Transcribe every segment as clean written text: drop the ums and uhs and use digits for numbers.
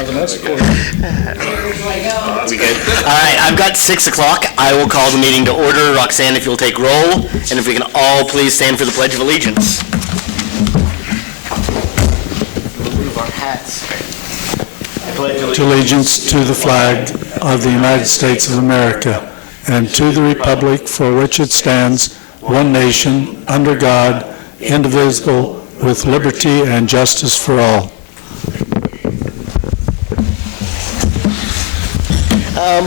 We good? All right, I've got 6 o'clock. I will call the meeting to order. Roxanne, if you'll take roll, and if we can all please stand for the Pledge of Allegiance. Remove our hats. Allegiance to the flag of the United States of America and to the republic for which it stands, one nation, under God, indivisible, with liberty and justice for all.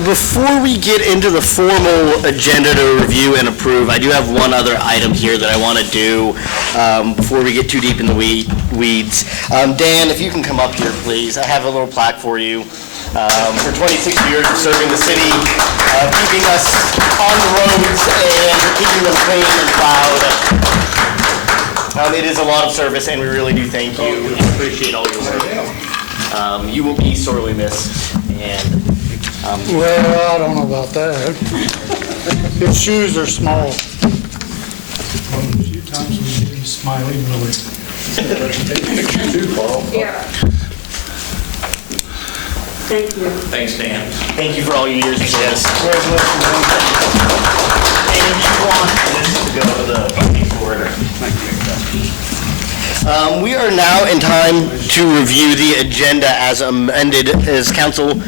Before we get into the formal agenda to review and approve, I do have one other item here that I want to do before we get too deep in the weeds. Dan, if you can come up here, please. I have a little plaque for you. For 26 years of serving the city, keeping us on the roads and keeping them clean and plowed. It is a lot of service, and we really do thank you. We appreciate all your work. You will be sorely missed. And well, I don't know about that. His shoes are small. A few times we see him smiling really. Yeah. Thank you. Thanks, Dan. Thank you for all your years of service. And if you want this to go to the order. We are now in time to review the agenda as amended. As council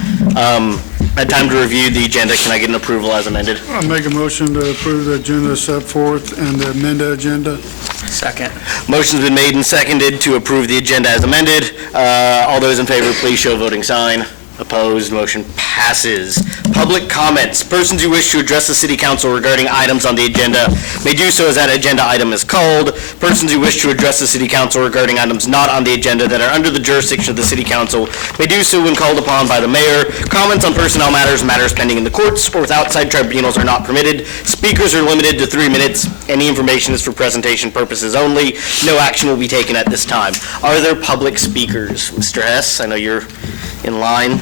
had time to review the agenda, can I get an approval as amended? I'll make a motion to approve the agenda set forth and the amended agenda. Second. Motion's been made and seconded to approve the agenda as amended. All those in favor, please show voting sign. Opposed, motion passes. Public comments. Persons who wish to address the City Council regarding items on the agenda may do so as that agenda item is called. Persons who wish to address the City Council regarding items not on the agenda that are under the jurisdiction of the City Council may do so when called upon by the mayor. Comments on personnel matters, matters pending in the courts, or with outside tribunals are not permitted. Speakers are limited to 3 minutes. Any information is for presentation purposes only. No action will be taken at this time. Are there public speakers? Mr. Hess, I know you're in line.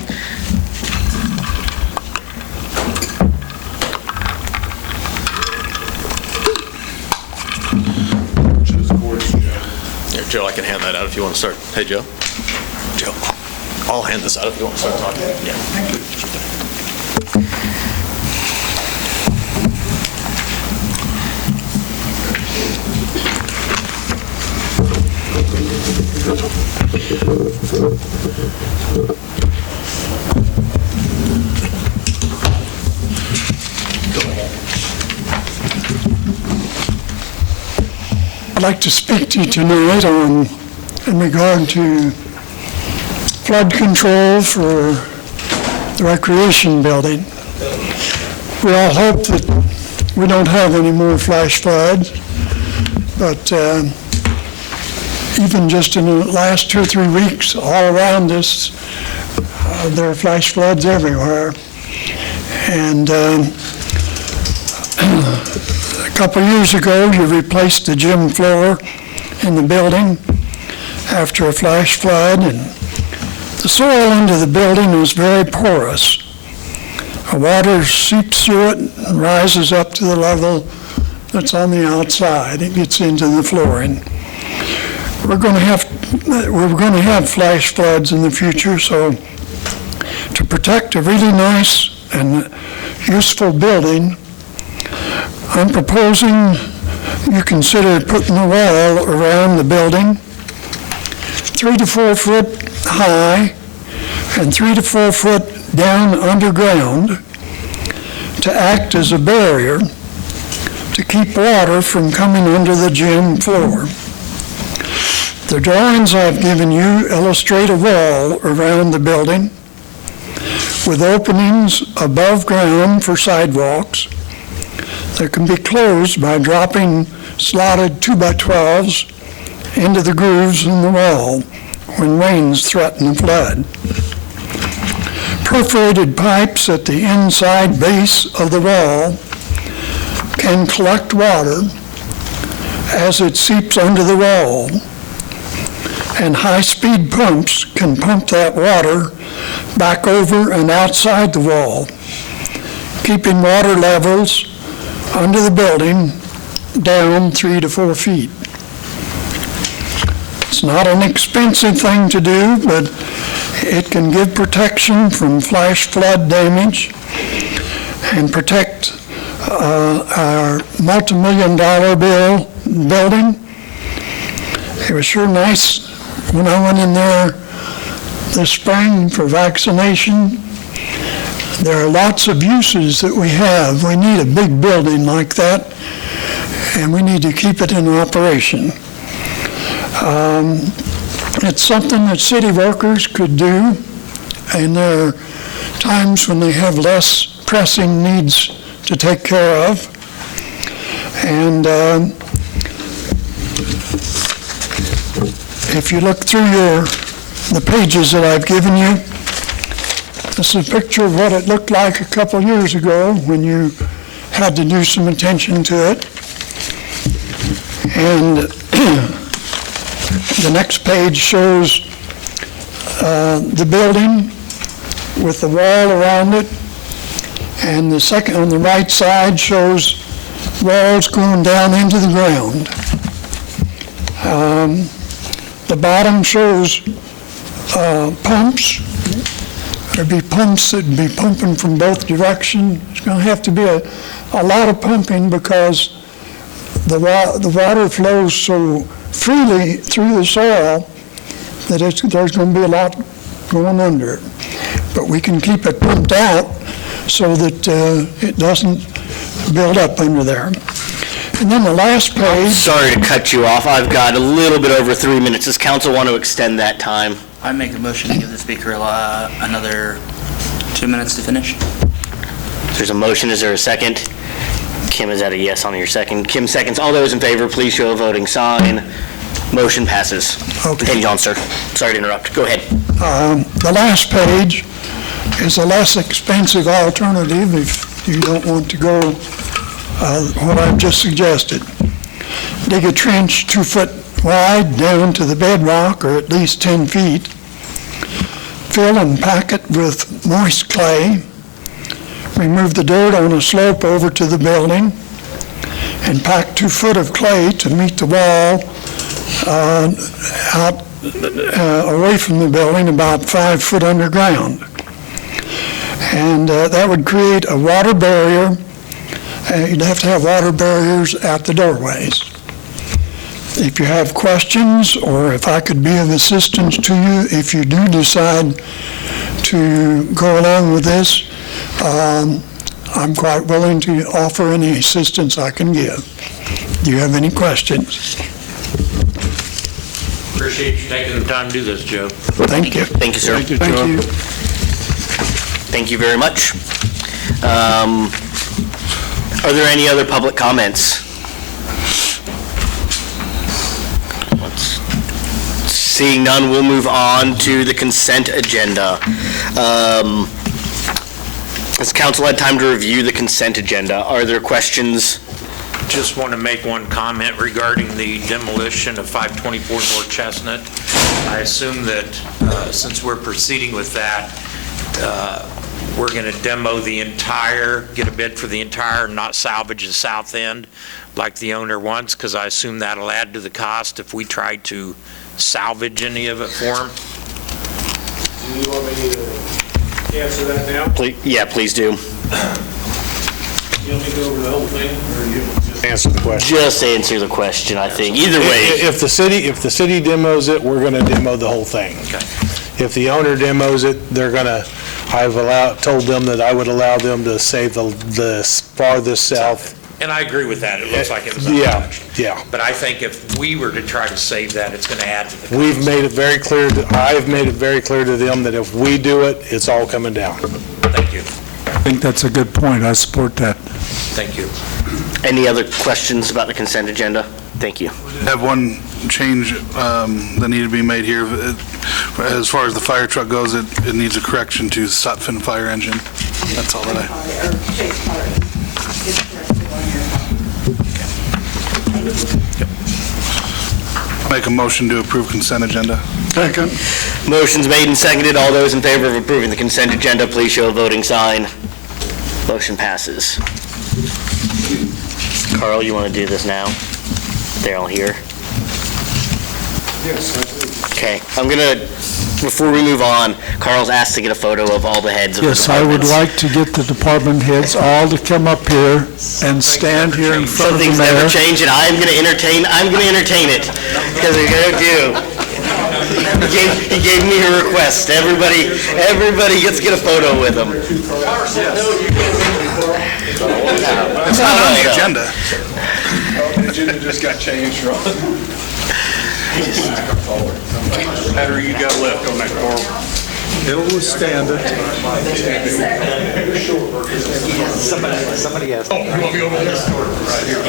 Here, Joe, I can hand that out if you want to start. Hey, Joe. Joe, I'll hand this out if you want to start talking. Yeah. Thank you. I'd like to speak to you tonight in regard to flood control for the recreation building. We all hope that we don't have any more flash floods, but even just in the last 2 or 3 weeks, all around us, there are flash floods everywhere. And a couple of years ago, you replaced the gym floor in the building after a flash flood, and the soil under the building was very porous. The water seeps through it and rises up to the level that's on the outside. It gets into the flooring. We're going to have flash floods in the future, so to protect a really nice and useful building, I'm proposing you consider putting a wall around the building 3 to 4 foot high and 3 to 4 foot down underground to act as a barrier to keep water from coming under the gym floor. The drawings I've given you illustrate a wall around the building with openings above ground for sidewalks that can be closed by dropping slotted 2x12s into the grooves in the wall when rains threaten a flood. Perforated pipes at the inside base of the wall can collect water as it seeps under the wall, and high-speed pumps can pump that water back over and outside the wall, keeping water levels under the building down 3 to 4 feet. It's not an expensive thing to do, but It can give protection from flash flood damage and protect our multi-million-dollar building. It was sure nice when I went in there this spring for vaccination. There are lots of uses that we have. We need a big building like that, and we need to keep it in operation. It's something that city workers could do, and there are times when they have less pressing needs to take care of. And if you look through the pages that I've given you, this is a picture of what it looked like a couple years ago when you had to do some attention to it. And the next page shows the building with the wall around it, and the second on the right side shows walls going down into the ground. The bottom shows pumps. There'd be pumps that'd be pumping from both directions. It's going to have to be a lot of pumping because the water flows so freely through the soil that there's going to be a lot going under it. But we can keep it pumped out so that it doesn't build up under there. And then the last page. Sorry to cut you off. I've got a little bit over 3 minutes. Does council want to extend that time? I make a motion to give the speaker another 2 minutes to finish. There's a motion. Is there a second? Kim, is that a yes on your second? Kim seconds. All those in favor, please show a voting sign. Motion passes. Okay. Continue on, sir. Sorry to interrupt. Go ahead. The last page is a less expensive alternative if you don't want to go what I've just suggested. Dig a trench 2 foot wide down to the bedrock, or at least 10 feet. Fill and pack it with moist clay. Remove the dirt on a slope over to the building and pack 2 foot of clay to meet the wall out away from the building, about 5 foot underground. And that would create a water barrier. You'd have to have water barriers at the doorways. If you have questions, or if I could be of assistance to you, if you do decide to go along with this, I'm quite willing to offer any assistance I can give. Do you have any questions? Appreciate you taking the time to do this, Joe. Thank you. Thank you, sir. Thank you, Thank Joe. you. Thank you very much. Are there any other public comments? Seeing none, we'll move on to the consent agenda. Has council had time to review the consent agenda? Are there questions? Just want to make one comment regarding the demolition of 524 North Chestnut. I assume that since we're proceeding with that, we're going to demo the entire, get a bid for the entire, not salvage the south end like the owner wants, because I assume that'll add to the cost if we try to salvage any of it for him. Do you want me to answer that now? Yeah, please do. You want me to go over the whole thing, or you just Answer the question. Just answer the question, I think. Either way. If the city demos it, we're going to demo the whole thing. Okay. If the owner demos it, told them that I would allow them to save the farthest south. And I agree with that. It looks like it was Yeah, untouched. yeah. But I think if we were to try to save that, it's going to add to the cost. I've made it very clear to them that if we do it, it's all coming down. Thank you. I think that's a good point. I support that. Thank you. Any other questions about the consent agenda? Thank you. Have one change that needed to be made here. As far as the fire truck goes, it needs a correction to stop fin fire engine. That's all that I... Make a motion to approve consent agenda. Second. Motion's made and seconded. All those in favor of approving the consent agenda, please show a voting sign. Motion passes. Carl, you want to do this now? They're all here. yes, Okay, I'm gonna before we move on, Carl's asked to get a photo of all the heads of the Yes, I would departments. like to get the department heads all to come up here and stand here in front Some of the things never mayor. change, and I'm gonna entertain it, because they're gonna do. He gave me a request. Everybody gets to get a photo with him. It's not on the agenda. The agenda just got changed, Ron. Better you got left on that, Carl. It'll withstand it. Somebody has. Oh, you want me over there? Right here.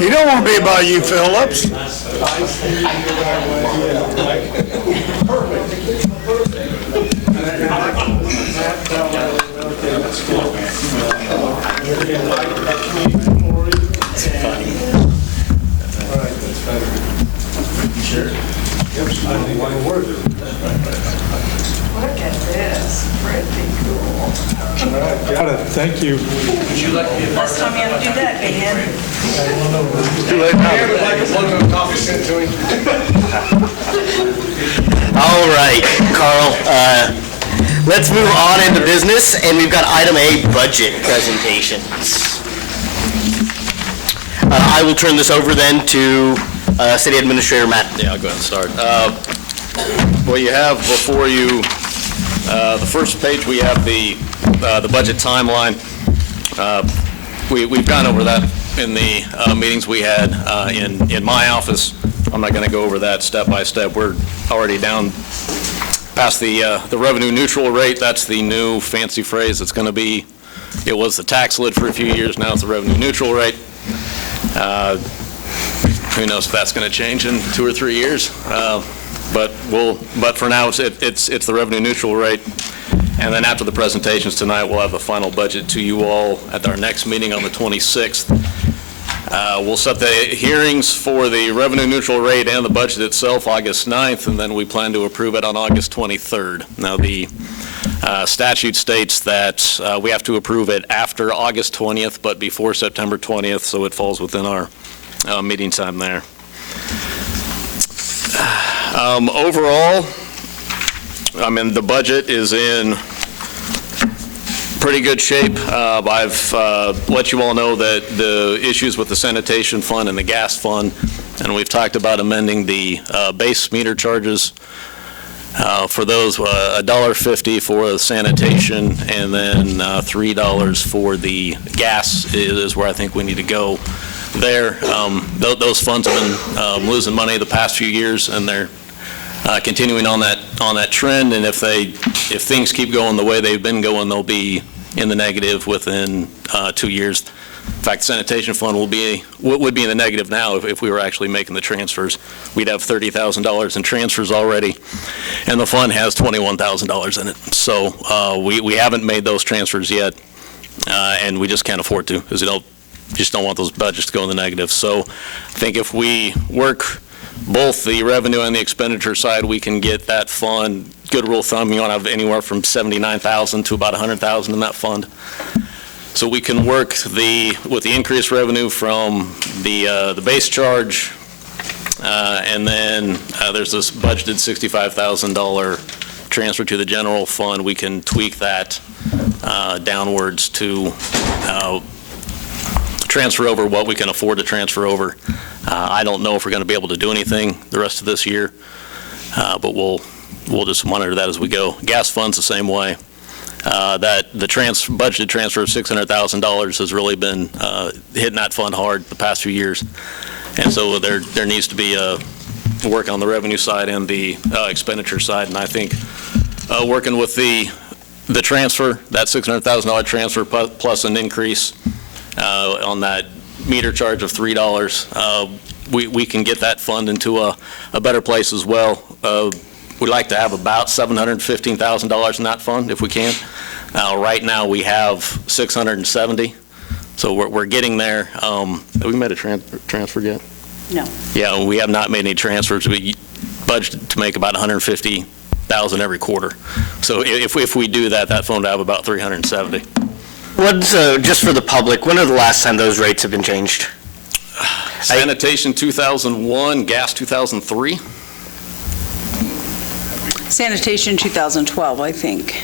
You don't want to be by you, Phillips. Look at this, pretty cool. Got it, thank you. Last time you had to do that, Dan. All right, Carl, let's move on into business, and we've got item A, budget presentations. I will turn this over then to City Administrator Matt. Yeah, I'll go ahead and start. What you have before you, the first page, we have the budget timeline. We've gone over that in the meetings we had in my office. I'm not going to go over that step by step. We're already down past the revenue neutral rate. That's the new fancy phrase. It's going to be, it was the tax lid for a few years. Now it's the revenue neutral rate. Who knows if that's going to change in 2 or 3 years? But for now, it's the revenue neutral rate. And then after the presentations tonight, we'll have the final budget to you all at our next meeting on the 26th. We'll set the hearings for the revenue neutral rate and the budget itself August 9th, and then we plan to approve it on August 23rd. Now, the statute states that we have to approve it after August 20th, but before September 20th, so it falls within our meeting time there. Overall, I mean, the budget is in pretty good shape. I've let you all know that the issues with the sanitation fund and the gas fund, and we've talked about amending the base meter charges for those, $1.50 for the sanitation, and then $3 for the gas is where I think we need to go there. Those funds have been losing money the past few years, and they're continuing on that trend, and if things keep going the way they've been going, they'll be in the negative within 2 years. In fact, the sanitation fund would be in the negative now if we were actually making the transfers. We'd have $30,000 in transfers already, and the fund has $21,000 in it. So we haven't made those transfers yet, and we just can't afford to, because just don't want those budgets to go in the negative. So I think if we work both the revenue and the expenditure side, we can get that fund, good rule of thumb, you want to have anywhere from $79,000 to about $100,000 in that fund. So we can work with the increased revenue from the base charge, and then there's this budgeted $65,000 transfer to the general fund. We can tweak that downwards to transfer over what we can afford to transfer over. I don't know if we're going to be able to do anything the rest of this year, but we'll just monitor that as we go. Gas fund's the same way. That the budgeted transfer of $600,000 has really been hitting that fund hard the past few years, and so there needs to be work on the revenue side and the expenditure side. And I think working with the transfer, that $600,000 transfer plus an increase on that meter charge of $3, we can get that fund into a better place as well. We'd like to have about $715,000 in that fund if we can. Right now we have $670, so we're getting there. Have we made a transfer yet? No. Yeah, we have not made any transfers. We budgeted to make about $150,000 every quarter. So if we do that fund will have about $370,000. What's, just for the public, when are the last time those rates have been changed? Sanitation 2001, gas 2003. Sanitation 2012, I think.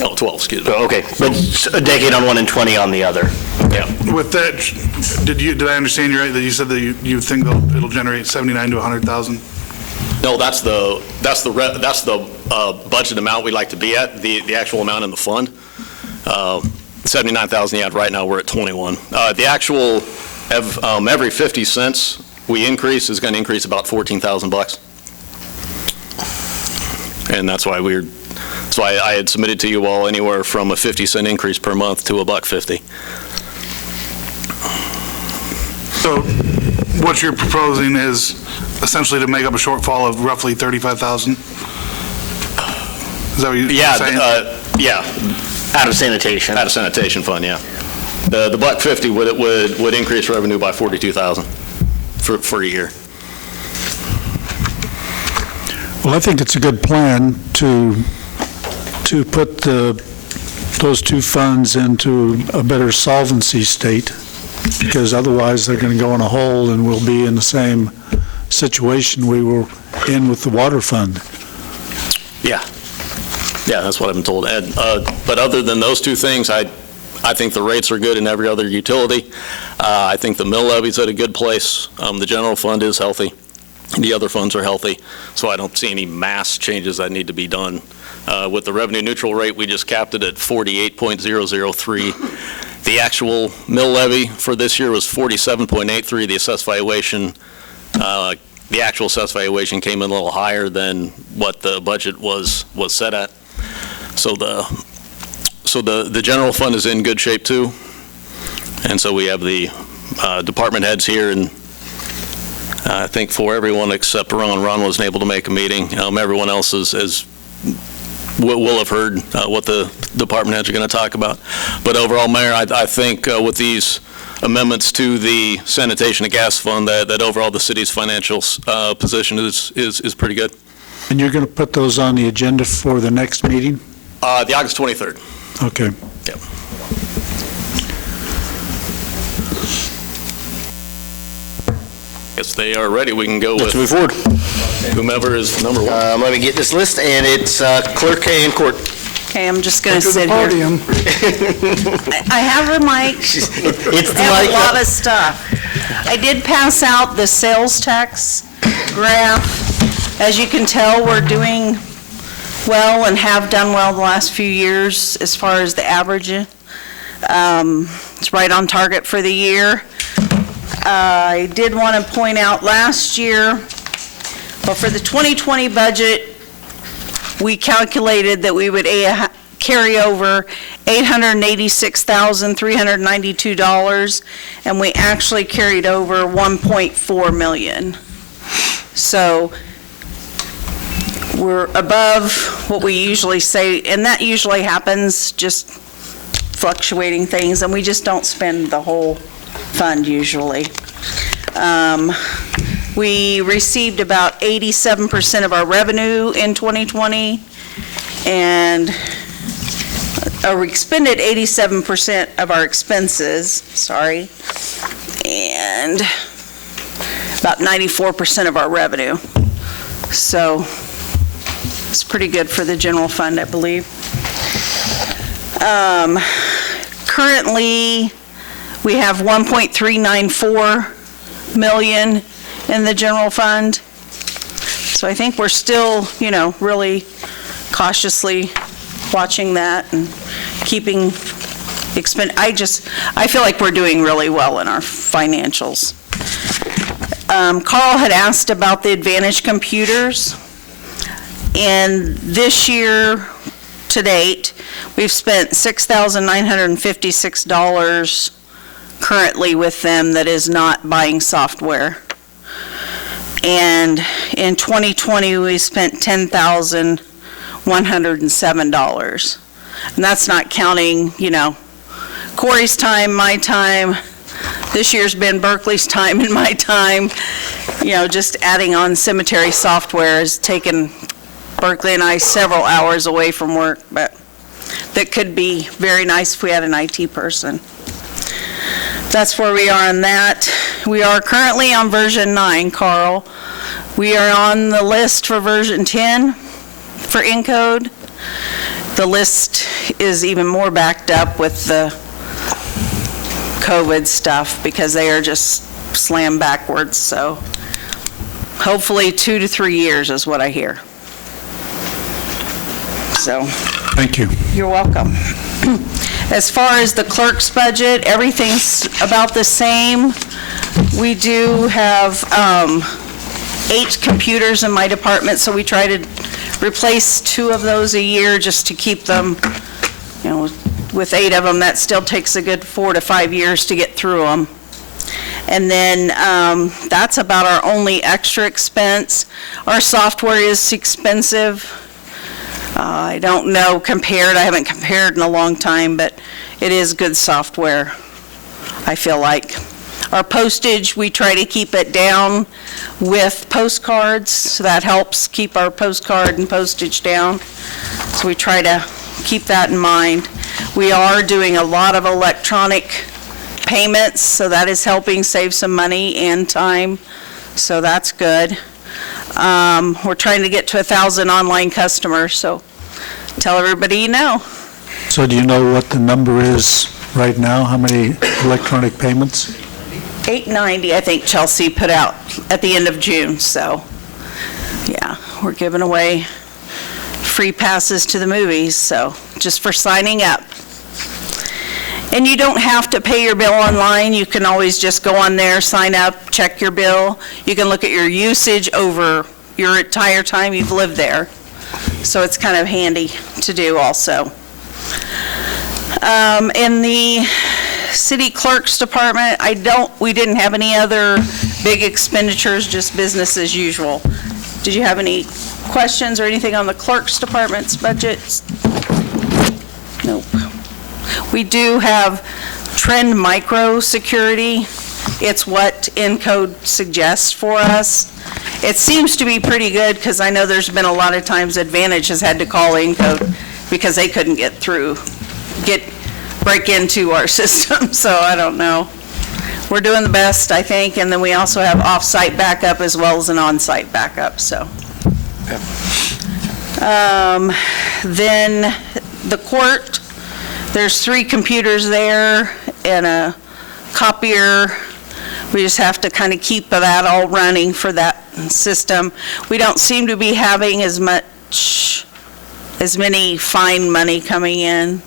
Oh, 12, excuse me. Oh, okay, but a decade on one and 20 on the other. Yeah. With that, did I understand you right, that you said that you think it'll generate 79 to 100,000? No, that's the budget amount we'd like to be at, the actual amount in the fund. 79,000, yeah, right now we're at 21. The actual, every 50 cents we increase is going to increase about $14,000. And that's why I had submitted to you all anywhere from a 50-cent increase per month to $1.50. So what you're proposing is essentially to make up a shortfall of roughly 35,000? Is that what you're saying? Yeah. Out of sanitation. Out of sanitation fund, yeah. The $1.50 would increase revenue by $42,000 for a year. Well, I think it's a good plan to put those two funds into a better solvency state, because otherwise they're going to go in a hole and we'll be in the same situation we were in with the water fund. Yeah, that's what I've been told, Ed. But other than those two things, I think the rates are good in every other utility. I think the mill levy's at a good place. The general fund is healthy. The other funds are healthy, so I don't see any mass changes that need to be done. With the revenue neutral rate, we just capped it at 48.003. The actual mill levy for this year was 47.83. The assessed valuation, the actual assessed valuation came in a little higher than what the budget was set at. So the general fund is in good shape too. And so we have the department heads here, and I think for everyone except Ron wasn't able to make a meeting. Everyone else will have heard what the department heads are going to talk about. But overall, Mayor, I think with these amendments to the sanitation and gas fund, that overall the city's financial position is pretty good. And you're going to put those on the agenda for the next meeting? The August 23rd. Okay. Yep. Guess they are ready. We can go Let's with move forward. whomever is number one. Let me get this list, and it's Clerk and Court. Okay, I'm just going to sit here. Podium. I have a mic. It's the I have mic. a lot of stuff. I did pass out the sales tax graph. As you can tell, we're doing well and have done well the last few years as far as the average. It's right on target for the year. I did want to point out last year, well, for the 2020 budget, we calculated that we would carry over $886,392, and we actually carried over $1.4 million. So we're above what we usually say, and that usually happens, just fluctuating things, and we just don't spend the whole fund usually. We received about 87% of our revenue in 2020, and we expended 87% of our expenses, sorry, and about 94% of our revenue. So it's pretty good for the general fund, I believe. Currently, we have $1.394 million in the general fund. So I think we're still, really cautiously watching that and keeping I feel like we're doing really well in our financials. Carl had asked about the Advantage computers, and this year to date, we've spent $6,956 currently with them that is not buying software. And in 2020, we spent $10,107. And that's not counting, Corey's time, my time. This year's been Berkeley's time and my time. Just adding on cemetery software has taken Berkeley and I several hours away from work, but that could be very nice if we had an IT person. That's where we are on that. We are currently on version 9, Carl. We are on the list for version 10 for Encode. The list is even more backed up with the COVID stuff because they are just slammed backwards. So hopefully 2 to 3 years is what I hear. So. Thank you. You're welcome. As far as the clerk's budget, everything's about the same. We do have 8 computers in my department, so we try to replace 2 of those a year just to keep them, you know, with 8 of them, that still takes a good 4 to 5 years to get through them. And then that's about our only extra expense. Our software is expensive. I don't know compared, I haven't compared in a long time, but it is good software, I feel like. Our postage, we try to keep it down with postcards, so that helps keep our postcard and postage down. So we try to keep that in mind. We are doing a lot of electronic payments, so that is helping save some money and time, so that's good. We're trying to get to 1,000 online customers, so tell everybody you know. So do you know what the number is right now? How many electronic payments? 890, I think Chelsea put out at the end of June, so yeah, we're giving away free passes to the movies, so just for signing up. And you don't have to pay your bill online. You can always just go on there, sign up, check your bill. You can look at your usage over your entire time you've lived there. So it's kind of handy to do also. In the city clerk's department, we didn't have any other big expenditures, just business as usual. Did you have any questions or anything on the clerk's department's budget? Nope. We do have Trend Micro Security. It's what Encode suggests for us. It seems to be pretty good because I know there's been a lot of times Advantage has had to call Encode because they couldn't break into our system, so I don't know. We're doing the best, I think, and then we also have off-site backup as well as an on-site backup, so. Then the court, there's 3 computers there and a copier. We just have to kind of keep that all running for that system. We don't seem to be having as many fine money coming in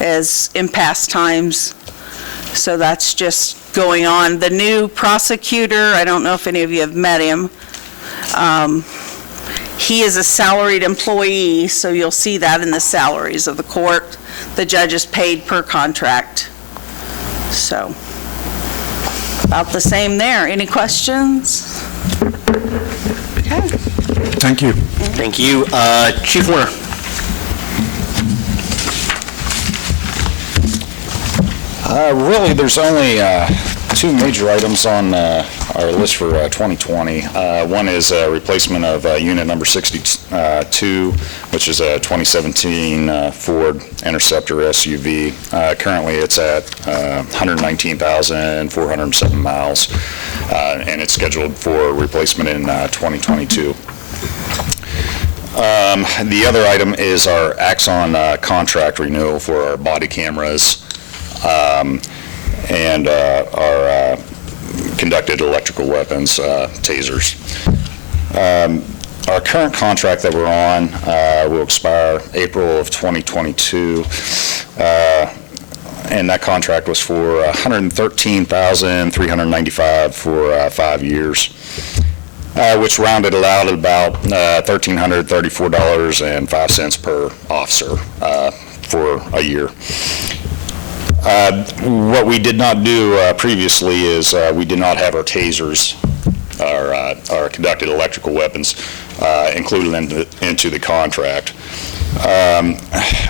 as in past times. So that's just going on. The new prosecutor, I don't know if any of you have met him. He is a salaried employee, so you'll see that in the salaries of the court. The judge is paid per contract. So, about the same there. Any questions? Okay. Thank you. Thank you. Chief Warner. Really, there's only 2 major items on our list for 2020. One is a replacement of unit number 62, which is a 2017 Ford Interceptor SUV. Currently, it's at 119,407 miles, and it's scheduled for replacement in 2022. The other item is our Axon contract renewal for our body cameras and our conducted electrical weapons, tasers. Our current contract that we're on will expire April of 2022, and that contract was for $113,395 for 5 years, which rounded it out at about $1,334.05 per officer for a year. What we did not do previously is we did not have our tasers, our conducted electrical weapons, included into the contract.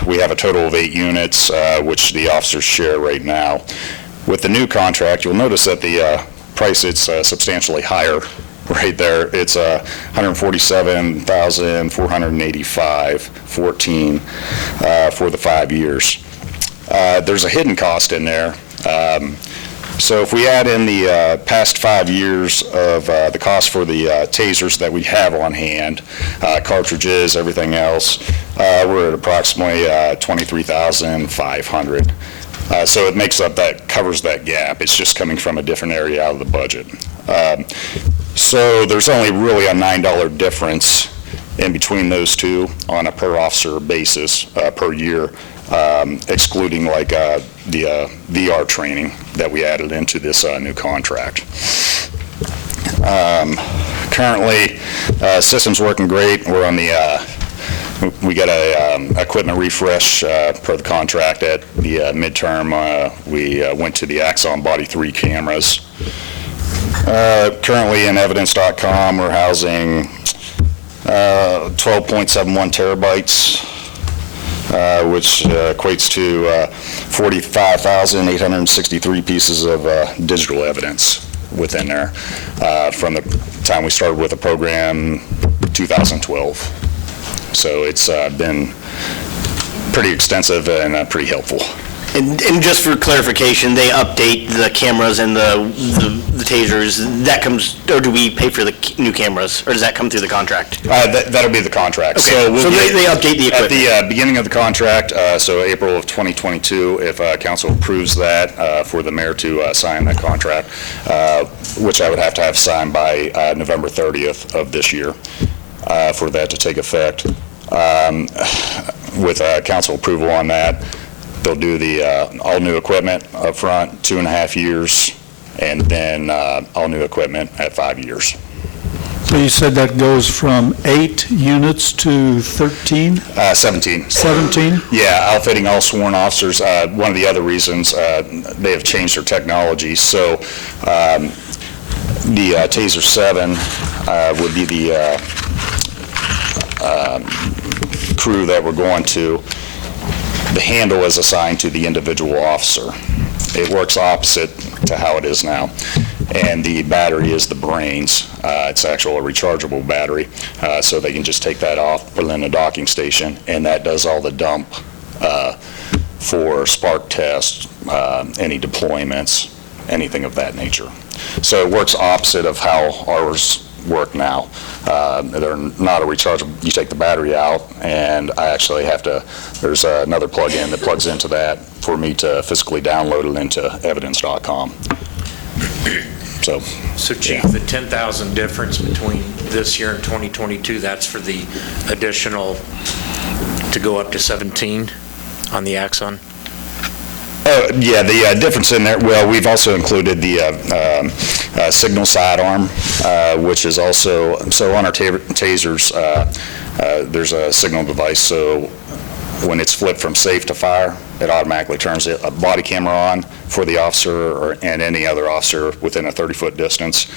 We have a total of 8 units, which the officers share right now. With the new contract, you'll notice that the price is substantially higher right there. It's $147,485.14 for the 5 years. There's a hidden cost in there So if we add in the past 5 years of the cost for the tasers that we have on hand, cartridges, everything else, we're at approximately $23,500. So it makes up covers that gap. It's just coming from a different area out of the budget. So there's only really a $9 difference in between those two on a per officer basis per year, excluding like the VR training that we added into this new contract. Currently, system's working great. We're on the we got a equipment refresh per the contract at the midterm. We went to the Axon Body 3 cameras. Currently in evidence.com, we're housing 12.71 terabytes, which equates to 45,863 pieces of digital evidence within there from the time we started with the program, 2012. So it's been pretty extensive and pretty helpful. And just for clarification, they update the cameras and the tasers. That comes, or do we pay for the new cameras, or does that come through the contract? That'll be the contract. Okay, So, they update the equipment. At the beginning of the contract, so April of 2022, if council approves that, for the mayor to sign that contract, which I would have to have signed by November 30th of this year for that to take effect. With council approval on that, they'll do the all-new equipment up front, 2.5 years, and then all-new equipment at 5 years. So you said that goes from 8 units to 13? 17. 17? Yeah, outfitting all sworn officers. One of the other reasons, they have changed their technology. So the Taser 7 would be the crew that we're going to. The handle is assigned to the individual officer. It works opposite to how it is now. And the battery is the brains. It's actually a rechargeable battery, so they can just take that off, put it in a docking station, and that does all the dump for spark tests, any deployments, anything of that nature. So it works opposite of how ours work now. They're not a rechargeable. You take the battery out, and I actually have to, there's another plug-in that plugs into that for me to physically download it into evidence.com. So Chief, the 10,000 difference between this year and 2022, that's for the additional to go up to 17 on the Axon? Yeah, the difference in there, well, we've also included the signal sidearm, which is also, so on our tasers, there's a signal device, so when it's flipped from safe to fire, it automatically turns a body camera on for the officer and any other officer within a 30-foot distance.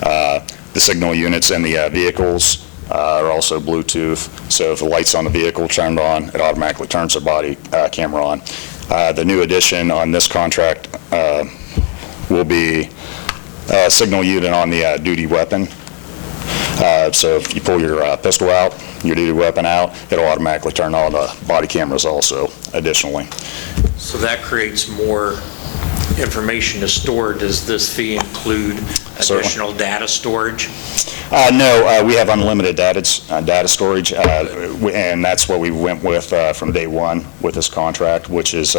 The signal units in the vehicles are also Bluetooth, so if the light's on the vehicle turned on, it automatically turns the body camera on. The new addition on this contract will be a signal unit on the duty weapon. So if you pull your pistol out, your duty weapon out, it'll automatically turn on the body cameras also, additionally. So that creates more information to store. Does this fee include additional data storage? No, we have unlimited data storage, and that's what we went with from day one with this contract, which has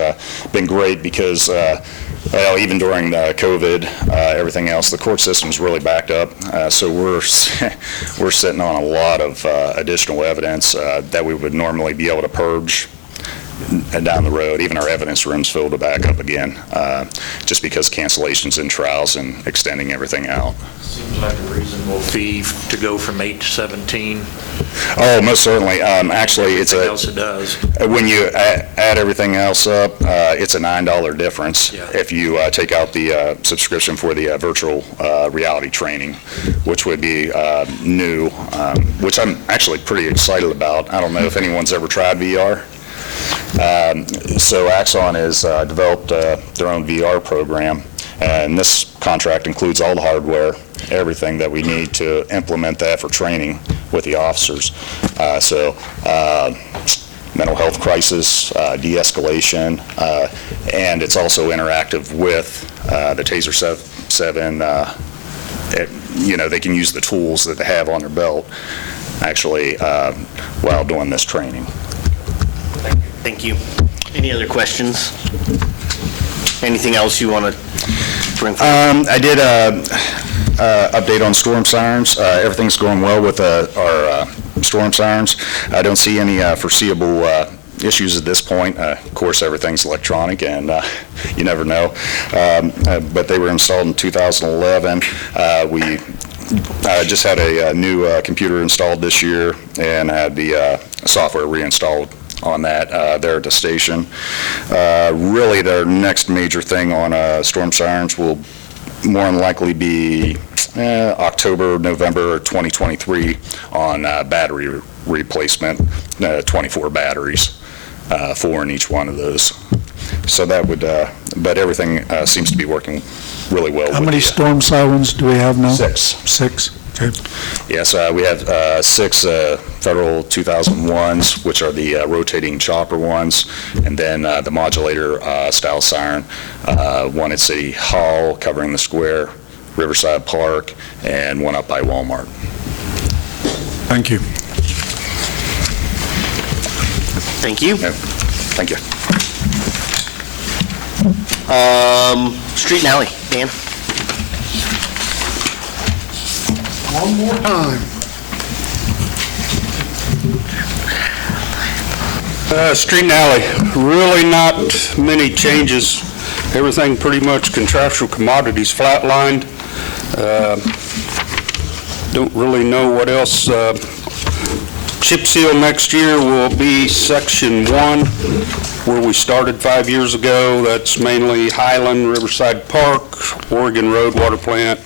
been great because even during COVID, everything else, the court system's really backed up. So we're sitting on a lot of additional evidence that we would normally be able to purge down the road. Even our evidence room's filled to back up again, just because cancellations in trials and extending everything out. Seems like a reasonable fee to go from 8 to 17. Oh, most certainly. Actually, it's Everything else it does. when you add everything else up, it's a $9 difference if you take out the subscription for the virtual reality training, which would be new, which I'm actually pretty excited about. I don't know if anyone's ever tried VR. So Axon has developed their own VR program, and this contract includes all the hardware, everything that we need to implement that for training with the officers. mental health crisis, de-escalation, and it's also interactive with the TASER 7. They can use the tools that they have on their belt, actually, while doing this training. Thank you. Any other questions? Anything else you want to bring forward? I did update on storm sirens. Everything's going well with our storm sirens. I don't see any foreseeable issues at this point. Of course, everything's electronic, and you never know. But they were installed in 2011. We just had a new computer installed this year and had the software reinstalled on that there at the station. Really, their next major thing on storm sirens will more than likely be October, November 2023 on battery replacement, 24 batteries, 4 in each one of those. So that would, but everything seems to be working really well. How many storm sirens do we have now? 6. 6, okay. Yes, we have 6 federal 2001s, which are the rotating chopper ones, and then the modulator style siren, one at City Hall covering the square, Riverside Park, and one up by Walmart. Thank you. Thank you. Yeah. Thank you. Street and alley, Dan. One more time. Street and alley, really not many changes. Everything pretty much contractual commodities flatlined. Don't really know what else. Chip seal next year will be section 1, where we started 5 years ago. That's mainly Highland, Riverside Park, Oregon Road, Water Plant,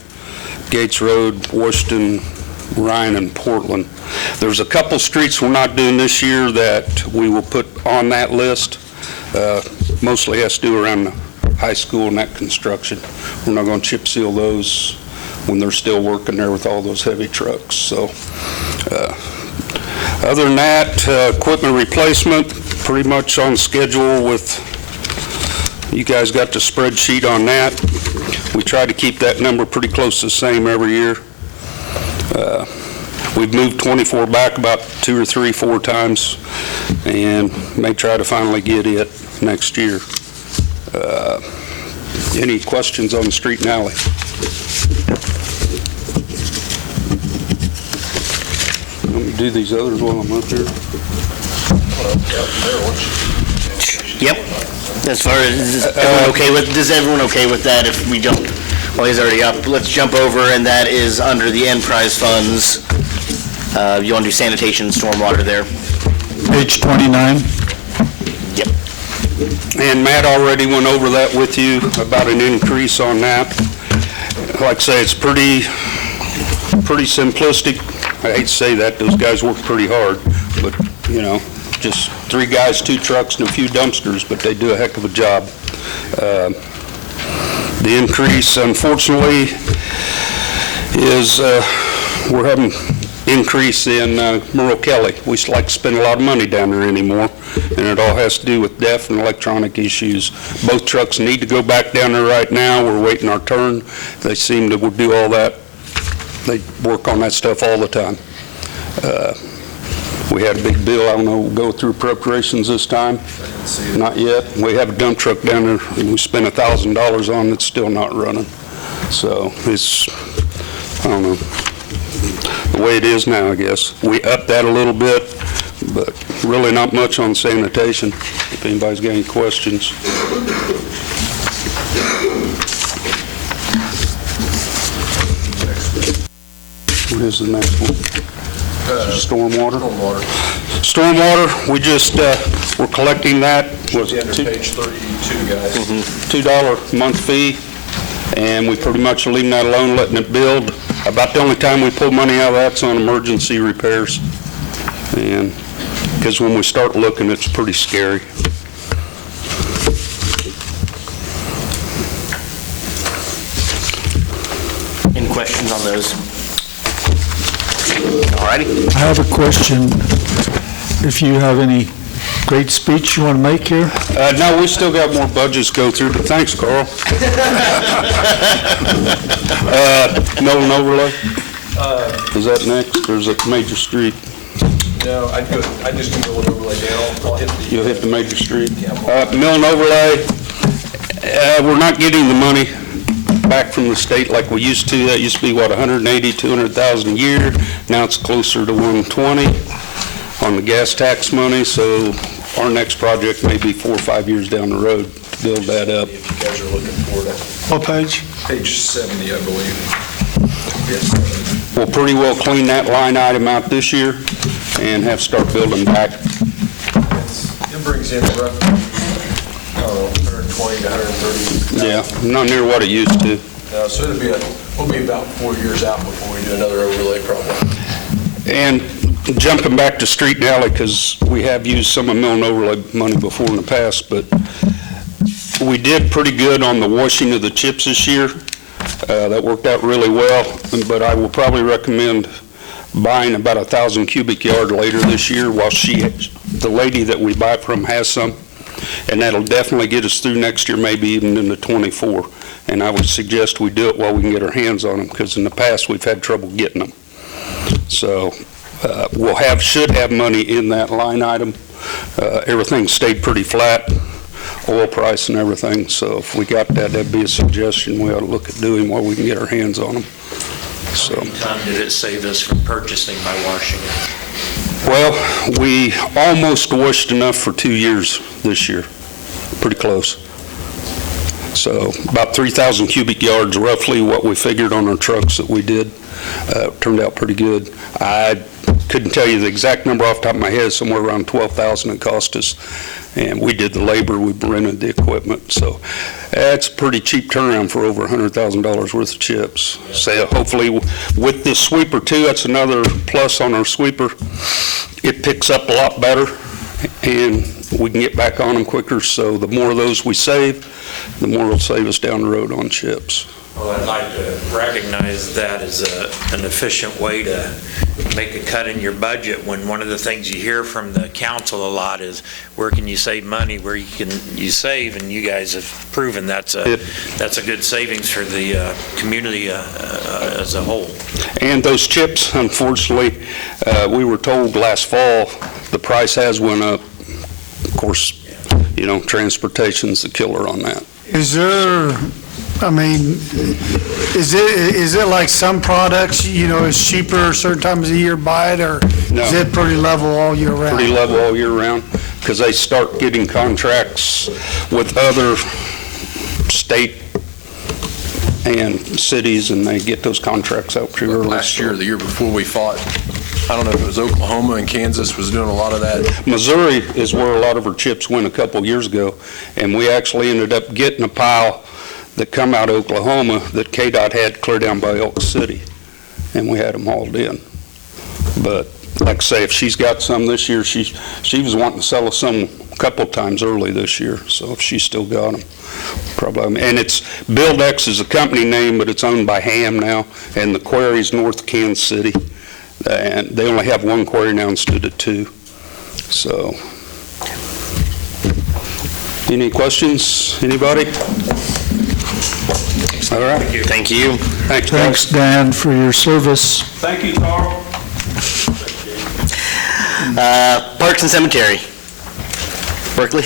Gates Road, Washington, Ryan, and Portland. There's a couple streets we're not doing this year that we will put on that list. Mostly has to do around the high school and that construction. We're not going to chip seal those when they're still working there with all those heavy trucks. So, other than that, equipment replacement, pretty much on schedule with, you guys got the spreadsheet on that. We try to keep that number pretty close to the same every year. We've moved 24 back about 2 or 3, 4 times, and may try to finally get it next year. Any questions on the street and alley? Let me do these others while I'm up here. Yep. As far as, is everyone okay with that if we don't? Well, he's already up. Let's jump over, and that is under the enterprise funds. You want to do sanitation, stormwater there? Page 29. Yep. And Matt already went over that with you about an increase on that. Like I say, it's pretty simplistic. I hate to say that, those guys work pretty hard, but, just 3 guys, 2 trucks, and a few dumpsters, but they do a heck of a job. The increase, unfortunately, is we're having increase in Merle Kelly. We like to spend a lot of money down there anymore, and it all has to do with deaf and electronic issues. Both trucks need to go back down there right now. We're waiting our turn. They seem to do all that. They work on that stuff all the time. We had a big bill, I don't know, we'll go through appropriations this time. Not yet. We have a dump truck down there and we spent $1,000 on it, it's still not running. So it's, I don't know, the way it is now, I guess. We upped that a little bit, but really not much on sanitation, if anybody's got any questions. What is the next one? Stormwater. Stormwater, we just, we're collecting that. Was it page 32, guys. $2 a month fee, and we pretty much are leaving that alone, letting it build. About the only time we pull money out of that's on emergency repairs. And because when we start looking, it's pretty scary. Any questions on those? All righty. I have a question. If you have any great speech you want to make here? No, we still got more budgets to go through, but thanks, Carl. Mill and overlay? Is that next, or is it Major Street? No, I just do an overlay down. I'll hit the... You'll hit the Major Street. Mill and overlay, we're not getting the money back from the state like we used to. That used to be, what, 180, 200,000 a year. Now it's closer to 120 on the gas tax money, so our next project may be 4 or 5 years down the road to build that up. If you guys are looking for it. What page? Page 70, I believe. Yes. We'll pretty well clean that line item out this year and have to start building back. It brings in roughly, I don't know, 120 to 130. Yeah, not near what it used to. So we'll be about 4 years out before we do another overlay problem. And jumping back to street and alley, because we have used some of mill and overlay money before in the past, but we did pretty good on the washing of the chips this year. That worked out really well, but I will probably recommend buying about 1,000 cubic yard later this year while the lady that we buy from has some, and that'll definitely get us through next year, maybe even into 24. And I would suggest we do it while we can get our hands on them, because in the past we've had trouble getting them. So should have money in that line item. Everything stayed pretty flat, oil price and everything, so if we got that, that'd be a suggestion we ought to look at doing while we can get our hands on them. So. How many times did it save us from purchasing by washing it? Well, we almost washed enough for 2 years this year, pretty close. So about 3,000 cubic yards, roughly what we figured on our trucks that we did. Turned out pretty good. I couldn't tell you the exact number off the top of my head, somewhere around 12,000 it cost us. And we did the labor, we rented the equipment, so that's a pretty cheap turnaround for over $100,000 worth of chips. So hopefully with this sweeper too, that's another plus on our sweeper. It picks up a lot better and we can get back on them quicker, so the more of those we save, the more it'll save us down the road on chips. Well, I'd like to recognize that as an efficient way to make a cut in your budget, when one of the things you hear from the council a lot is, where can you save money, where you save, and you guys have proven that's a good savings for the community as a whole. And those chips, unfortunately, we were told last fall the price has went up. Of course, you know, transportation's the killer on that. Is there, I mean, is it like some products, you know, it's cheaper certain times of the year buy it, or No. is it pretty level all year round? Pretty level all year round, because they start getting contracts with other state and cities, and they get those contracts out pretty early. Last year, the year before, we fought, I don't know if it was Oklahoma and Kansas was doing a lot of that. Missouri is where a lot of our chips went a couple years ago, and we actually ended up getting a pile that come out of Oklahoma that KDOT had clear down by Elk City, and we had them hauled in. But like I say, if she's got some this year, she was wanting to sell us some a couple times early this year, so if she's still got them, probably. And it's Buildex is a company name, but it's owned by Ham now, and the quarry's north of Kansas City, and they only have one quarry now instead of two. So, any questions, anybody? All right. Thank you. Thanks, Thanks, Dan, for your service. Thank you, Carl. Parks and Cemetery. Berkeley?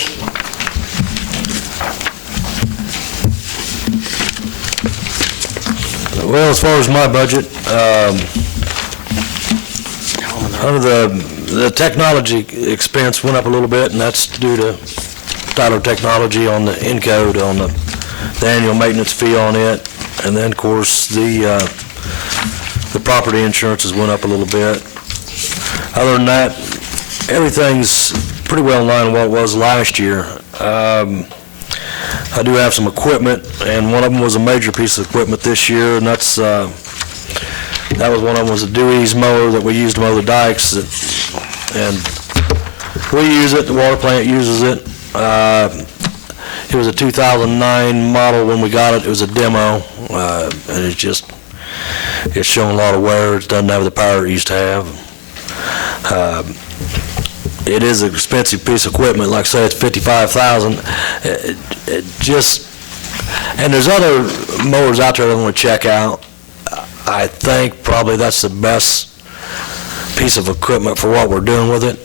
Well, as far as my budget, under the technology expense went up a little bit, and that's due to Tyler Technology on the Encode, on the annual maintenance fee on it, and then, of course, the property insurances went up a little bit. Other than that, everything's pretty well in line with what it was last year. I do have some equipment, and one of them was a major piece of equipment this year, and that was one of them was a Dewey's mower that we used to mow the dikes, and we use it, the water plant uses it. It was a 2009 model when we got it. It was a demo, and it's showing a lot of wear. It doesn't have the power it used to have. it is an expensive piece of equipment. Like I say, it's $55,000. It just, and there's other mowers out there I want to check out. I think probably that's the best piece of equipment for what we're doing with it.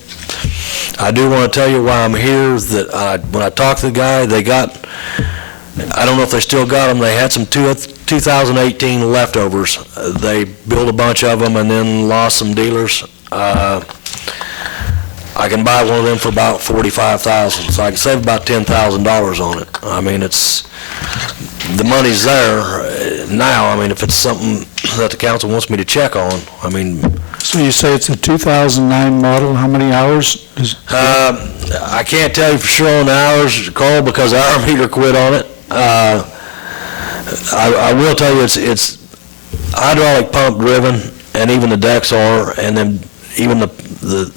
I do want to tell you why I'm here, that when I talked to the guy, they got, I don't know if they still got them, they had some 2018 leftovers. They built a bunch of them and then lost some dealers. I can buy one of them for about $45,000, so I can save about $10,000 on it. I mean, the money's there now. I mean, if it's something that the council wants me to check on, I mean. So you say it's a 2009 model, how many hours? I can't tell you for sure on the hours, Carl, because our meter quit on it. I will tell you it's hydraulic pump driven, and even the decks are, and then even the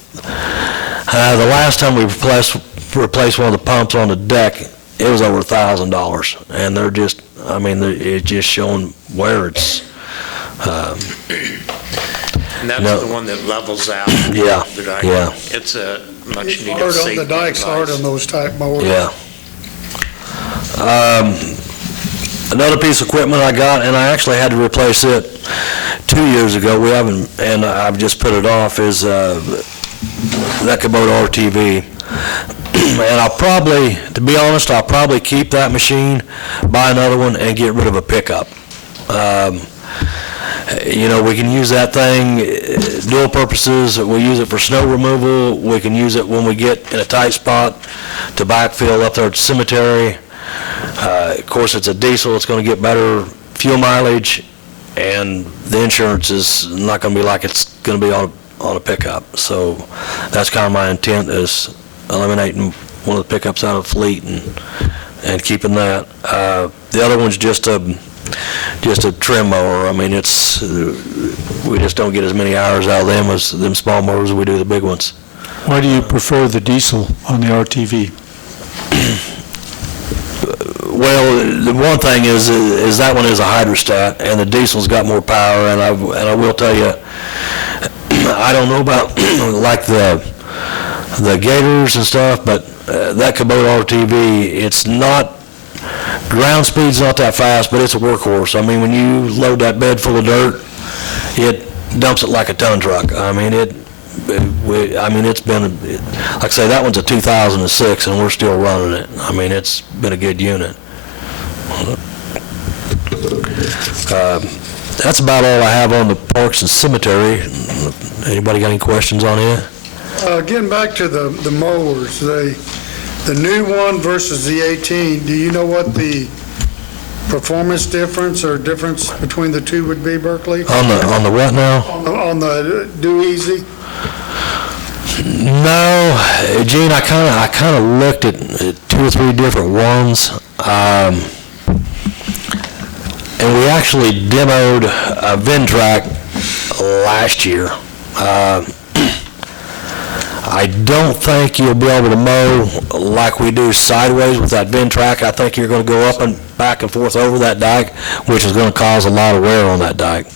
last time we replaced one of the pumps on the deck, it was over $1,000, and they're just, I mean, it's just showing where it's. And that's the one that levels out. Yeah, yeah. It's a much needed Hard on safety the dikes, hard device. on those type mowers. Yeah. Another piece of equipment I got, and I actually had to replace it 2 years ago. We haven't, and I've just put it off, is that Kubota RTV. And I'll probably, to be honest, I'll probably keep that machine, buy another one, and get rid of a pickup. You know, we can use that thing dual purposes. We use it for snow removal. We can use it when we get in a tight spot to backfill up there at the cemetery. Of course, it's a diesel. It's going to get better fuel mileage, and the insurance is not going to be like it's going to be on a pickup. So that's kind of my intent, is eliminating one of the pickups out of the fleet and keeping that. The other one's just a trim mower. I mean, we just don't get as many hours out of them as them small mowers as we do the big ones. Why do you prefer the diesel on the RTV? Well, the one thing is that one is a hydrostat, and the diesel's got more power, and I will tell you, I don't know about like the Gators and stuff, but that Kubota RTV, it's not, ground speed's not that fast, but it's a workhorse. I mean, when you load that bed full of dirt, it dumps it like a ton truck. I mean, it's been, like I say, that one's a 2006, and we're still running it. I mean, it's been a good unit. That's about all I have on the parks and cemetery. Anybody got any questions on it? Getting back to the mowers, the new one versus the 18, do you know what the performance difference or difference between the two would be, Berkeley? On the what now? On the Do Easy? No, Gene, I kind of looked at 2 or 3 different ones, and we actually demoed a Ventrac last year. I don't think you'll be able to mow like we do sideways with that Ventrac. I think you're going to go up and back and forth over that dike, which is going to cause a lot of wear on that dike.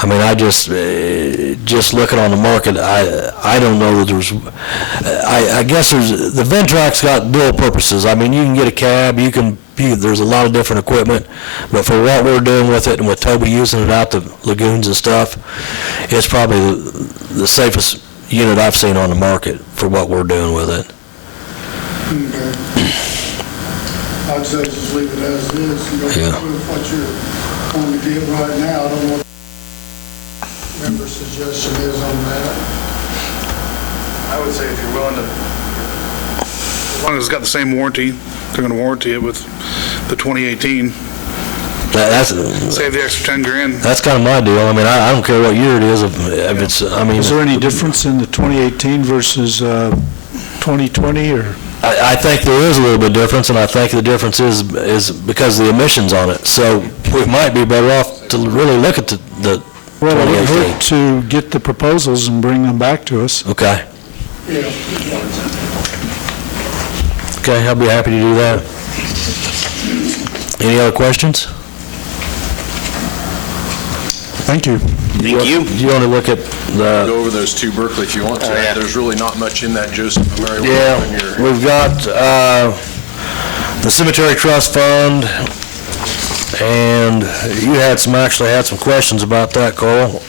I mean, I just looking on the market, I don't know that there's, I guess the Ventrac's got dual purposes. I mean, you can get a cab, there's a lot of different equipment, but for what we're doing with it and with Toby using it out the lagoons and stuff, it's probably the safest unit I've seen on the market for what we're doing with it. Okay. I'd say just leave it as it is. You don't know what you're going to get right now. I don't know what the member's suggestion is on that. I would say if you're willing to, as long as it's got the same warranty, they're going to warranty it with the 2018. Save the extra 10 grand. That's kind of my deal. I mean, I don't care what year it is. If it's, I mean, is there any difference in the 2018 versus 2020, or? I think there is a little bit of difference, and I think the difference is because of the emissions on it. So we might be better off to really look at the Well, it would 2018. hurt to get the proposals and bring them back to us. Okay. Yeah. Okay, I'll be happy to do that. Any other questions? Thank you. Thank you. You want to look at the, Go over those two Berkeley if you want to. There's really not much in that Joseph and Mary. yeah, we've got the Cemetery Trust Fund, and you actually had some questions about that, Carl.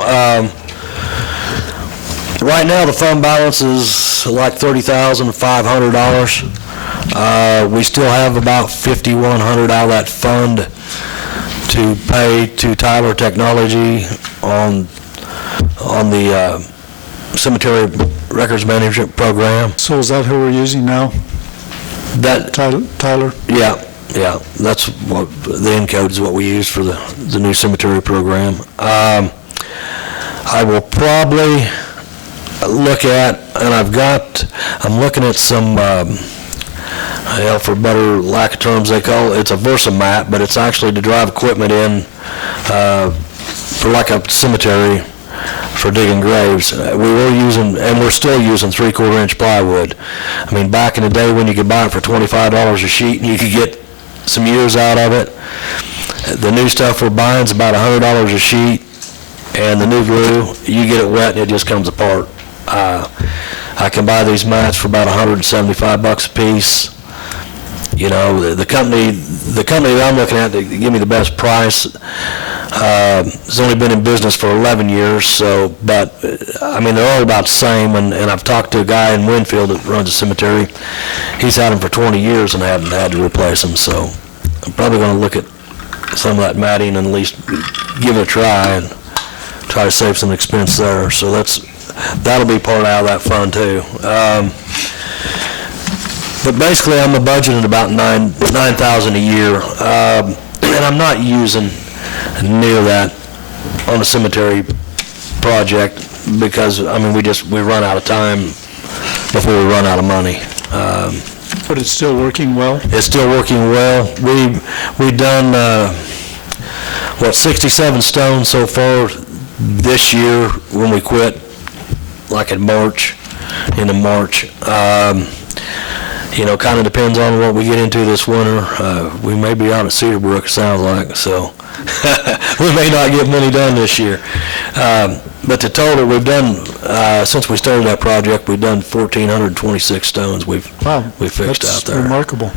Right now, the fund balance is like $30,500. We still have about $5,100 out of that fund to pay to Tyler Technology on the cemetery records management program. So is that who we're using now? That Tyler? Yeah, that's what, the encode is what we use for the new cemetery program. I will probably look at, and I'm looking at some, for better lack of terms, they call it, it's a Versa-Map, but it's actually to drive equipment in for like a cemetery for digging graves. We were using, and we're still using 3/4 inch plywood. I mean, back in the day when you could buy it for $25 a sheet and you could get some years out of it, the new stuff we're buying is about $100 a sheet, and the new glue, you get it wet and it just comes apart. I can buy these mats for about $175 a piece. You know, the company that I'm looking at to give me the best price has only been in business for 11 years, so, but, I mean, they're all about the same, and I've talked to a guy in Winfield that runs a cemetery. He's had them for 20 years and hadn't had to replace them, so I'm probably going to look at some of that matting and at least give it a try and try to save some expense there. So that'll be part out of that fund too. But basically, I'm budgeting about $9,000 a year, and I'm not using near that on the cemetery project because, I mean, we run out of time before we run out of money. But it's still working well? It's still working well. We've done, 67 stones so far this year when we quit, like in March, into March. You know, kind of depends on what we get into this winter. We may be out at Cedar Brook, it sounds like, so we may not get many done this year. But the total, we've done, since we started that project, we've done 1,426 stones we've fixed out there. That's remarkable.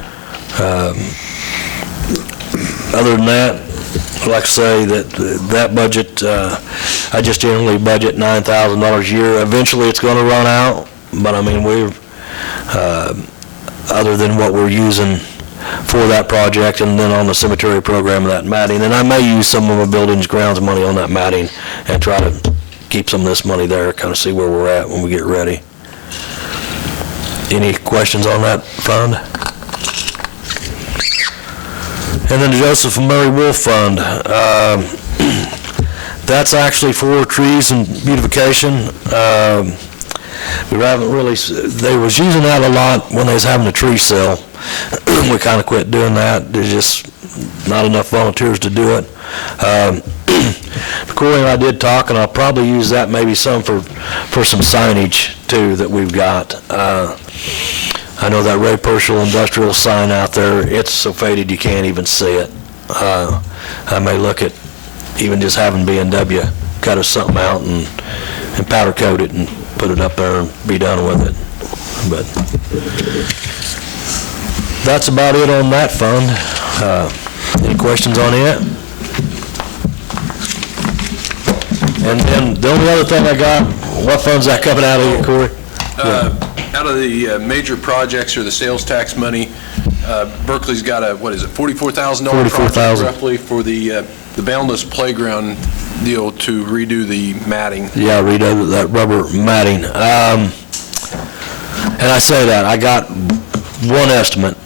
Other than that, like I say, that budget, I just generally budget $9,000 a year. Eventually, it's going to run out, but I mean, other than what we're using for that project, and then on the cemetery program, that matting, and I may use some of my buildings grounds money on that matting and try to keep some of this money there, kind of see where we're at when we get ready. Any questions on that fund? And then the Joseph and Mary Wolf Fund. That's actually for trees and beautification. We haven't really, they was using that a lot when they was having a tree sale. We kind of quit doing that. There's just not enough volunteers to do it. Corey and I did talk, and I'll probably use that maybe some for some signage too that we've got. I know that Ray Purcell industrial sign out there, it's so faded you can't even see it. I may look at even just having B&W cut us something out and powder coat it and put it up there and be done with it. But that's about it on that fund. Any questions on it? And then the only other thing I got, what fund's that coming out of here, Corey? Out of the major projects or the sales tax money, Berkeley's got a, what is it, $44,000 project roughly for the Boundless Playground deal to redo the matting. Yeah, redo that rubber matting. And I say that, I got one estimate,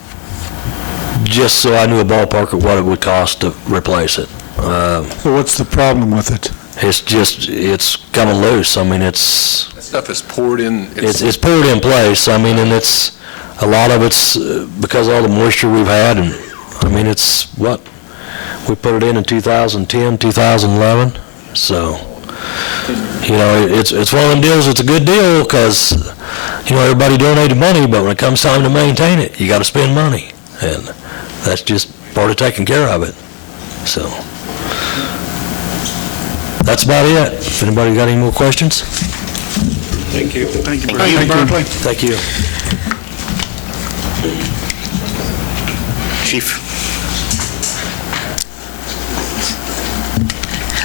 just so I knew a ballpark of what it would cost to replace it. So what's the problem with it? It's coming loose. I mean, That stuff is poured in. It's poured in place. I mean, and it's, a lot of it's because of all the moisture we've had, and I mean, it's what? We put it in 2010, 2011, so, you know, it's one of them deals, it's a good deal, because, you know, everybody donated money, but when it comes time to maintain it, you got to spend money, and that's just part of taking care of it, so. That's about it. If anybody got any more questions? Thank you. Thank you, Thank you. Berkeley. Thank you. Chief.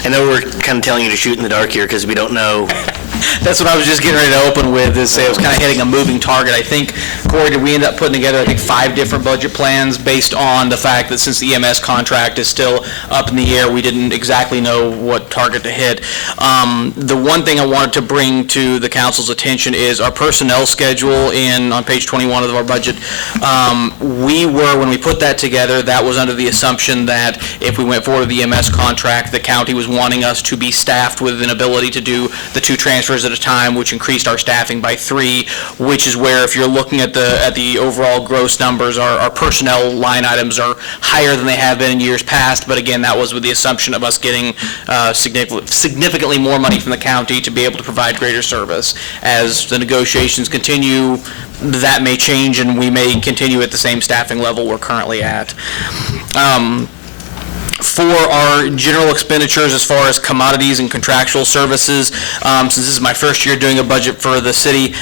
I know we're kind of telling you to shoot in the dark here because we don't know. That's what I was just getting ready to open with, is say I was kind of hitting a moving target. I think, Corey, did we end up putting together, 5 different budget plans based on the fact that since the EMS contract is still up in the air, we didn't exactly know what target to hit. The one thing I wanted to bring to the council's attention is our personnel schedule on page 21 of our budget. When we put that together, that was under the assumption that if we went forward with the EMS contract, the county was wanting us to be staffed with an ability to do the 2 transfers at a time, which increased our staffing by 3, which is where, if you're looking at the overall gross numbers, our personnel line items are higher than they have been in years past. But again, that was with the assumption of us getting significantly more money from the county to be able to provide greater service. As the negotiations continue, that may change, and we may continue at the same staffing level we're currently at. For our general expenditures, as far as commodities and contractual services, since this is my first year doing a budget for the city,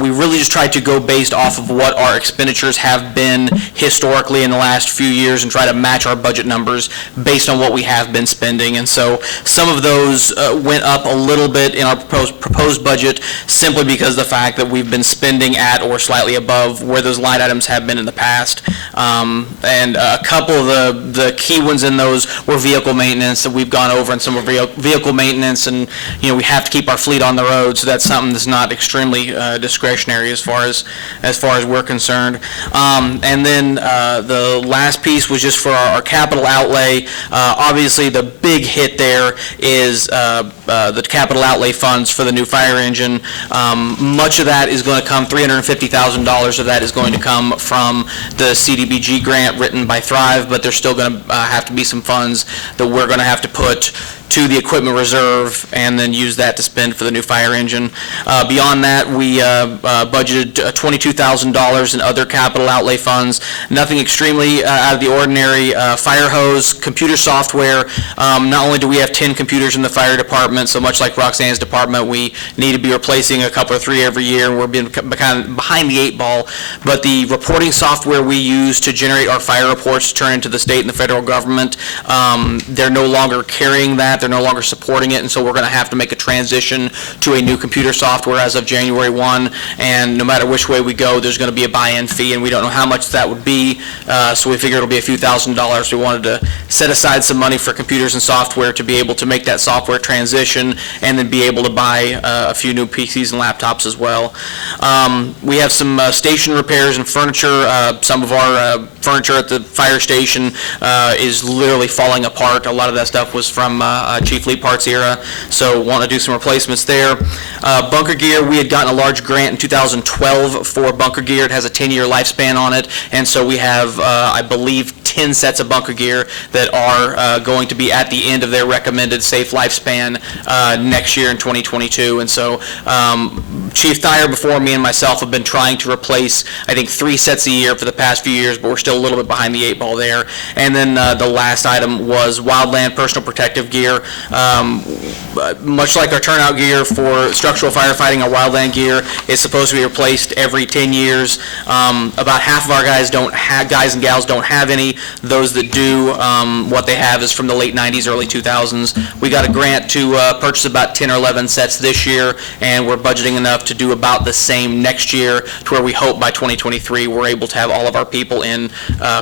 we really just tried to go based off of what our expenditures have been historically in the last few years and try to match our budget numbers based on what we have been spending. And so some of those went up a little bit in our proposed budget simply because of the fact that we've been spending at or slightly above where those line items have been in the past. And a couple of the key ones in those were vehicle maintenance that we've gone over, and some of vehicle maintenance, and we have to keep our fleet on the road, so that's something that's not extremely discretionary as far as we're concerned. And then the last piece was just for our capital outlay. Obviously, the big hit there is the capital outlay funds for the new fire engine. Much of that is going to come, $350,000 of that is going to come from the CDBG grant written by Thrive, but there's still going to have to be some funds that we're going to have to put to the equipment reserve and then use that to spend for the new fire engine. Beyond that, we budgeted $22,000 in other capital outlay funds. Nothing extremely out of the ordinary. Fire hose, computer software. Not only do we have 10 computers in the fire department, so much like Roxanne's department, we need to be replacing a couple or 3 every year, and we're being kind of behind the 8 ball. But the reporting software we use to generate our fire reports to turn into the state and the federal government, they're no longer carrying that. They're no longer supporting it, and so we're going to have to make a transition to a new computer software as of January 1, and no matter which way we go, there's going to be a buy-in fee, and we don't know how much that would be, so we figured it'll be a few $1,000s. We wanted to set aside some money for computers and software to be able to make that software transition and then be able to buy a few new PCs and laptops as well. We have some station repairs and furniture. Some of our furniture at the fire station is literally falling apart. A lot of that stuff was from Chief Lee Parts era, so want to do some replacements there. Bunker gear, we had gotten a large grant in 2012 for bunker gear. It has a 10-year lifespan on it, and so we have, I believe, 10 sets of bunker gear that are going to be at the end of their recommended safe lifespan next year in 2022. And so Chief Thayer, before me and myself, have been trying to replace, I think, 3 sets a year for the past few years, but we're still a little bit behind the 8 ball there. And then the last item was Wildland personal protective gear. Much like our turnout gear for structural firefighting, our Wildland gear is supposed to be replaced every 10 years. About half of our guys and gals don't have any. Those that do, what they have is from the late 90s, early 2000s. We got a grant to purchase about 10 or 11 sets this year, and we're budgeting enough to do about the same next year, to where we hope by 2023 we're able to have all of our people in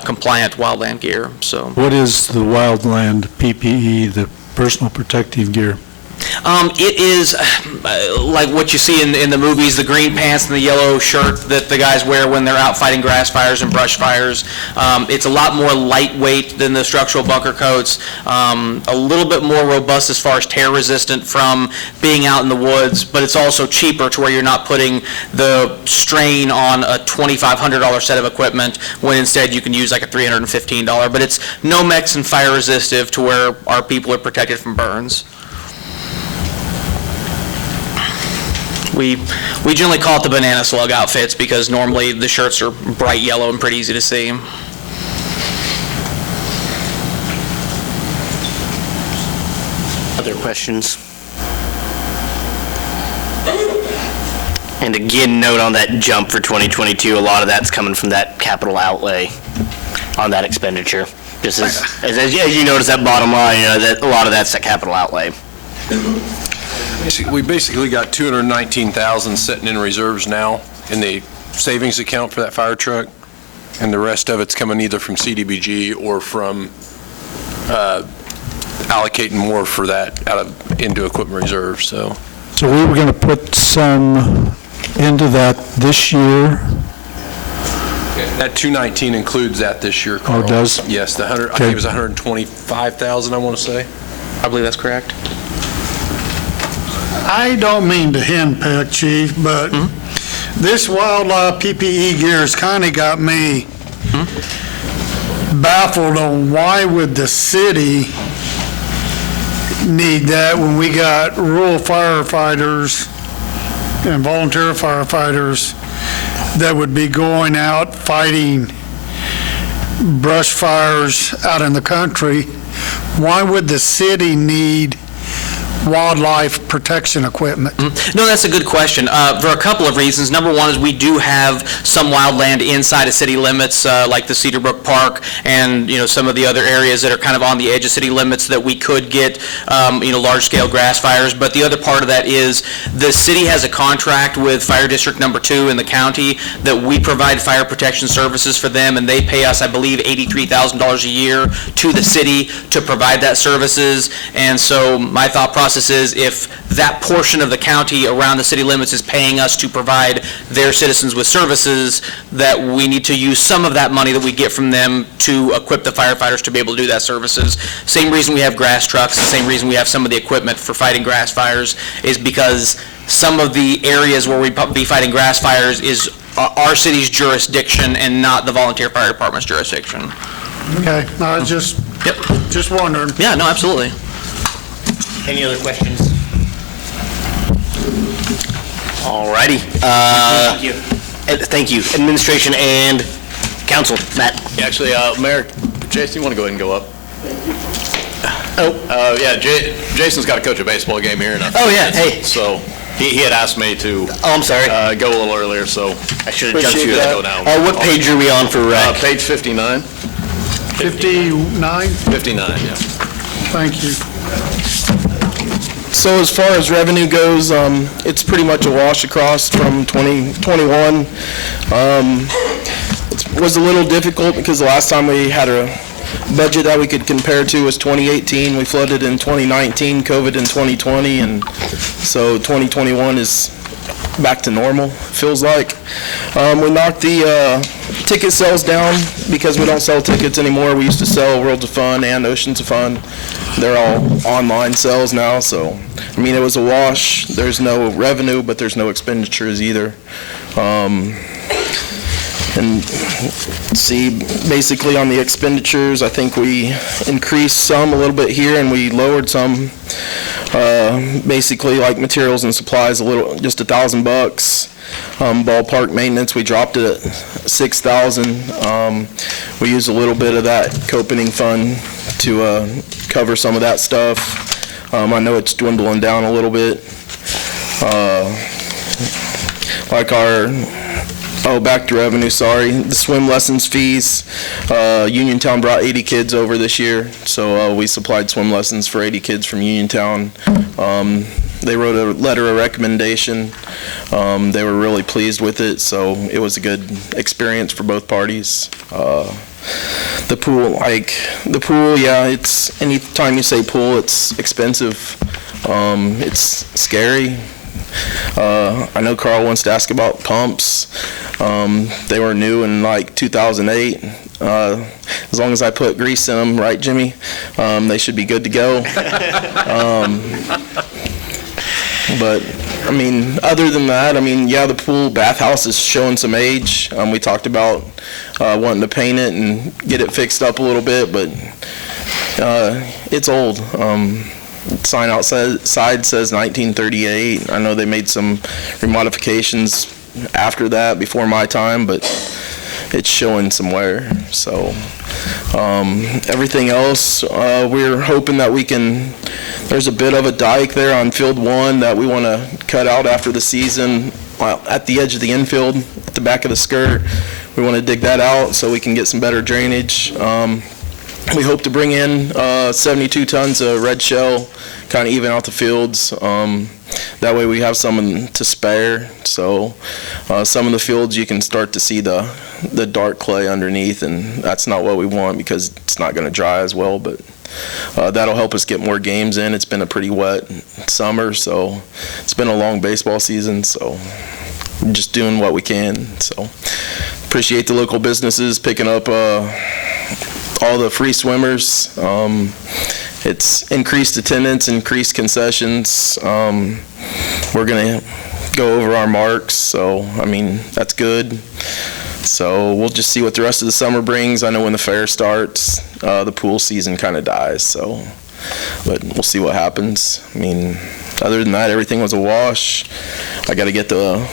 compliant Wildland gear. So, what is the Wildland PPE, the personal protective gear? It is like what you see in the movies, the green pants and the yellow shirt that the guys wear when they're out fighting grass fires and brush fires. It's a lot more lightweight than the structural bunker coats, a little bit more robust as far as tear resistant from being out in the woods, but it's also cheaper to where you're not putting the strain on a $2,500 set of equipment when instead you can use like a $315. But it's Nomex and fire resistive to where our people are protected from burns. We generally call it the banana slug outfits because normally the shirts are bright yellow and pretty easy to see. Other questions? And again, note on that jump for 2022, a lot of that's coming from that capital outlay on that expenditure. Just as you notice that bottom line, that a lot of that's that capital outlay. We basically got $219,000 sitting in reserves now in the savings account for that fire truck, and the rest of it's coming either from CDBG or from allocating more for that into equipment reserve. So we were going to put some into that this year. that 219 includes that this year, Carl. Oh, it does? Yes, the 100. I think it was 125,000. I want to say. I believe that's correct. I don't mean to henpeck, Chief, but this Wildland PPE gear has kind of got me baffled on why would the city need that when we got rural firefighters and volunteer firefighters that would be going out fighting brush fires out in the country. Why would the city need wildlife protection equipment? No, that's a good question. For a couple of reasons. Number one is we do have some wildland inside of city limits, like the Cedar Brook Park and, some of the other areas that are kind of on the edge of city limits that we could get, large-scale grass fires. But the other part of that is the city has a contract with Fire District Number 2 in the county that we provide fire protection services for them, and they pay us, I believe, $83,000 a year to the city to provide that services. And so my thought process is if that portion of the county around the city limits is paying us to provide their citizens with services, that we need to use some of that money that we get from them to equip the firefighters to be able to do that services. Same reason we have grass trucks, the same reason we have some of the equipment for fighting grass fires is because some of the areas where we be fighting grass fires is our city's jurisdiction and not the volunteer fire department's jurisdiction. Okay, I was just wondering. Yeah, no, absolutely. Any other questions? All righty. Thank you. Thank you. Administration and council. Matt. Actually, Mayor, Jason, you want to go ahead and go up? Jason's got to coach a baseball game here in a few minutes. Hey. So he had asked me to I'm sorry. go a little earlier, so I should have jumped you. go now. What page are we on for rec? Page 59. 59? 59, yeah. Thank you. So as far as revenue goes, it's pretty much a wash across from 2021. It was a little difficult because the last time we had a budget that we could compare to was 2018. We flooded in 2019, COVID in 2020, and so 2021 is back to normal, feels like. We knocked the ticket sales down because we don't sell tickets anymore. We used to sell Worlds of Fun and Oceans of Fun. They're all online sales now, so, it was a wash. There's no revenue, but there's no expenditures either. And see, basically on the expenditures, I think we increased some a little bit here, and we lowered some, basically like materials and supplies, just $1,000. Ballpark maintenance, we dropped it at $6,000. We used a little bit of that co-opening fund to cover some of that stuff. I know it's dwindling down a little bit. Back to revenue, sorry. The swim lessons fees, Uniontown brought 80 kids over this year, so we supplied swim lessons for 80 kids from Uniontown. They wrote a letter of recommendation. They were really pleased with it, so it was a good experience for both parties. The pool, it's, anytime you say pool, it's expensive. It's scary. I know Carl wants to ask about pumps. They were new in 2008. As long as I put grease in them, right, Jimmy? They should be good to go. But, other than that, the pool bathhouse is showing some age. We talked about wanting to paint it and get it fixed up a little bit, but it's old. Sign outside says 1938. I know they made some remodifications after that, before my time, but it's showing some wear. So everything else, we're hoping that There's a bit of a dike there on field 1 that we want to cut out after the season at the edge of the infield, at the back of the skirt. We want to dig that out so we can get some better drainage. We hope to bring in 72 tons of red shell, kind of even out the fields. That way we have some to spare. So some of the fields you can start to see the dark clay underneath, and that's not what we want because it's not going to dry as well. But that'll help us get more games in. It's been a pretty wet summer, so it's been a long baseball season. So we're just doing what we can. So appreciate the local businesses picking up all the free swimmers. It's increased attendance, increased concessions. We're going to go over our marks, so, I mean, that's good. So we'll just see what the rest of the summer brings. I know when the fair starts, the pool season kind of dies, so, but we'll see what happens. I mean, other than that, everything was a wash. I got to get the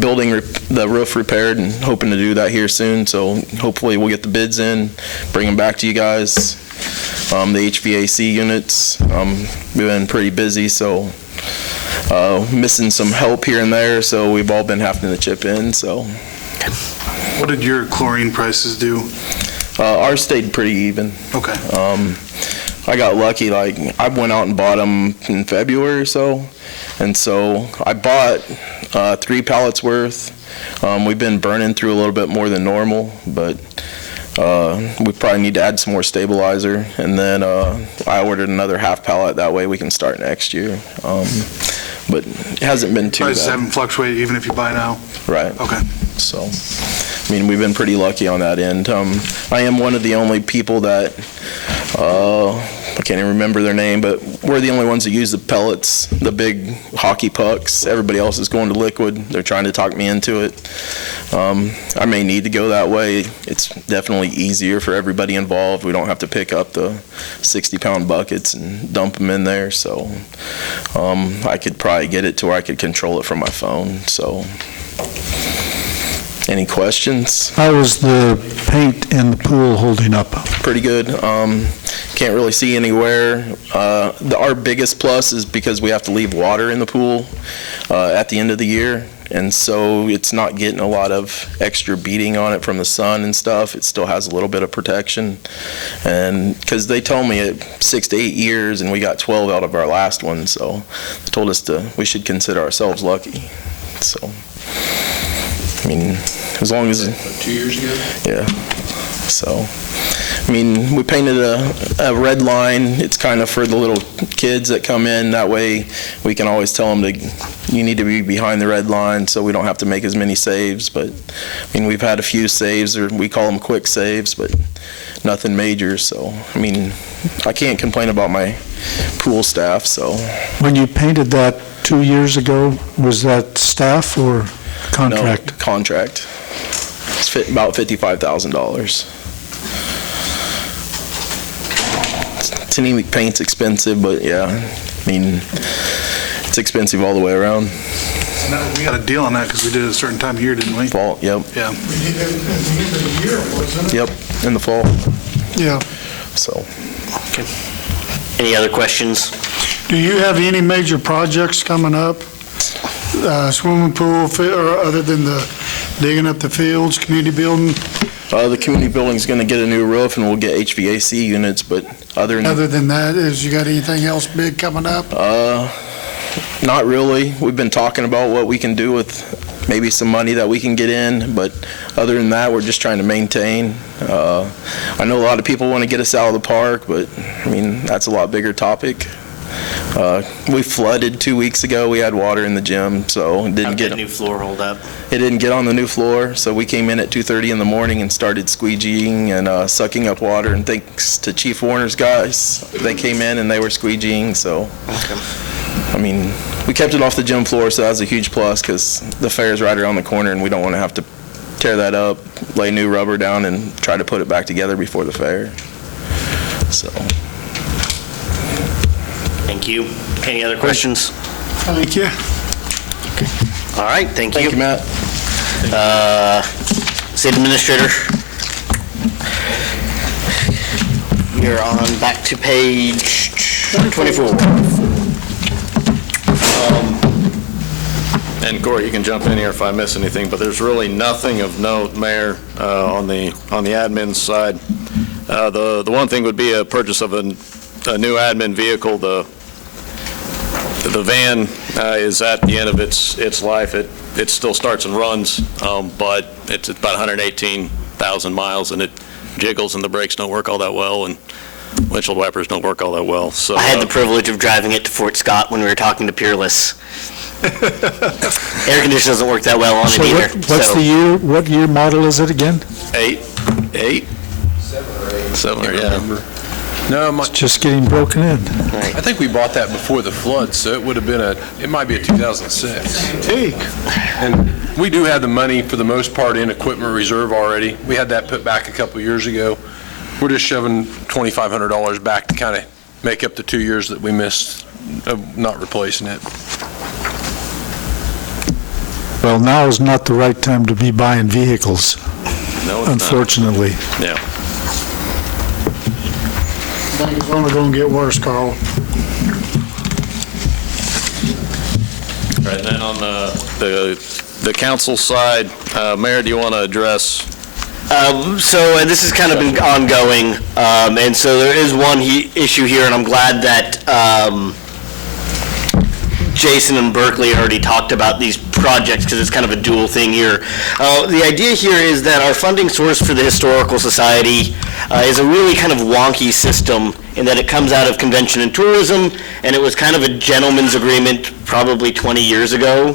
building, the roof repaired, and hoping to do that here soon, so hopefully we'll get the bids in, bring them back to you guys. The HVAC units, we've been pretty busy, so missing some help here and there, so we've all been having to chip in, so. What did your chlorine prices do? Ours stayed pretty even. Okay. I got lucky, like, I went out and bought them in February or so, and so I bought 3 pallets worth. We've been burning through a little bit more than normal, but we probably need to add some more stabilizer, and then I ordered another half pallet. That way we can start next year. But it hasn't been too Prices bad. haven't fluctuated even if you buy now? Right. Okay. So, I mean, we've been pretty lucky on that end. I am one of the only people that, I can't even remember their name, but we're the only ones that use the pellets, the big hockey pucks. Everybody else is going to liquid. They're trying to talk me into it. I may need to go that way. It's definitely easier for everybody involved. We don't have to pick up the 60-pound buckets and dump them in there. So I could probably get it to where I could control it from my phone. So any questions? How was the paint in the pool holding up? Pretty good. Can't really see anywhere. Our biggest plus is because we have to leave water in the pool at the end of the year. And so it's not getting a lot of extra beating on it from the sun and stuff. It still has a little bit of protection. And because they told me it 6 to 8 years, and we got 12 out of our last one, so they told us we should consider ourselves lucky. So, I mean, as long as... 2 years ago? Yeah. So, I mean, we painted a red line. It's kind of for the little kids that come in. That way we can always tell them you need to be behind the red line so we don't have to make as many saves. But, I mean, we've had a few saves, or we call them quick saves, but nothing major. So, I mean, I can't complain about my pool staff, so. When you painted that 2 years ago, was that staff or contract? No, contract. It's about $55,000. Anemic paint's expensive, but yeah, I mean, it's expensive all the way around. So now we got a deal on that because we did it a certain time of year, didn't we? Fall, yep. Yeah. We did it at the end of the year, wasn't it? Yep, in the fall. Yeah. So. Okay. Any other questions? Do you have any major projects coming up? Swimming pool, or other than the digging up the fields, community building? The community building's going to get a new roof, and we'll get HVAC units, but other than that, you got anything else big coming up? Not really. We've been talking about what we can do with maybe some money that we can get in, but other than that, we're just trying to maintain. I know a lot of people want to get us out of the park, but I mean, that's a lot bigger topic. We flooded 2 weeks ago. We had water in the gym, so it didn't get... How'd the new floor hold up? It didn't get on the new floor, so we came in at 2:30 in the morning and started squeegeeing and sucking up water, and thanks to Chief Warner's guys, they came in and they were squeegeeing, so... I mean, we kept it off the gym floor, so that was a huge plus because the fair is right around the corner, and we don't want to have to tear that up, lay new rubber down, and try to put it back together before the fair. So... Thank you. Any other questions? Thank you. All right, thank you. Thank you, Matt. State Administrator. You're on back to page 24. And Corey, you can jump in here if I miss anything, but there's really nothing of note, Mayor, on the admin side. The one thing would be a purchase of a new admin vehicle. The van is at the end of its life. It still starts and runs, but it's about 118,000 miles, and it jiggles, and the brakes don't work all that well, and windshield wipers don't work all that well. So I had the privilege of driving it to Fort Scott when we were talking to Peerless. Air conditioning doesn't work that well on it either. What's the year, what year model is it again? 8? 7 or 8, yeah. No, It's just getting broken in. I think we bought that before the flood, so it would have been it might be a 2006. And we do have the money, for the most part, in equipment reserve already. We had that put back a couple years ago. We're just shoving $2,500 back to kind of make up the 2 years that we missed of not replacing it. Well, now is not the right time to be buying vehicles, No, it's unfortunately. not. Yeah. I think it's only going to get worse, Carl. All right, then on the council side, Mayor, do you want to address? So this has kind of been ongoing, and so there is one issue here, and I'm glad that Jason and Berkeley already talked about these projects, because it's kind of a dual thing here. The idea here is that our funding source for the Historical Society is a really kind of wonky system in that it comes out of convention and tourism, and it was kind of a gentleman's agreement probably 20 years ago.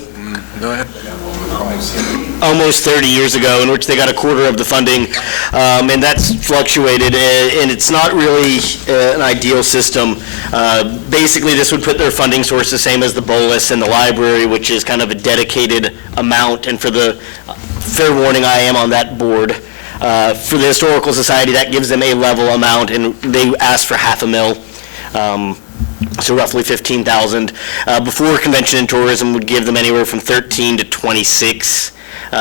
Almost 30 years ago, in which they got a quarter of the funding, and that's fluctuated, and it's not really an ideal system. Basically, this would put their funding source the same as the bolus and the library, which is kind of a dedicated amount, and for the, fair warning, I am on that board. For the Historical Society, that gives them a level amount, and they asked for $500,000. So roughly 15,000. Before convention and tourism would give them anywhere from 13 to 26.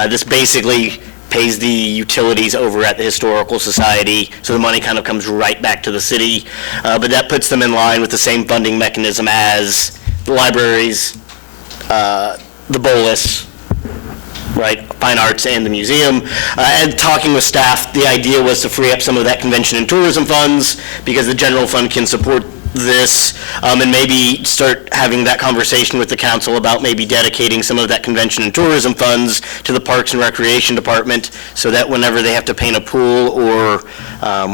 This basically pays the utilities over at the Historical Society, so the money kind of comes right back to the city. But that puts them in line with the same funding mechanism as the libraries, the bolus, right, fine arts, and the museum. And talking with staff, the idea was to free up some of that convention and tourism funds, because the general fund can support this, and maybe start having that conversation with the council about maybe dedicating some of that convention and tourism funds to the Parks and Recreation Department, so that whenever they have to paint a pool, or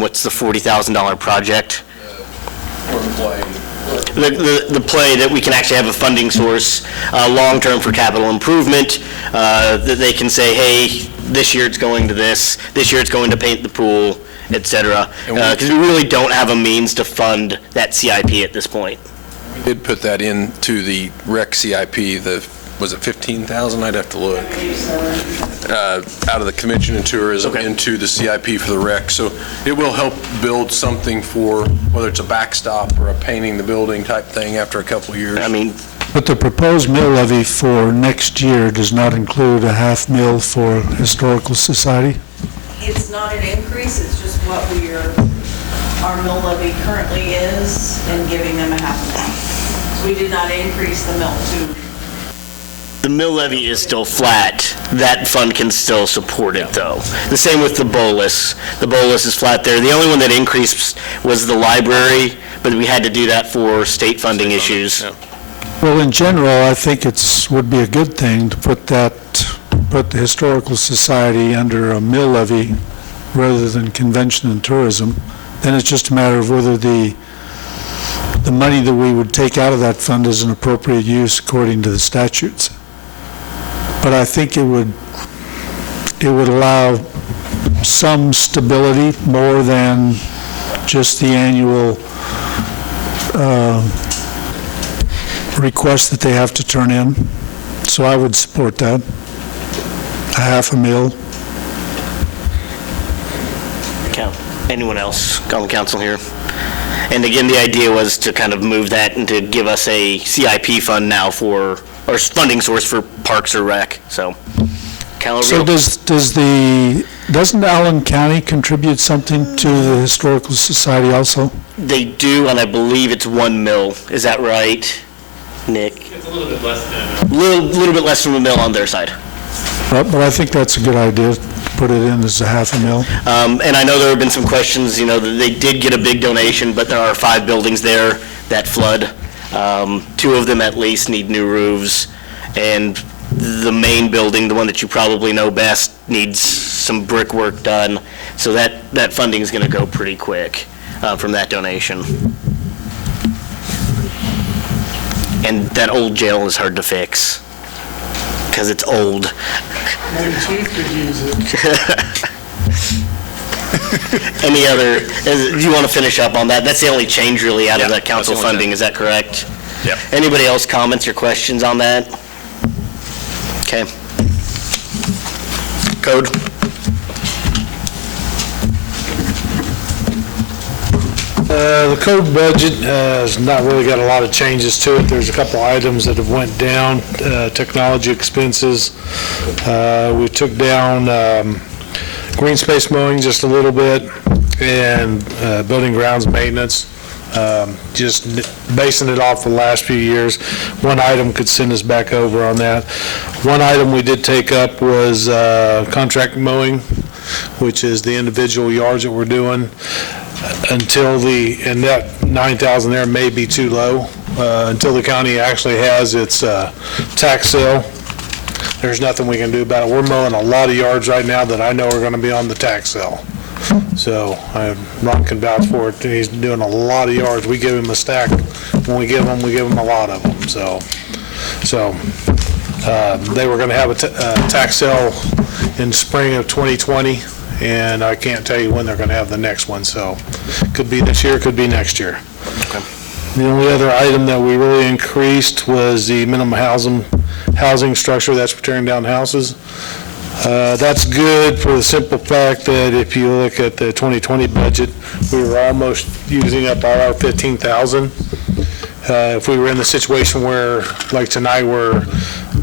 what's the $40,000 project? The play, that we can actually have a funding source long-term for capital improvement, that they can say, hey, this year it's going to this year it's going to paint the pool, et cetera, because we really don't have a means to fund that CIP at this point. We did put that into the rec CIP, was it 15,000? I'd have to look. Out of the convention and tourism into the CIP for the rec. So it will help build something for, whether it's a backstop or a painting the building type thing after a couple of years. I mean, But the proposed mill levy for next year does not include a half mill for Historical Society? It's not an increase, it's just what our mill levy currently is, and giving them a half mill. So we did not increase the mill to. the mill levy is still flat. That fund can still support it, though. The same with the bolus. The bolus is flat there. The only one that increased was the library, but we had to do that for state funding issues. Well, in general, I think would be a good thing to put the Historical Society under a mill levy rather than convention and tourism. Then it's just a matter of whether the money that we would take out of that fund is an appropriate use according to the statutes. But I think it would allow some stability more than just the annual request that they have to turn in. So I would support that. A half a mil. Anyone else on the council here? And again, the idea was to kind of move that and to give us a CIP fund now for, or funding source for parks or rec, so. So does the Doesn't Allen County contribute something to the Historical Society also? They do, and I believe it's 1 mil. Is that right, Nick? It's a little bit less than Little bit less than a mil on their side. But I think that's a good idea, to put it in as a half a mil. And I know there have been some questions, that they did get a big donation, but there are 5 buildings there that flood. 2 of them at least need new roofs, and the main building, the one that you probably know best, needs some brickwork done. So that funding is going to go pretty quick from that donation. And that old jail is hard to fix because it's old. Maybe Chief could use it. Any other, do you want to finish up on that? That's the only change really out of the council that's the only funding, is that correct? Yep. Anybody else comments or questions on that? Okay. Code? The code budget has not really got a lot of changes to it. There's a couple items that have went down. Technology expenses. We took down green space mowing just a little bit, and building grounds maintenance. Just basing it off the last few years. One item could send us back over on that. One item we did take up was contract mowing, which is the individual yards that we're doing. And that 9,000 there may be too low. Until the county actually has its tax sale, there's nothing we can do about it. We're mowing a lot of yards right now that I know are going to be on the tax sale. So Ron can vouch for it. He's doing a lot of yards. We give him a stack. When we give him a lot of them. So they were going to have a tax sale in spring of 2020, and I can't tell you when they're going to have the next one. So could be this year, could be next year. Okay. The only other item that we really increased was the minimum housing structure. That's for tearing down houses. That's good for the simple fact that if you look at the 2020 budget, we were almost using up all our 15,000. If we were in the situation where, like tonight, where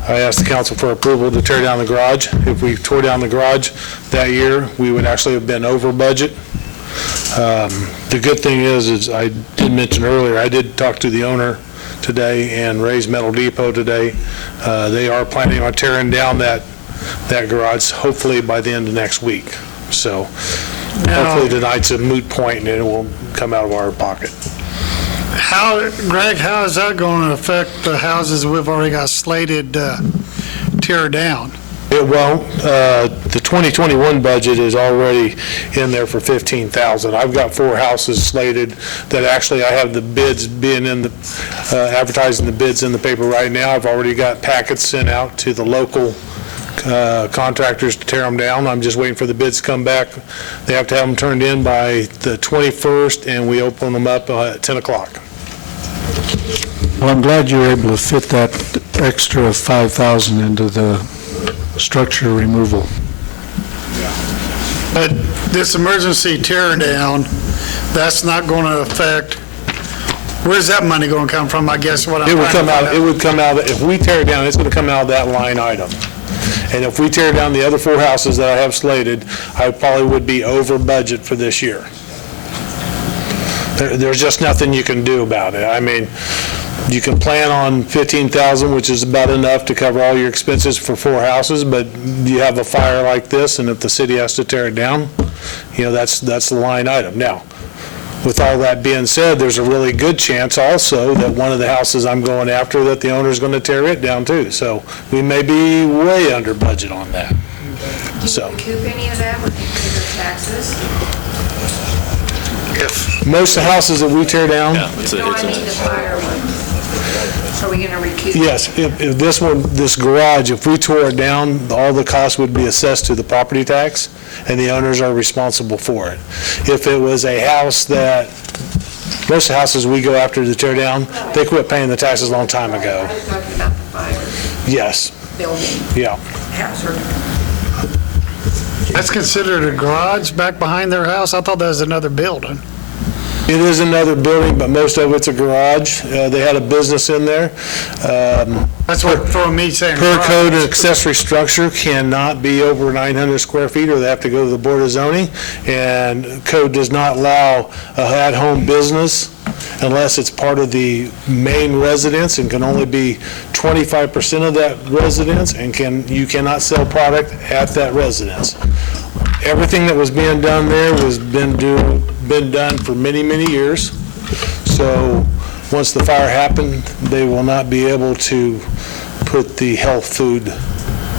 I asked the council for approval to tear down the garage, if we tore down the garage that year, we would actually have been over budget. The good thing is I did mention earlier, I did talk to the owner today and Ray's Metal Depot today. They are planning on tearing down that garage, hopefully by the end of next week. So hopefully tonight's a moot point and it will come out of our pocket. Greg, how is that going to affect the houses we've already got slated to tear down? It won't. The 2021 budget is already in there for 15,000. I've got 4 houses slated that actually I have the bids being in the, advertising the bids in the paper right now. I've already got packets sent out to the local contractors to tear them down. I'm just waiting for the bids to come back. They have to have them turned in by the 21st, and we open them up at 10 o'clock. Well, I'm glad you were able to fit that extra 5,000 into the structure removal. But this emergency tear down, that's not going to affect, where's that money going to come from, I guess what I'm It would trying to come find out, it would come out, if we tear it down, it's going to come out of that line item. And if we tear down the other 4 houses that I have slated, I probably would be over budget for this year. There's just nothing you can do about it. I mean, you can plan on 15,000, which is about enough to cover all your expenses for 4 houses, but you have a fire like this, and if the city has to tear it down, that's the line item. Now, with all that being said, there's a really good chance also that one of the houses I'm going after, that the owner's going to tear it down too. So we may be way under budget on that. So. Do you recoup any of that with your taxes? If most of the houses that we tear down. No, I mean the fire ones. Are we going to recoup? Yes, if this garage, if we tore it down, all the costs would be assessed to the property tax, and the owners are responsible for it. If it was a house that, most of the houses we go after to tear down, they quit paying the taxes a long time ago. I was talking about the fire Yes, building yeah. hazard. That's considered a garage back behind their house? I thought that was another building. It is another building, but most of it's a garage. They had a business in there. That's what throwing me saying. Per code, an accessory structure cannot be over 900 square feet, or they have to go to the Board of Zoning. And code does not allow a at-home business unless it's part of the main residence and can only be 25% of that residence, and you cannot sell product at that residence. Everything that was being done there was been done for many, many years. So once the fire happened, they will not be able to put the health food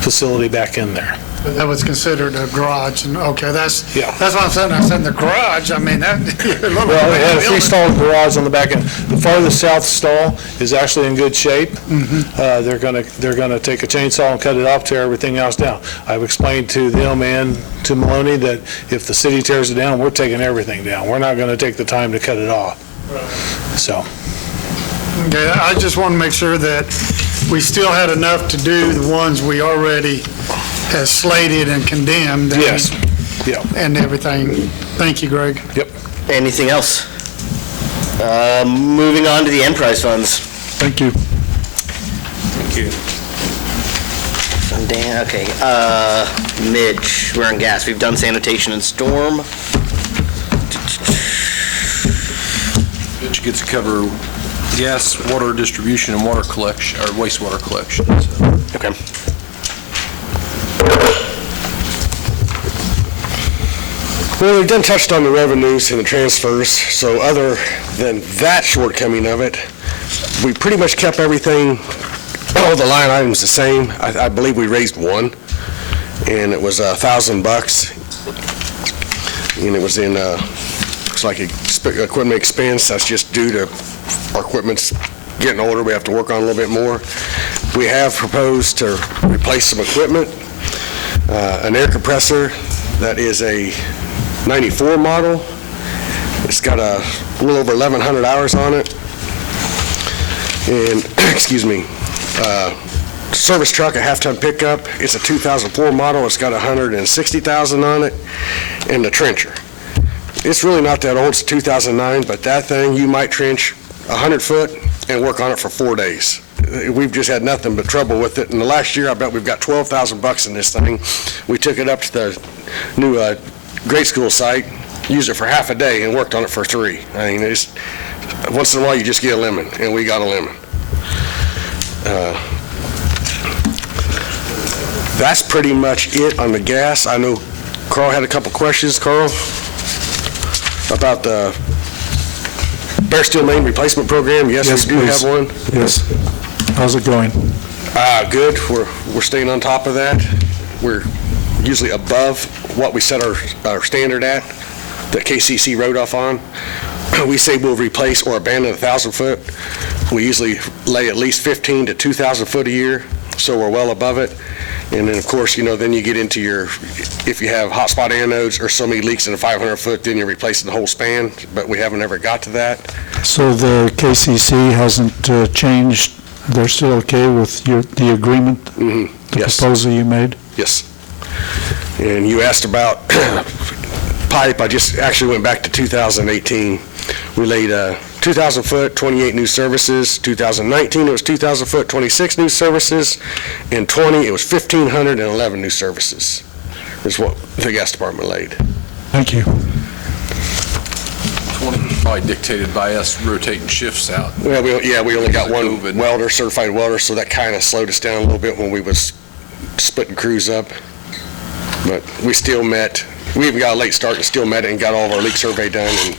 facility back in there. That was considered a garage, and okay, that's Yeah. what I'm saying. I said the garage, I mean, that. Well, it had a three-stall garage on the back end. The farthest south stall is actually in good shape. They're gonna take a chainsaw and cut it off, tear everything else down. I've explained to them and to Maloney that if the city tears it down, we're taking everything down. We're not gonna take the time to cut it off. So. Okay, I just want to make sure that we still had enough to do the ones we already has slated and condemned. Yes. Yeah. And everything. Thank you, Greg. Yep. Anything else? Moving on to the enterprise funds. Thank you. Thank you. Dan, okay, Midge, we're on gas. We've done sanitation and storm. Which gets to cover gas, water distribution, and water collection, or wastewater collection. Okay. Well, we've done touched on the revenues and the transfers, so other than that shortcoming of it, we pretty much kept everything, all the line items the same. I believe we raised one, and it was $1,000, and it was in, looks like equipment expense. That's just due to our equipment's getting older. We have to work on a little bit more. We have proposed to replace some equipment, an air compressor that is a 94 model. It's got a little over 1,100 hours on it. And, excuse me, service truck, a half-ton pickup. It's a 2004 model. It's got 160,000 on it. And the trencher. It's really not that old. It's 2009, but that thing, you might trench 100 foot and work on it for 4 days. We've just had nothing but trouble with it. In the last year, I bet we've got $12,000 in this thing. We took it up to the new grade school site, used it for half a day, and worked on it for 3. I mean, it's, once in a while, you just get a lemon, and we got a lemon. That's pretty much it on the gas. I know Carl had a couple questions. Carl, about the bare steel main replacement program. Yes, we do have one. Yes. How's it going? Good. We're staying on top of that. We're usually above what we set our standard at, that KCC wrote off on. We say we'll replace or abandon 1,000 foot. We usually lay at least 15 to 2,000 foot a year, so we're well above it. And then, of course, then you get into if you have hotspot anodes or so many leaks in a 500 foot, then you're replacing the whole span, but we haven't ever got to that. So the KCC hasn't changed? They're still okay with the agreement, the proposal you made? Yes. And you asked about pipe. I just actually went back to 2018. We laid 2,000 foot, 28 new services. 2019, it was 2,000 foot, 26 new services. In 20, it was 1,511 new services, is what the gas department laid. Thank you. 20 was probably dictated by us rotating shifts out. Well, we only got one welder, certified welder, so that kind of slowed us down a little bit when we was splitting crews up. But we still met. We even got a late start and still met it and got all of our leak survey done. And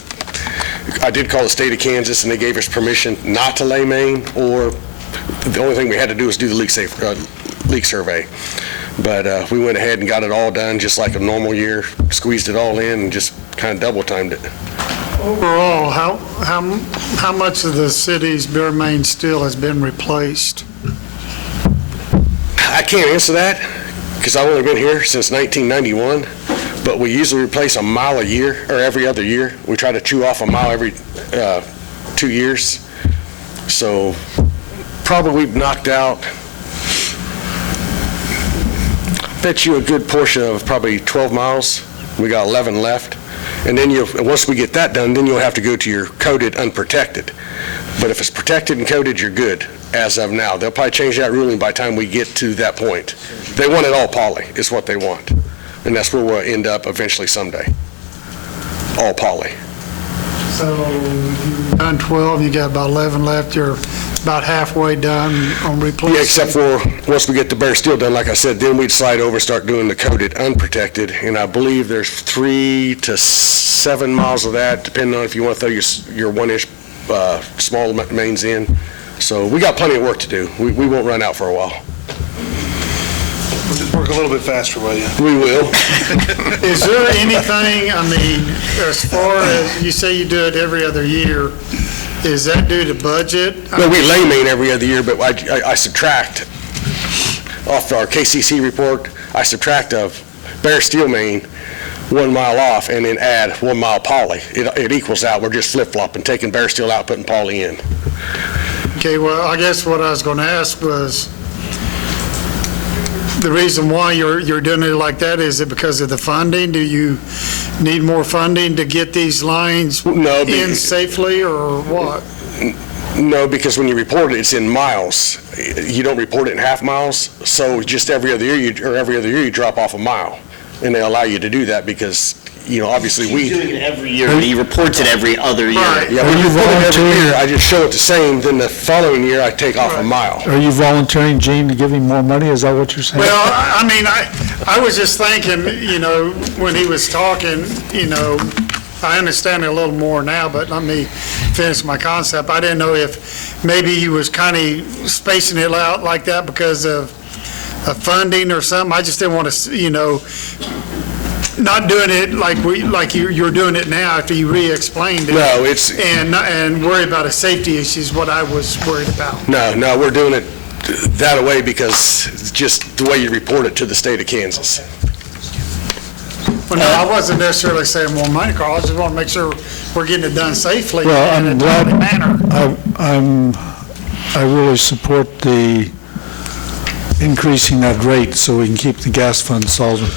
I did call the state of Kansas, and they gave us permission not to lay main, or the only thing we had to do was do the leak survey. But we went ahead and got it all done just like a normal year, squeezed it all in, and just kind of double timed it. Overall, how much of the city's bare main steel has been replaced? I can't answer that because I've only been here since 1991, but we usually replace a mile a year or every other year. We try to chew off a mile every 2 years. So probably we've knocked out, bet you a good portion of probably 12 miles. We got 11 left. And then once we get that done, then you'll have to go to your coated unprotected. But if it's protected and coated, you're good as of now. They'll probably change that ruling by the time we get to that point. They want it all poly, is what they want. And that's where we'll end up eventually someday. All poly. So you've done 12, you got about 11 left, you're about halfway done on replacing? Yeah, except for once we get the bare steel done, like I said, then we'd slide over and start doing the coated unprotected. And I believe there's 3 to 7 miles of that, depending on if you want to throw your 1-inch small mains in. So we got plenty of work to do. We won't run out for a while. We'll just work a little bit faster, will you? We will. Is there anything, I mean, as far as, you say you do it every other year, is that due to budget? No, we lay main every other year, but I subtract off our KCC report, I subtract a bare steel main 1 mile off and then add 1 mile poly. It equals out. We're just flip-flopping, taking bare steel out, putting poly in. Okay, well, I guess what I was going to ask was, the reason why you're doing it like that, is it because of the funding? Do you need more funding to get these lines in safely, or what? No, because when you report it, it's in miles. You don't report it in half miles, so just every other year you drop off a mile. And they allow you to do that because, obviously He's doing it every year, but he reports it every other year. Right. Yeah, when you report it every year, I just show it the same, then the following year I take off a mile. Are you volunteering, Gene, to give him more money? Is that what you're saying? Well, I mean, I was just thinking, when he was talking, I understand it a little more now, but let me finish my concept. I didn't know if maybe he was kind of spacing it out like that because of funding or something. I just didn't want to, not doing it like you're doing it now after you re-explained it. No, it's... And worry about a safety issue is what I was worried about. No, we're doing it that way because it's just the way you report it to the state of Kansas. Well, no, I wasn't necessarily saying more money, Carl. I just want to make sure we're getting it done safely Well, and in I'm a glad, timely manner. I really support the increasing that rate so we can keep the gas fund solvent.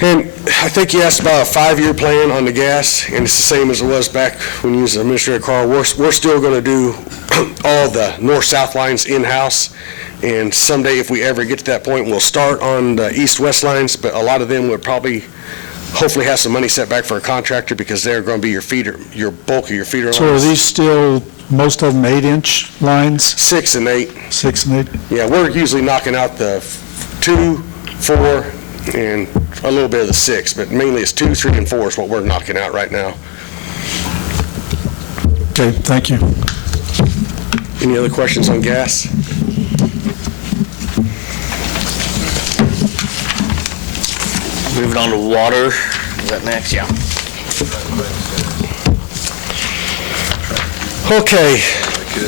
And I think you asked about a 5-year plan on the gas, and it's the same as it was back when you was Administrator Carl. We're still going to do all the north-south lines in-house, and someday if we ever get to that point, we'll start on the east-west lines, but a lot of them would probably hopefully have some money set back for a contractor because they're going to be your feeder, your bulk of your feeder lines. So are these still, most of them 8-inch lines? 6 and 8. 6 and 8? Yeah, we're usually knocking out the 2, 4, and a little bit of the 6, but mainly it's 2, 3, and 4 is what we're knocking out right now. Okay, thank you. Any other questions on gas? Moving on to water. Is that next? Yeah. Okay,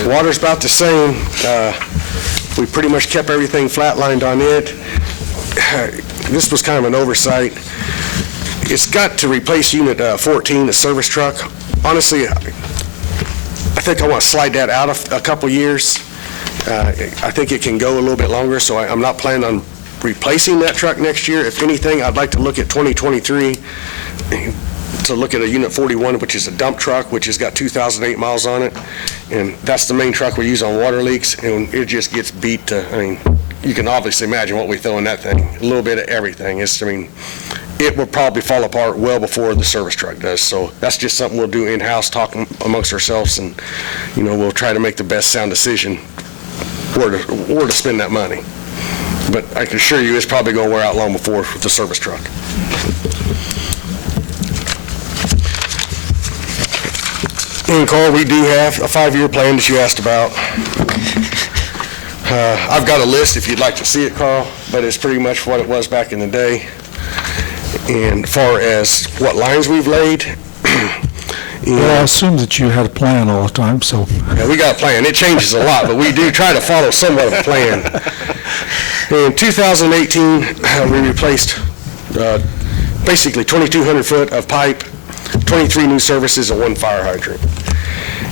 water's about the same. We pretty much kept everything flatlined on it. This was kind of an oversight. It's got to replace Unit 14, the service truck. Honestly, I think I want to slide that out a couple years. I think it can go a little bit longer, so I'm not planning on replacing that truck next year. If anything, I'd like to look at 2023 to look at a Unit 41, which is a dump truck, which has got 2,008 miles on it. And that's the main truck we use on water leaks, and it just gets beat to, you can obviously imagine what we throw in that thing. A little bit of everything. It will probably fall apart well before the service truck does. So that's just something we'll do in-house, talk amongst ourselves, and, we'll try to make the best sound decision where to spend that money. But I can assure you it's probably going to wear out long before the service truck. And Carl, we do have a 5-year plan that you asked about. I've got a list if you'd like to see it, Carl, but it's pretty much what it was back in the day. And as far as what lines we've laid, Well, I assume that you had a plan all the time, so. Yeah, we got a plan. It changes a lot, but we do try to follow somewhat of a plan. In 2018, we replaced basically 2,200 foot of pipe, 23 new services, and 1 fire hydrant.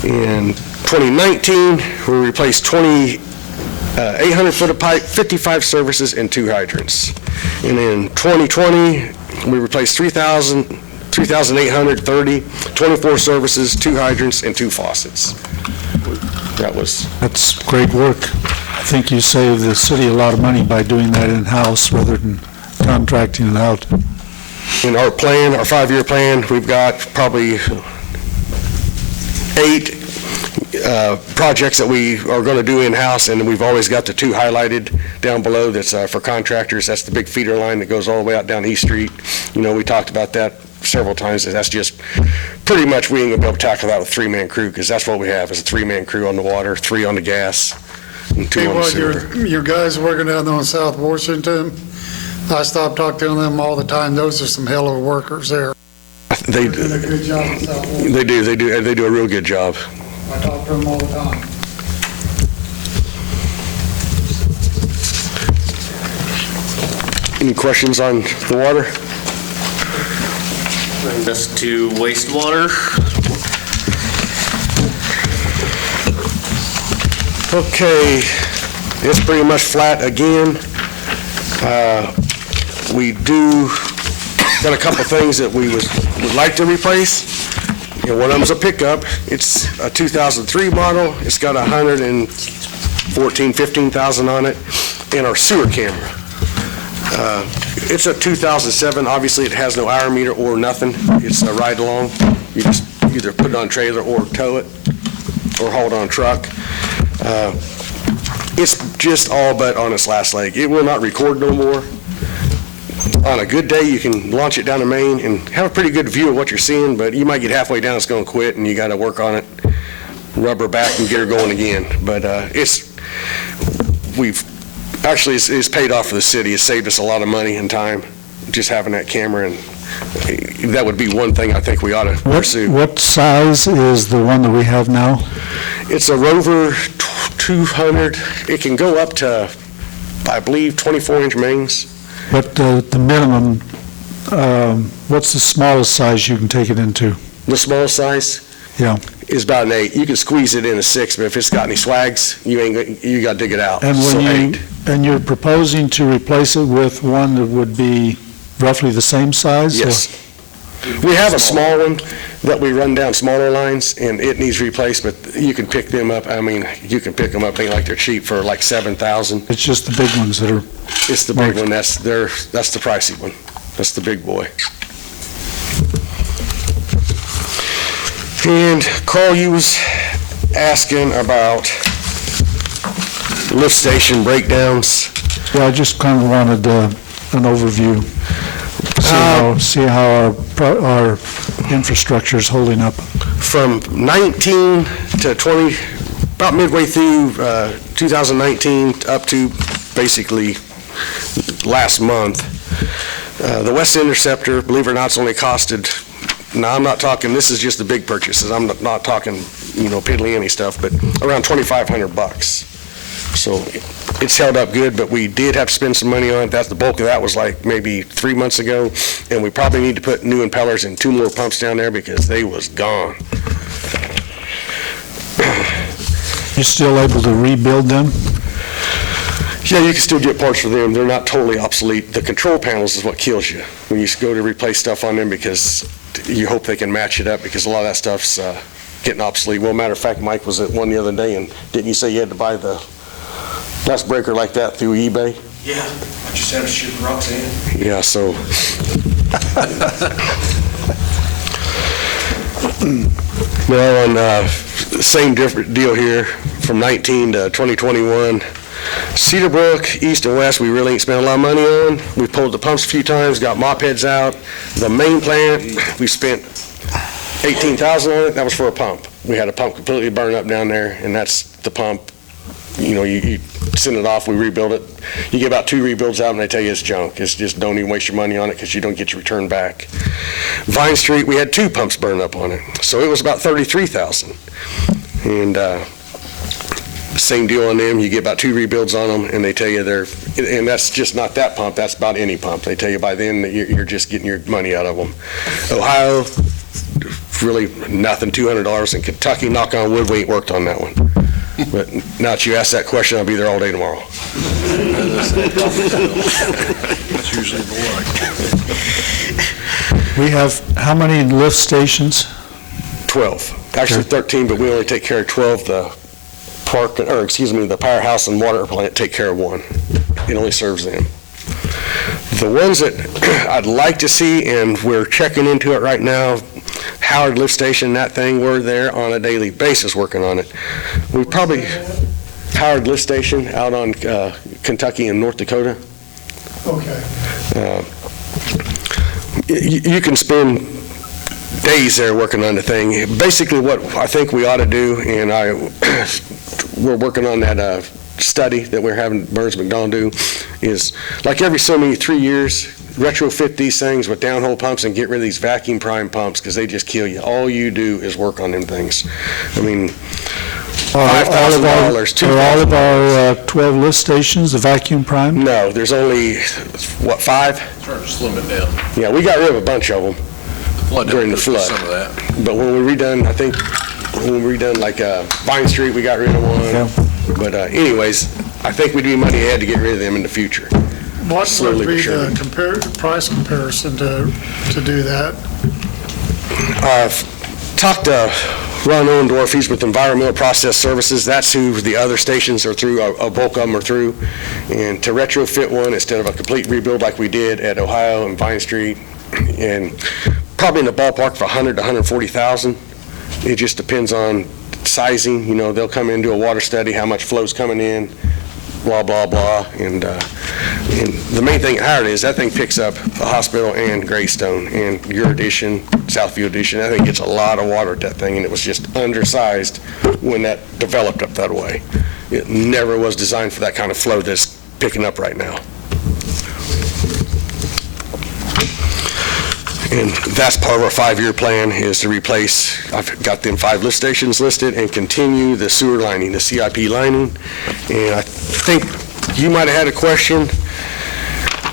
In 2019, we replaced 800 foot of pipe, 55 services, and 2 hydrants. And in 2020, we replaced 3,000 3,830, 24 services, 2 hydrants, and 2 faucets. That's great work. I think you save the city a lot of money by doing that in-house rather than contracting it out. In our plan, our 5-year plan, we've got probably 8 projects that we are going to do in-house, and we've always got the 2 highlighted down below that's for contractors. That's the big feeder line that goes all the way out down East Street. You know, we talked about that several times. That's just pretty much, we ain't going to be able to tackle that with a 3-man crew, because that's what we have, is a 3-man crew on the water, 3 on the gas, and 2 on the sewer. Your guys working down there in South Washington, I stop talking to them all the time. Those are some hell of workers there. They're doing a good job in South Washington. They do a real good job. I talk to them all the time. Any questions on the water? Bring us to wastewater. Okay, it's pretty much flat again. We got a couple things that we would like to replace. You know, one of them's a pickup. It's a 2003 model. It's got 15,000 on it, and our sewer camera. It's a 2007. Obviously, it has no hour meter or nothing. It's a ride-along. You just either put it on a trailer or tow it or haul it on a truck. It's just all but on its last leg. It will not record no more. On a good day, you can launch it down the main and have a pretty good view of what you're seeing, but you might get halfway down, it's going to quit, and you got to work on it, rub her back, and get her going again. But it's paid off for the city. It's saved us a lot of money and time just having that camera, and that would be one thing I think we ought to pursue. What size is the one that we have now? It's a Rover 200. It can go up to, I believe, 24-inch mains. But the minimum, what's the smallest size you can take it into? The smallest size? Yeah. Is about an 8. You can squeeze it in a 6, but if it's got any swags, you got to dig it out. And So when 8. and you're proposing to replace it with one that would be roughly the same size? Yes. We have a small one that we run down smaller lines, and it needs replaced, but you can pick them up. I mean, you can pick them up, ain't like they're cheap, for like $7,000. It's just the big ones that are... It's the big one. That's the pricey one. That's the big boy. And Carl, you was asking about lift station breakdowns. Yeah, I just kind of wanted an overview. See how our infrastructure is holding up. From 19 to 20, about midway through 2019 up to basically last month, the West Interceptor, believe it or not, it's only costed, now I'm not talking, this is just the big purchases, I'm not talking, piddly any stuff, but around $2,500. So it's held up good, but we did have to spend some money on it. The bulk of that was like maybe 3 months ago, and we probably need to put new impellers and 2 more pumps down there because they was gone. You still able to rebuild them? Yeah, you can still get parts for them. They're not totally obsolete. The control panels is what kills you when you go to replace stuff on them, because you hope they can match it up, because a lot of that stuff's getting obsolete. Well, matter of fact, Mike was at one the other day, and didn't you say you had to buy the last breaker like that through eBay? Yeah, I just had to shoot Roxanne. Yeah, so. Well, and same different deal here from 19 to 2021. Cedarbrook, east and west, we really ain't spent a lot of money on. We pulled the pumps a few times, got mop heads out. The main plant, we spent $18,000 on it. That was for a pump. We had a pump completely burned up down there, and that's the pump. You send it off, we rebuild it. You get about 2 rebuilds out, and they tell you it's junk. It's just, don't even waste your money on it, because you don't get your return back. Vine Street, we had 2 pumps burned up on it, so it was about $33,000. And same deal on them. You get about 2 rebuilds on them, and they tell you and that's just not that pump, that's about any pump. They tell you by then that you're just getting your money out of them. Ohio, really nothing, $200. In Kentucky, knock on wood, we ain't worked on that one. But now that you ask that question, I'll be there all day tomorrow. That's usually the luck. We have how many lift stations? 12. Actually 13, but we only take care of 12. The powerhouse and water plant take care of one. It only serves them. The ones that I'd like to see, and we're checking into it right now, Howard Lift Station, that thing, we're there on a daily basis working on it. We probably, Howard Lift Station out on Kentucky and North Dakota. Okay. You can spend days there working on the thing. Basically what I think we ought to do, and we're working on that study that we're having Burns McDonald do, is like every so many 3 years, retrofit these things with downhole pumps and get rid of these vacuum prime pumps because they just kill you. All you do is work on them things. I mean, $5,000, $2,000. Are all of our 12 lift stations the vacuum prime? No, there's only, 5? Trying to slim it down. Yeah, we got rid of a bunch of them during the flood. Some of that. But when we redone, I think, when we redone like Vine Street, we got rid of one. Yeah. But anyways, I think we'd be money ahead to get rid of them in the future. What Slowly would but be surely. the price comparison to do that? I've talked to Ron Ohendorf, he's with Environmental Process Services. That's who the other stations are through, a bulk of them are through. And to retrofit one instead of a complete rebuild like we did at Ohio and Vine Street, and probably in the ballpark for $100,000 to $140,000. It just depends on sizing. You know, they'll come in, do a water study, how much flow's coming in, blah, blah, blah. And the main thing at Howard is that thing picks up the hospital and Greystone and your addition, Southview addition. That thing gets a lot of water at that thing, and it was just undersized when that developed up that way. It never was designed for that kind of flow that's picking up right now. And that's part of our 5-year plan, is to replace, I've got them 5 lift stations listed, and continue the sewer lining, the CIP lining. And I think you might have had a question.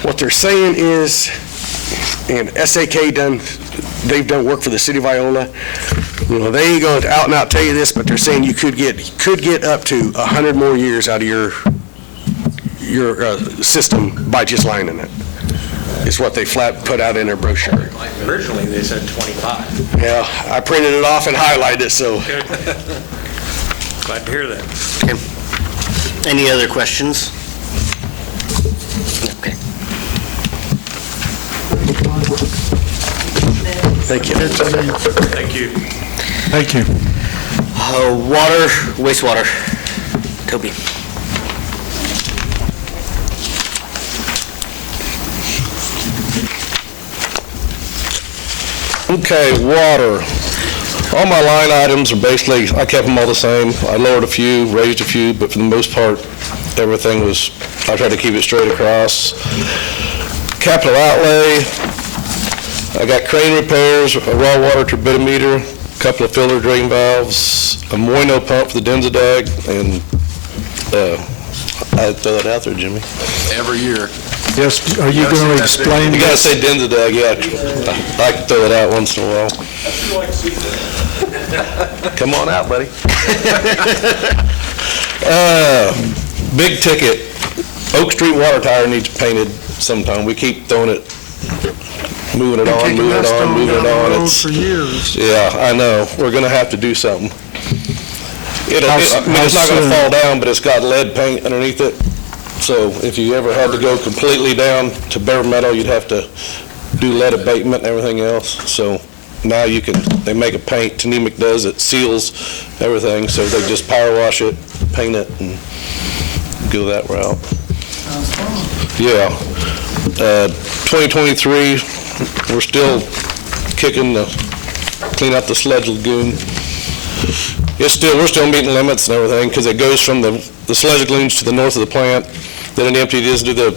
What they're saying is, and SAK they've done work for the city of Iola. You know, they ain't going to out and out tell you this, but they're saying you could get up to 100 more years out of your system by just lining it. Is what they flat put out in their brochure. Originally, they said 25. Yeah, I printed it off and highlighted it, so. Glad to hear that. Okay. Any other questions? Okay. Thank you. Thank you. Thank you. Water, wastewater. Toby. Okay, water. All my line items are basically, I kept them all the same. I lowered a few, raised a few, but for the most part, everything was, I tried to keep it straight across. Capital outlay, I got crane repairs, a raw water turbidimeter, a couple of filler drain valves, a Moino pump for the Denzadag, and I throw that out there, Jimmy. Every year. Yes, are you going to explain? You gotta say Denzadag, yeah. I can throw it out once in a while. Come on out, buddy. Big ticket, Oak Street water tower needs painted sometime. We keep throwing it, moving it on, moving it on, moving it on. It's, for years. yeah, I know. We're gonna have to do something. I mean, it's not gonna fall down, but it's got lead paint underneath it. So if you ever had to go completely down to bare metal, you'd have to do lead abatement and everything else. So now you can, they make a paint, Tanemic does it, seals everything, so they just power wash it, paint it, and go that route. Yeah. 2023, we're still kicking the, clean up the sludge lagoon. We're still meeting limits and everything, because it goes from the sludge lagoons to the north of the plant, then it empties to the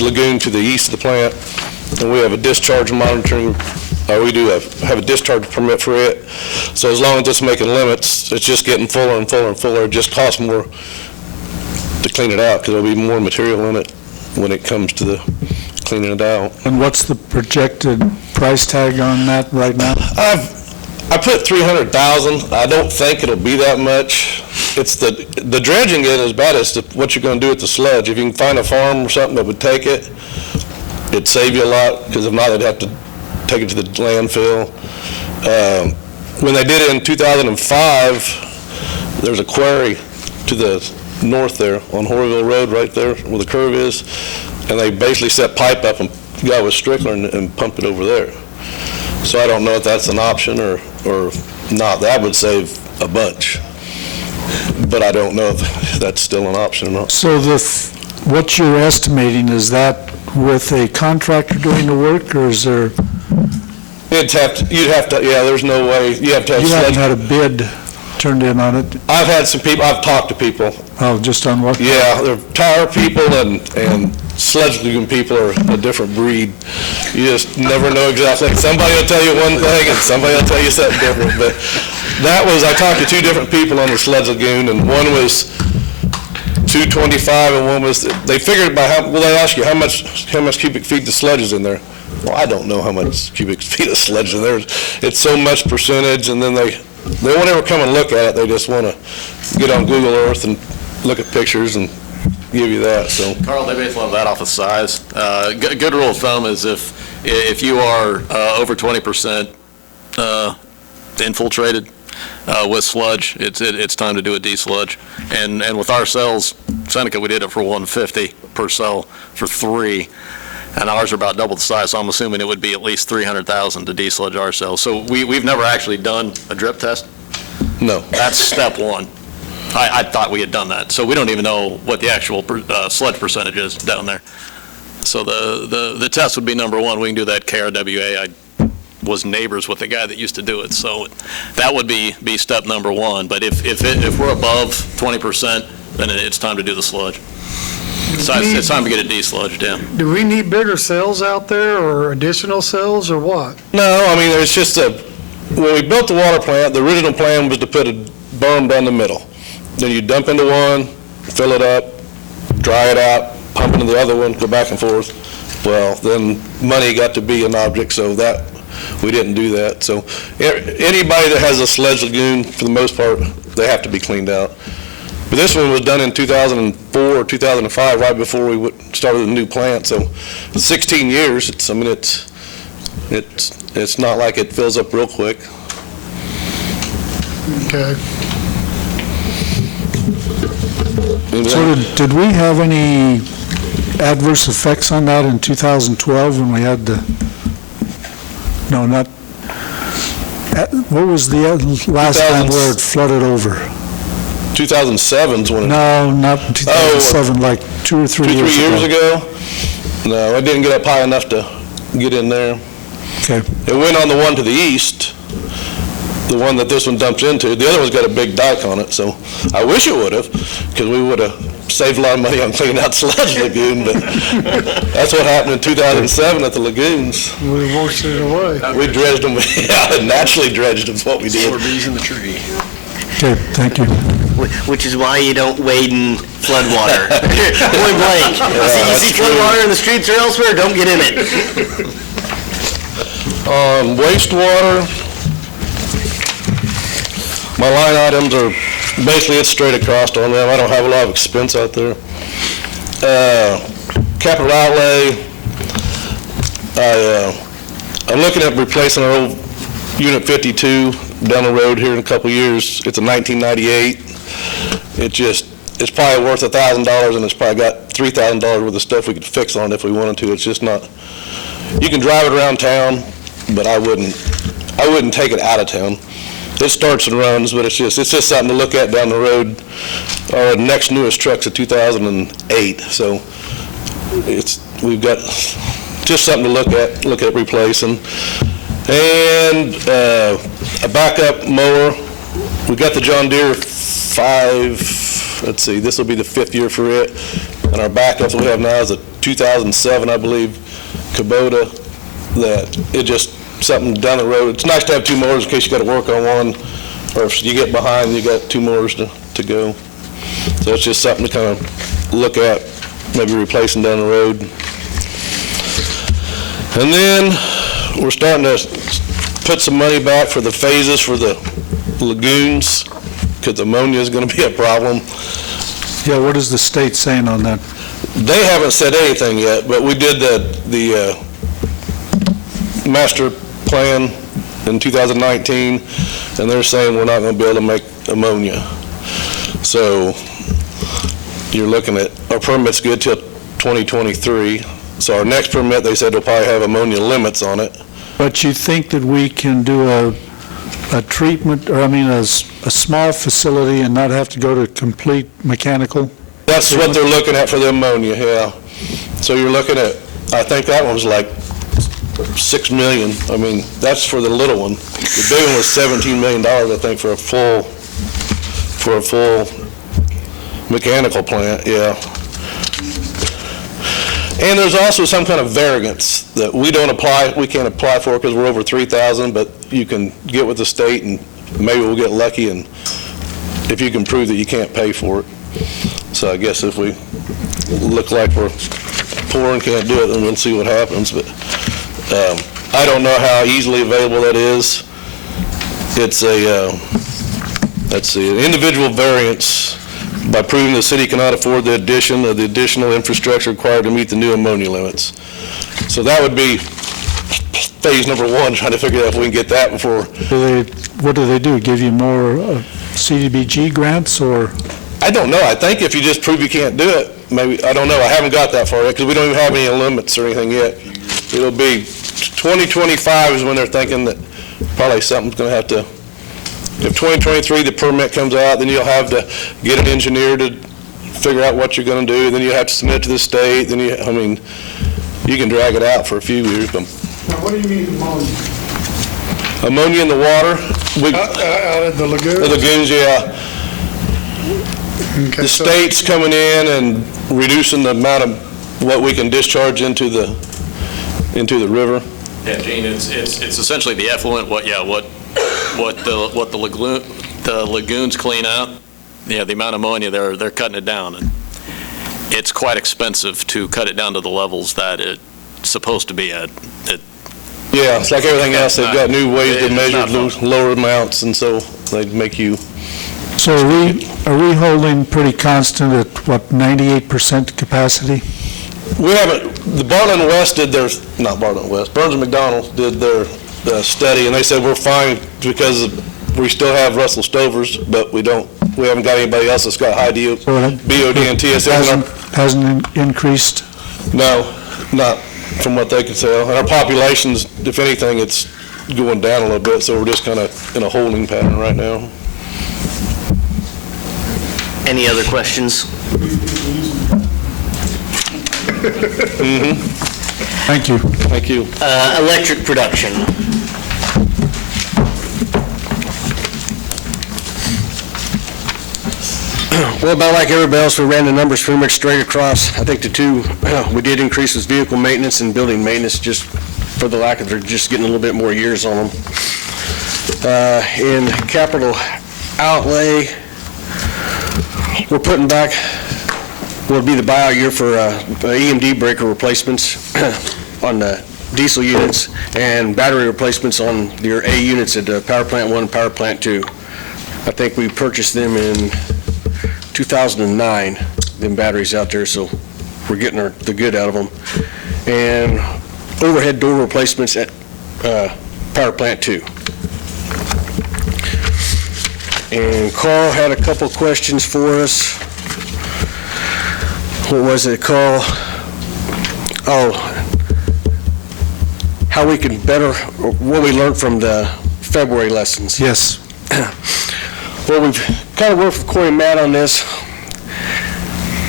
lagoon to the east of the plant, and we have a discharge monitoring, we do have a discharge permit for it. So as long as it's making limits, it's just getting fuller and fuller and fuller. It just costs more to clean it out, because there'll be more material in it when it comes to the cleaning it out. And what's the projected price tag on that right now? I put 300,000. I don't think it'll be that much. It's the dredging isn't as bad as what you're going to do with the sludge. If you can find a farm or something that would take it, it'd save you a lot, because if not, they'd have to take it to the landfill. When they did it in 2005, there's a quarry to the north there on Horville Road, right there where the curve is, and they basically set pipe up and got with Strickler and pumped it over there. So I don't know if that's an option or not. That would save a bunch, but I don't know if that's still an option or not. So what you're estimating, is that with a contractor doing the work, or is there? You'd have to, yeah, there's no way, you have to have. You haven't had a bid turned in on it? I've had some people, I've talked to people. Oh, just on what? Yeah, they're tire people and sledge lagoon people are a different breed. You just never know exactly. Somebody will tell you one thing and somebody will tell you something different. But I talked to two different people on the sledge lagoon, and one was 225 and one was, they figured by they ask you how much cubic feet the sludge is in there. Well, I don't know how much cubic feet of sludge in there. It's so much percentage, and then they won't ever come and look at it. They just want to get on Google Earth and look at pictures and give you that. So, Carl, they base a lot of that off of size. Good rule of thumb is if you are over 20% infiltrated with sludge, it's time to do a desludge. And with our cells, Seneca, we did it for 150 per cell for 3. And ours are about double the size, so I'm assuming it would be at least 300,000 to desludge our cells. So we've never actually done a drip test. No. That's step one. I thought we had done that. So we don't even know what the actual sludge percentage is down there. So the test would be number one. We can do that KRWA. I was neighbors with the guy that used to do it. So that would be step number one. But if we're above 20%, then it's time to do the sludge. So it's time to get it desludged down. Do we need bigger cells out there or additional cells or what? no, I mean, it's just when we built the water plant, the original plan was to put a berm down the middle. Then you dump into one, fill it up, dry it out, pump into the other one, go back and forth. Well, then money got to be an object, so that we didn't do that. So anybody that has a sledge lagoon, for the most part, they have to be cleaned out. But this one was done in 2004 or 2005, right before we started the new plant. So 16 years. It's not like it fills up real quick. Okay. So did we have any adverse effects on that in 2012 when we had what was the last time where it flooded over? 2007's when it... No, not 2007, like 2 or 3 years ago. 2 or 3 years ago? No, it didn't get up high enough to get in there. Okay. It went on the one to the east, the one that this one dumps into. The other one's got a big dike on it, so I wish it would have, because we would have saved a lot of money on cleaning out the Sledge Lagoon, but that's what happened in 2007 at the lagoons. We washed it away. We dredged them, yeah, naturally dredged them, is what we did. 4 bees in the tree. Okay, thank you. Which is why you don't wade in flood water. Point blank. You see flood water in the streets or elsewhere, don't get in it. Wastewater, my line items are, basically it's straight across on them. I don't have a lot of expense out there. Capital outlay, I'm looking at replacing our old Unit 52 down the road here in a couple years. It's a 1998. It's probably worth $1,000, and it's probably got $3,000 worth of stuff we could fix on it if we wanted to. It's just not, you can drive it around town, but I wouldn't take it out of town. It starts and runs, but it's just something to look at down the road. Our next newest truck's a 2008, so we've got just something to look at replacing. And a backup mower. We got the John Deere 5, let's see, this will be the 5th year for it. And our backup that we have now is a 2007, I believe, Kubota, that it just something down the road. It's nice to have 2 mowers in case you got to work on one, or if you get behind, you got 2 mowers to go. So it's just something to kind of look at, maybe replacing down the road. And then we're starting to put some money back for the phases for the lagoons, because ammonia is going to be a problem. Yeah, what is the state saying on that? They haven't said anything yet, but we did the master plan in 2019, and they're saying we're not going to be able to make ammonia. So you're looking at, our permit's good till 2023. So our next permit, they said, will probably have ammonia limits on it. But you think that we can do a treatment, or a small facility and not have to go to complete mechanical? That's what they're looking at for the ammonia, yeah. So you're looking at, I think that one was like $6 million. I mean, that's for the little one. The big one was $17 million, I think, for a full mechanical plant, yeah. And there's also some kind of variance that we can't apply for because we're over 3,000, but you can get with the state and maybe we'll get lucky, and if you can prove that you can't pay for it. So I guess if we look like we're poor and can't do it, then we'll see what happens. But I don't know how easily available that is. It's an individual variance by proving the city cannot afford the addition of the additional infrastructure required to meet the new ammonia limits. So that would be phase number one, trying to figure out if we can get that before. What do they do? Give you more CDBG grants, or? I don't know. I think if you just prove you can't do it, maybe, I don't know. I haven't got that far yet because we don't even have any limits or anything yet. It'll be 2025 is when they're thinking that probably something's going to have to, if 2023 the permit comes out, then you'll have to get an engineer to figure out what you're going to do. Then you have to submit it to the state. Then you can drag it out for a few years. But Now, what do you mean ammonia? ammonia in the water. Out of the lagoons? The lagoons, yeah. Okay, The state's coming in and reducing the amount of what we can discharge into the river. Yeah, Gene, it's essentially the effluent, what the lagoons clean out. Yeah, the amount of ammonia, they're cutting it down, and it's quite expensive to cut it down to the levels that it's supposed to be at. Yeah, it's like everything else. They've got new ways to measure lower amounts, and so they make you. So are we holding pretty constant at, 98% capacity? We haven't, the Bartlett West did their, not Bartlett West, Burns and McDonnell did their study, and they said we're fine because we still have Russell Stovers, but we haven't got anybody else that's got high BOD and TSM. Hasn't increased? No, not from what they could tell. And our populations, if anything, it's going down a little bit, so we're just kind of in a holding pattern right now. Any other questions? Thank you. Thank you. Electric production. Well, about like everybody else, we ran the numbers pretty much straight across. I think the two we did increase was vehicle maintenance and building maintenance, just for the lack of, they're just getting a little bit more years on them. In capital outlay, we're putting back, will be the buyout year for EMD breaker replacements on the diesel units and battery replacements on your A units at Power Plant 1 and Power Plant 2. I think we purchased them in 2009, them batteries out there, so we're getting the good out of them. And overhead door replacements at Power Plant 2. And Carl had a couple questions for us. What was it, Carl? Oh, how we can better, what we learned from the February lessons. Yes. Well, we've kind of worked with Corey and Matt on this.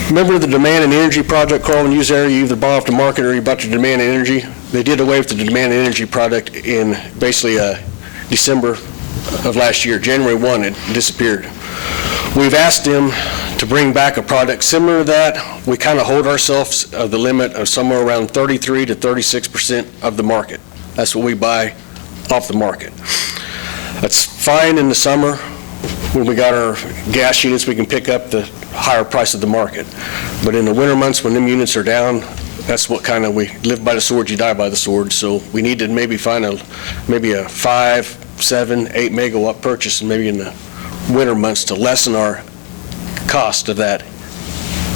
Remember the demand and energy project, Carl, when you was there, you either bought off the market or you bought the demand and energy? They did away with the demand and energy product in basically December of last year. January 1, it disappeared. We've asked them to bring back a product similar to that. We kind of hold ourselves the limit of somewhere around 33 to 36% of the market. That's what we buy off the market. That's fine in the summer. When we got our gas units, we can pick up the higher price of the market. But in the winter months when them units are down, that's what kind of, we live by the sword, you die by the sword. So we need to maybe find a 5, 7, 8 megawatt purchase maybe in the winter months to lessen our cost of that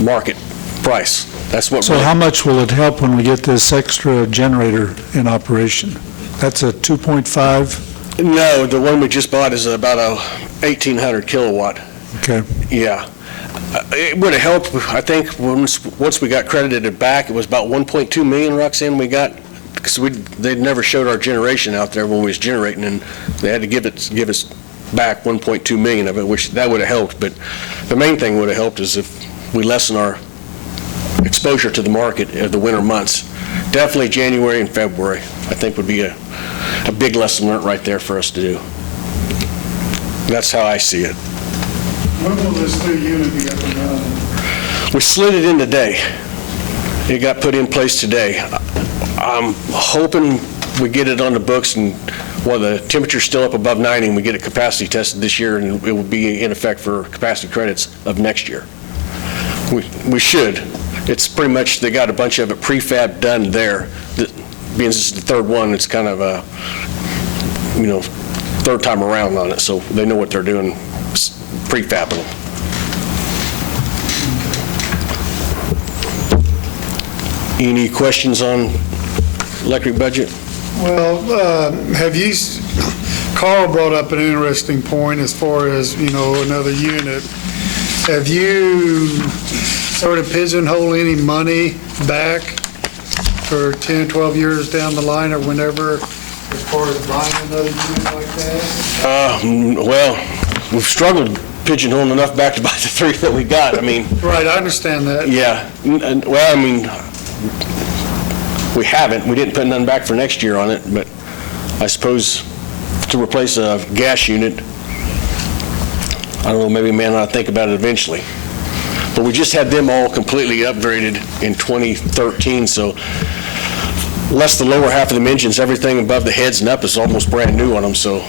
market price. That's what. So how much will it help when we get this extra generator in operation? That's a 2.5? No, the one we just bought is about a 1,800 kilowatt. Okay. Yeah. It would have helped, I think, once we got credited back, it was about 1.2 million, Roxanne, we got, because they'd never showed our generation out there when we was generating, and they had to give us back 1.2 million of it, which that would have helped. But the main thing would have helped is if we lessen our exposure to the market of the winter months. Definitely January and February, I think, would be a big lesson learned right there for us to do. That's how I see it. When will this new unit be up and running? We slid it in today. It got put in place today. I'm hoping we get it on the books, and while the temperature's still up above 90, and we get it capacity tested this year, and it will be in effect for capacity credits of next year. We should. It's pretty much, they got a bunch of it prefab done there. Being this is the third one, it's kind of a, third time around on it, so they know what they're doing, prefabbing them. Any questions on electric budget? Well, Carl brought up an interesting point as far as, another unit. Have you sort of pigeonholed any money back for 10, 12 years down the line or whenever, as far as buying another unit like that? Well, we've struggled pigeonholing enough back to buy the three that we got. Right, I understand that. Yeah. We haven't. We didn't put none back for next year on it, but I suppose to replace a gas unit, I don't know, maybe a man ought to think about it eventually. But we just had them all completely upgraded in 2013, so less the lower half of the engines, everything above the heads and up is almost brand new on them, so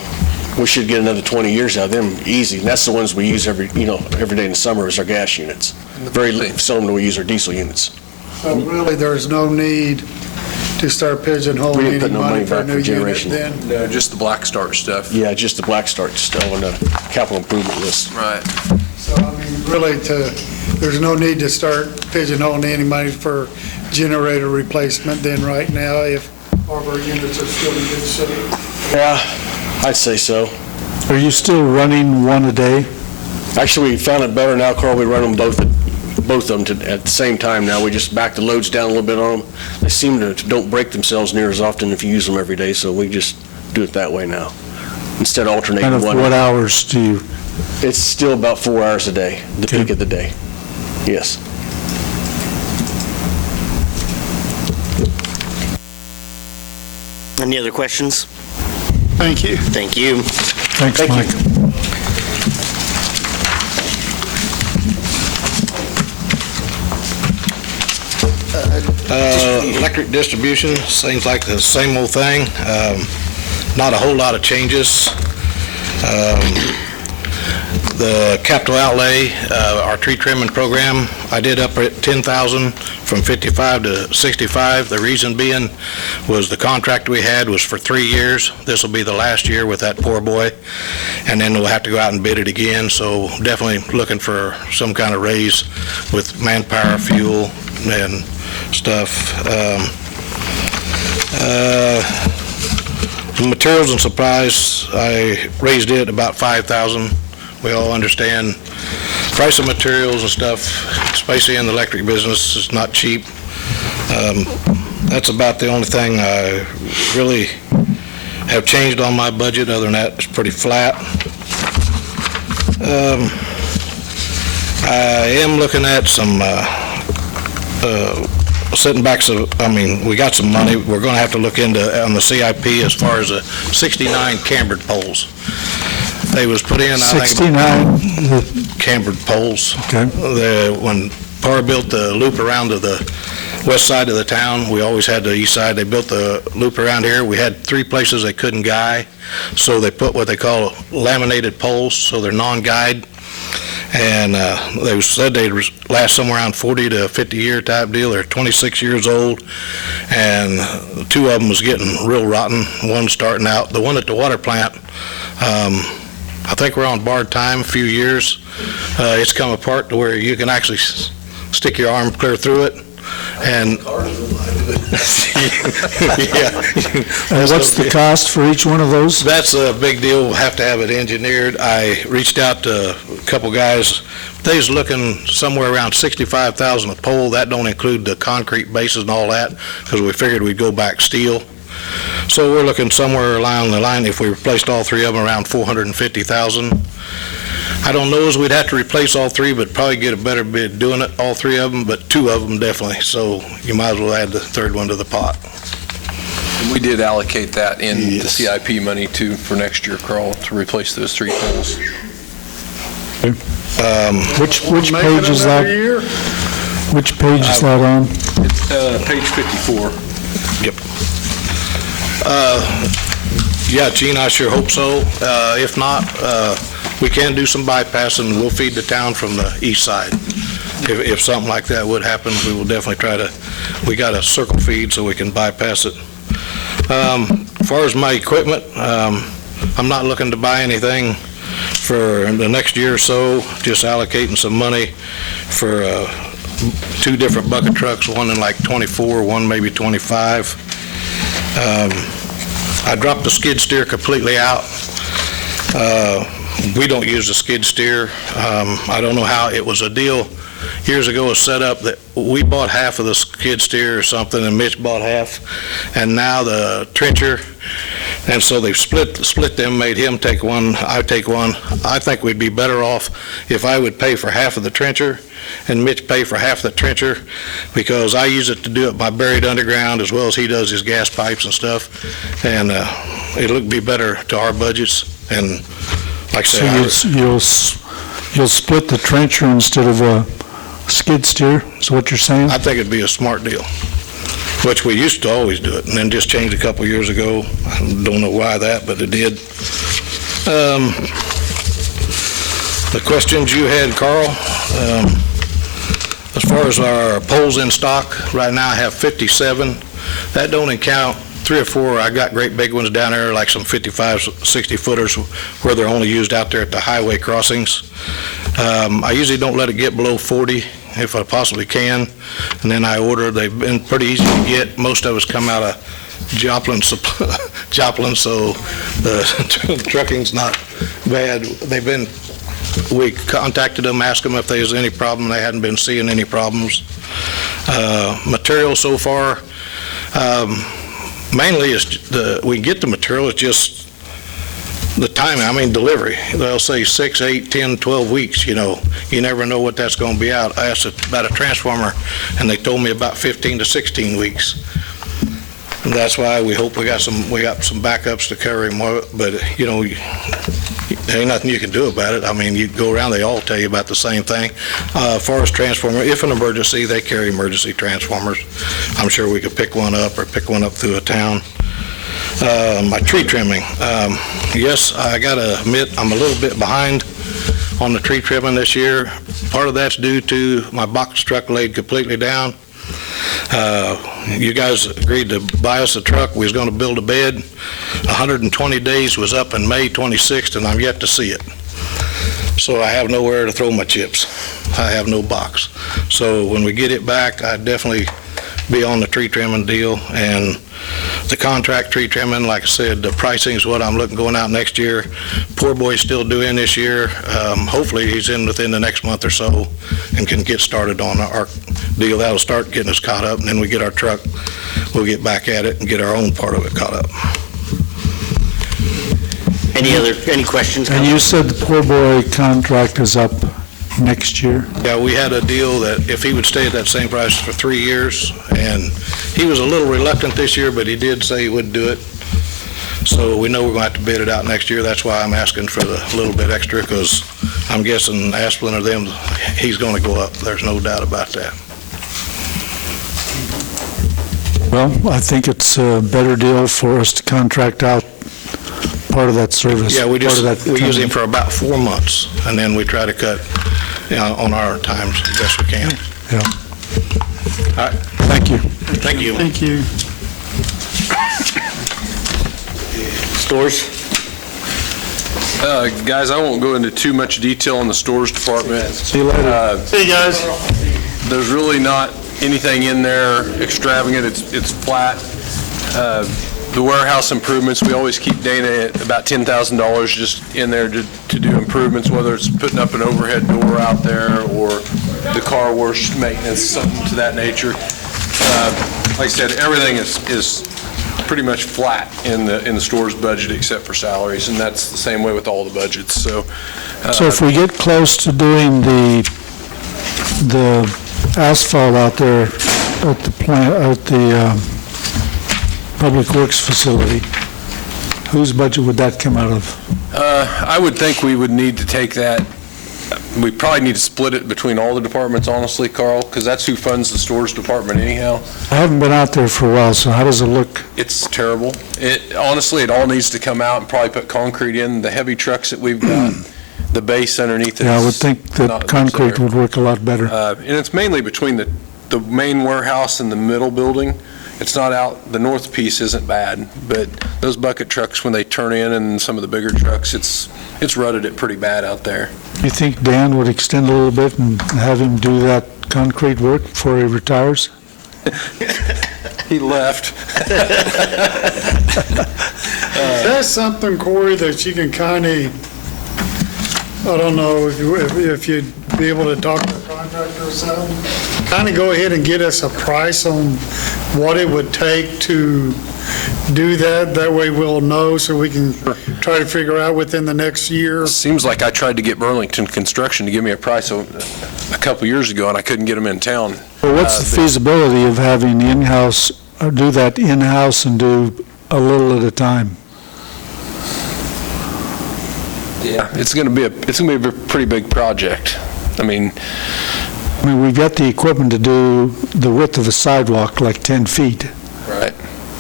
we should get another 20 years out of them easy. And that's the ones we use every day in the summer is our gas units. Very seldom do we use our diesel units. So really, there's no need to start pigeonholing any money for a new unit then? No, just the black start stuff. Yeah, just the black start stuff on the capital improvement list. Right. So, really, there's no need to start pigeonholing any money for generator replacement then right now if all of our units are still in good shape? Yeah, I'd say so. Are you still running one a day? Actually, we found it better now, Carl. We run them both of them at the same time now. We just back the loads down a little bit on them. They seem to don't break themselves near as often if you use them every day, so we just do it that way now instead of alternating Kind of one. what hours do you? It's still about 4 hours a day, the peak of the day. Yes. Any other questions? Thank you. Thank you. Thanks, Mike. Electric distribution seems like the same old thing. Not a whole lot of changes. The capital outlay, our tree trimming program, I did up at 10,000 from 55 to 65. The reason being was the contract we had was for 3 years. This will be the last year with that poor boy, and then we'll have to go out and bid it again. So definitely looking for some kind of raise with manpower, fuel, and stuff. The materials and supplies, I raised it about 5,000. We all understand price of materials and stuff, especially in the electric business, is not cheap. That's about the only thing I really have changed on my budget. Other than that, it's pretty flat. I am looking at some setting back, we got some money. We're going to have to look into on the CIP as far as the 69 cambered poles. They was put in, 69 cambered poles. Okay. When PAR built the loop around to the west side of the town, we always had the east side. They built the loop around here. We had 3 places they couldn't guy, so they put what they call laminated poles, so they're non-guide. And they said they'd last somewhere around 40 to 50 year type deal. They're 26 years old, and 2 of them was getting real rotten. One starting out. The one at the water plant, I think we're on borrowed time, a few years. It's come apart to where you can actually stick your arm clear through it. And, yeah. And what's the cost for each one of those? That's a big deal. We'll have to have it engineered. I reached out to a couple guys. They was looking somewhere around $65,000 a pole. That don't include the concrete bases and all that, because we figured we'd go back steel. So we're looking somewhere along the line, if we replaced all three of them, around $450,000. I don't know as we'd have to replace all three, but probably get a better bid doing it, all three of them, but two of them definitely. So you might as well add the third one to the pot. And we did allocate that in the CIP money too for next year, Carl, to replace those three poles. Which page is that? Which page is that on? It's page 54. Yep. Yeah, Gene, I sure hope so. If not, we can do some bypassing. We'll feed the town from the east side. If something like that would happen, we will definitely try to, we got a circle feed so we can bypass it. As far as my equipment, I'm not looking to buy anything for the next year or so, just allocating some money for two different bucket trucks, one in like 24, one maybe 25. I dropped the skid steer completely out. We don't use the skid steer. I don't know how it was a deal years ago, was set up that we bought half of the skid steer or something, and Mitch bought half, and now the trencher, and so they've split them, made him take one, I take one. I think we'd be better off if I would pay for half of the trencher and Mitch pay for half the trencher, because I use it to do it my buried underground as well as he does his gas pipes and stuff, and it'll be better to our budgets. And like I So said, you'll split the trencher instead of a skid steer, is what you're saying? I think it'd be a smart deal, which we used to always do it, and then just changed a couple years ago. I don't know why that, but it did. The questions you had, Carl, as far as our poles in stock, right now I have 57. That don't count 3 or 4. I got great big ones down there, like some 55, 60 footers where they're only used out there at the highway crossings. I usually don't let it get below 40 if I possibly can, and then I order. They've been pretty easy to get. Most of us come out of Joplin, so the trucking's not bad. We contacted them, asked them if there was any problem. They hadn't been seeing any problems. Material so far, mainly is we can get the material, it's just the timing, I mean delivery. They'll say 6, 8, 10, 12 weeks, you know. You never know what that's going to be out. I asked about a transformer, and they told me about 15 to 16 weeks. And that's why we hope we got some backups to cover him, but you know, there ain't nothing you can do about it. I mean, you go around, they all tell you about the same thing. As far as transformer, if an emergency, they carry emergency transformers. I'm sure we could pick one up or pick one up through a town. My tree trimming. Yes, I gotta admit, I'm a little bit behind on the tree trimming this year. Part of that's due to my box truck laid completely down. You guys agreed to buy us a truck. We was going to build a bed. 120 days was up in May 26th, and I'm yet to see it. So I have nowhere to throw my chips. I have no box. So when we get it back, I'd definitely be on the tree trimming deal. And the contract tree trimming, like I said, the pricing is what I'm looking going out next year. Poor boy's still due in this year. Hopefully he's in within the next month or so and can get started on our deal. That'll start getting us caught up, and then we get our truck, we'll get back at it and get our own part of it caught up. Any questions? And you said the poor boy contract is up next year? Yeah, we had a deal that if he would stay at that same price for 3 years, and he was a little reluctant this year, but he did say he would do it. So we know we're going to have to bid it out next year. That's why I'm asking for the little bit extra, because I'm guessing Asplin or them, he's going to go up. There's no doubt about that. Well, I think it's a better deal for us to contract out part of that service. Yeah, we use him for about 4 months, and then we try to cut, on our times as best we can. Yeah. All right. Thank you. Thank you. Thank you. Stores? Guys, I won't go into too much detail on the stores department. See you later. See you guys. There's really not anything in there extravagant. It's flat. The warehouse improvements, we always keep Dana at about $10,000 just in there to do improvements, whether it's putting up an overhead door out there or the car wash maintenance, something to that nature. Like I said, everything is pretty much flat in the store's budget except for salaries, and that's the same way with all the budgets. So if we get close to doing the asphalt out there at the plant, at the Public Works facility, whose budget would that come out of? I would think we would need to take that, we probably need to split it between all the departments, honestly, Carl, because that's who funds the stores department anyhow. I haven't been out there for a while, so how does it look? It's terrible. Honestly, it all needs to come out and probably put concrete in. The heavy trucks that we've got, the base underneath it. Yeah, I would think that concrete would work a lot better. And it's mainly between the main warehouse and the middle building. It's not out, the north piece isn't bad, but those bucket trucks, when they turn in and some of the bigger trucks, it's rutted it pretty bad out there. You think Dan would extend a little bit and have him do that concrete work before he retires? He left. That's something, Corey, that you can kind of, I don't know, if you'd be able to talk to a contractor or something, kind of go ahead and get us a price on what it would take to do that. That way we'll know, so we can try to figure out within the next year. Seems like I tried to get Burlington Construction to give me a price a couple years ago, and I couldn't get them in town. Well, what's the feasibility of having the in-house, or do that in-house and do a little at a time? Yeah, it's going to be a pretty big project. I mean, we've got the equipment to do the width of a sidewalk, like 10 feet. Right.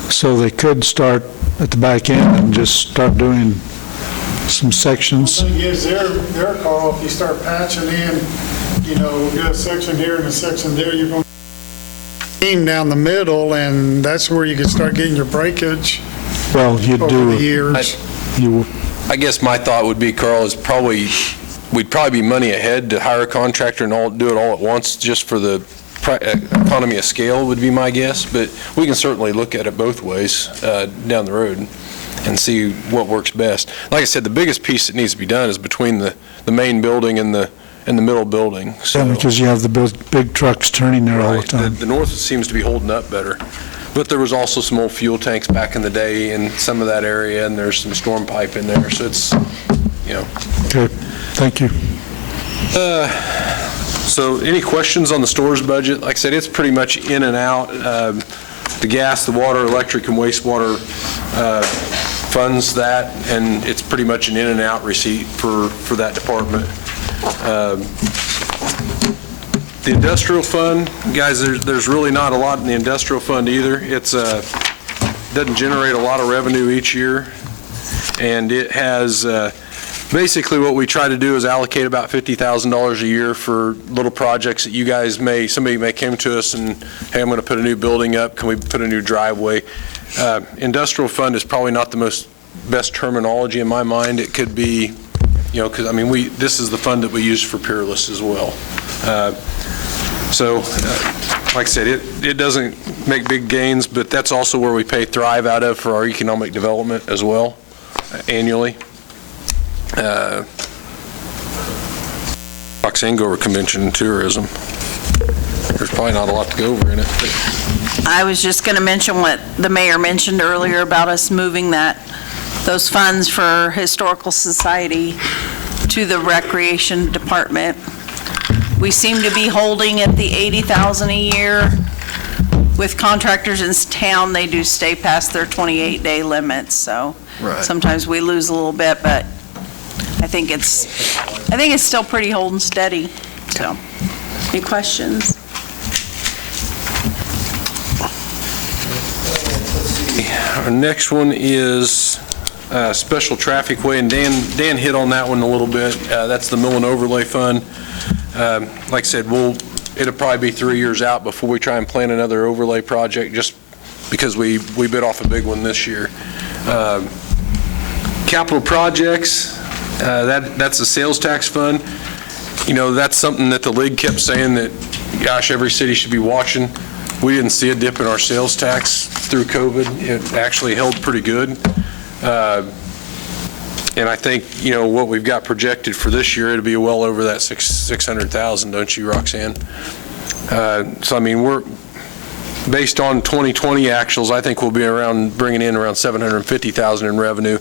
So they could start at the back end and just start doing some sections. The thing is, there, Carl, if you start patching in, you know, get a section here and a section there, you're going to down the middle, and that's where you can start getting your breakage. Well, you over do. The years. I guess my thought would be, Carl, is we'd probably be money ahead to hire a contractor and do it all at once, just for the economy of scale would be my guess. But we can certainly look at it both ways down the road and see what works best. Like I said, the biggest piece that needs to be done is between the main building and the middle building. So, yeah, because you have the big trucks turning there all the time. The north seems to be holding up better. But there was also some old fuel tanks back in the day in some of that area, and there's some storm pipe in there, so it's, you know. Okay, thank you. So any questions on the store's budget? Like I said, it's pretty much in and out. The gas, the water, electric, and wastewater funds that, and it's pretty much an in and out receipt for that department. The industrial fund, guys, there's really not a lot in the industrial fund either. It's doesn't generate a lot of revenue each year, and it has basically what we try to do is allocate about $50,000 a year for little projects that you guys somebody may come to us and, hey, I'm going to put a new building up, can we put a new driveway? Industrial fund is probably not the best terminology in my mind. It could be, you know, because I mean this is the fund that we use for Peerless as well. So, like I said, it doesn't make big gains, but that's also where we pay Thrive out of for our economic development as well, annually. Angover Convention and Tourism. There's probably not a lot to go over in it. But. I was just going to mention what the mayor mentioned earlier about us moving those funds for Historical Society to the Recreation Department. We seem to be holding at the $80,000 a year. With contractors in town, they do stay past their 28-day limits, so sometimes we lose a little bit, but I think it's still pretty holding steady. So, any questions? Our next one is Special Traffic Way, and Dan hit on that one a little bit. That's the Mill and Overlay Fund. Like I said, it'll probably be 3 years out before we try and plan another overlay project, just because we bit off a big one this year. Capital projects, that's a sales tax fund. You know, that's something that the league kept saying that gosh, every city should be watching. We didn't see a dip in our sales tax through COVID. It actually held pretty good. And I think, what we've got projected for this year, it'll be well over that 600,000, don't you, Roxanne? So, I mean, we're, based on 2020 actuals, I think we'll be bringing in around 750,000 in revenue.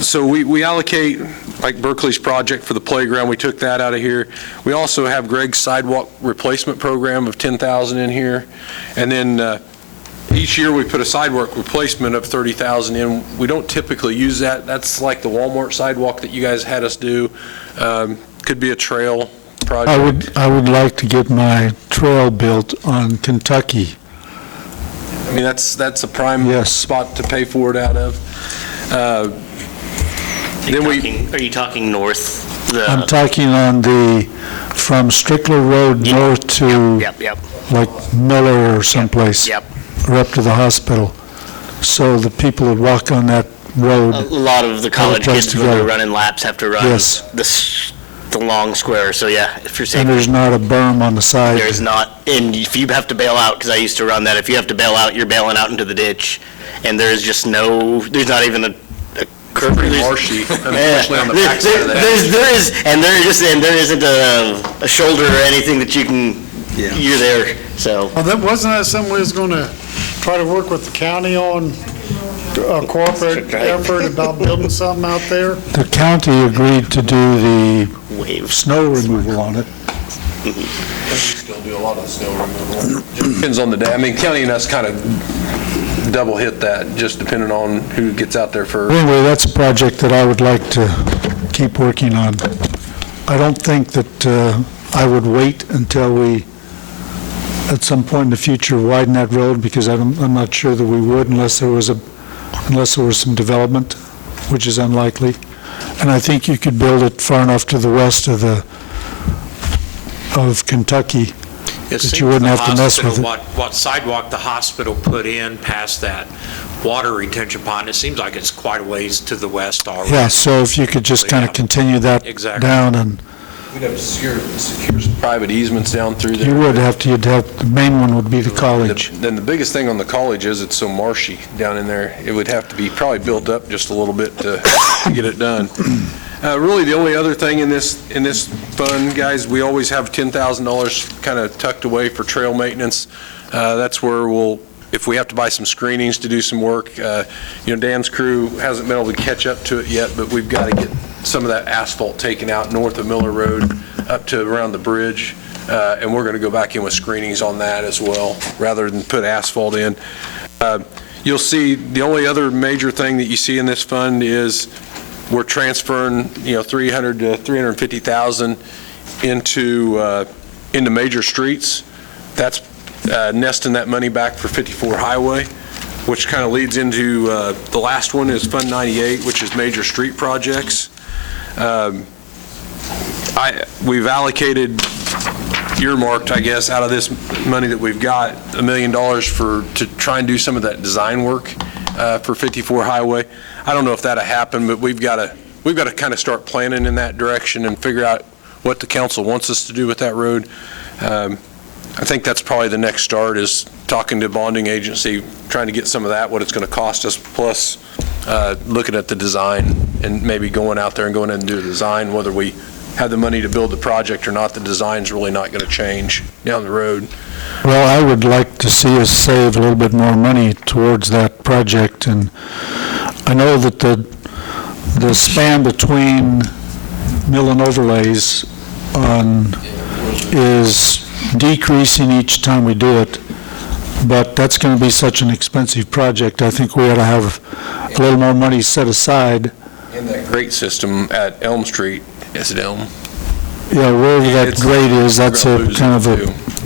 So we allocate, like Berkeley's project for the playground, we took that out of here. We also have Greg's sidewalk replacement program of 10,000 in here. And then each year we put a sidewalk replacement of 30,000 in. We don't typically use that. That's like the Walmart sidewalk that you guys had us do. Could be a trail project. I would like to get my trail built on Kentucky. I mean, that's a prime spot to pay for it out of. Are you talking north? I'm talking on from Strickler Road north to like Miller or someplace. Or up to the hospital. So the people that walk on that road. A lot of the college kids who are running laps have to run the long square. So yeah, if you're saying. And there's not a berm on the side. There's not, and if you have to bail out, because I used to run that, if you have to bail out, you're bailing out into the ditch, and there's just there's not even a curb. Pretty marshy, especially on the backside of that. There isn't a shoulder or anything that you can. You're there. So. Wasn't that something we was going to try to work with the county on, a corporate effort about building something out there? The county agreed to do the snow removal on it. We still do a lot of snow removal. Just depends on the day. I mean, county and us kind of double hit that, just depending on who gets out there first. Anyway, that's a project that I would like to keep working on. I don't think that I would wait until we, at some point in the future, widen that road, because I'm not sure that we would unless there was some development, which is unlikely. And I think you could build it far enough to the west of Kentucky that you wouldn't have to mess with it. What sidewalk the hospital put in past that water retention pond, it seems like it's quite a ways to the west already. Yeah, so if you could just kind of continue that down and. We'd have to secure some private easements down through there. You would have to, the main one would be the college. Then the biggest thing on the college is it's so marshy down in there. It would have to be probably built up just a little bit to get it done. Really, the only other thing in this fund, guys, we always have $10,000 kind of tucked away for trail maintenance. That's where if we have to buy some screenings to do some work, Dan's crew hasn't been able to catch up to it yet, but we've got to get some of that asphalt taken out north of Miller Road up to around the bridge, and we're going to go back in with screenings on that as well, rather than put asphalt in. You'll see the only other major thing that you see in this fund is we're transferring, $300,000 to $350,000 into major streets. That's nesting that money back for 54 Highway, which kind of leads into the last one is Fund 98, which is major street projects. We've allocated, earmarked, I guess, out of this money that we've got, $1 million to try and do some of that design work for 54 Highway. I don't know if that'll happen, but we've got to kind of start planning in that direction and figure out what the council wants us to do with that road. I think that's probably the next start, is talking to bonding agency, trying to get some of that, what it's going to cost us, plus looking at the design and maybe going out there and going in and do the design. Whether we have the money to build the project or not, the design's really not going to change down the road. Well, I would like to see us save a little bit more money towards that project, and I know that the span between mill and overlays is decreasing each time we do it, but that's going to be such an expensive project. I think we ought to have a little more money set aside. And that grate system at Elm Street, is it Elm? Yeah, wherever that grade is, that's a kind of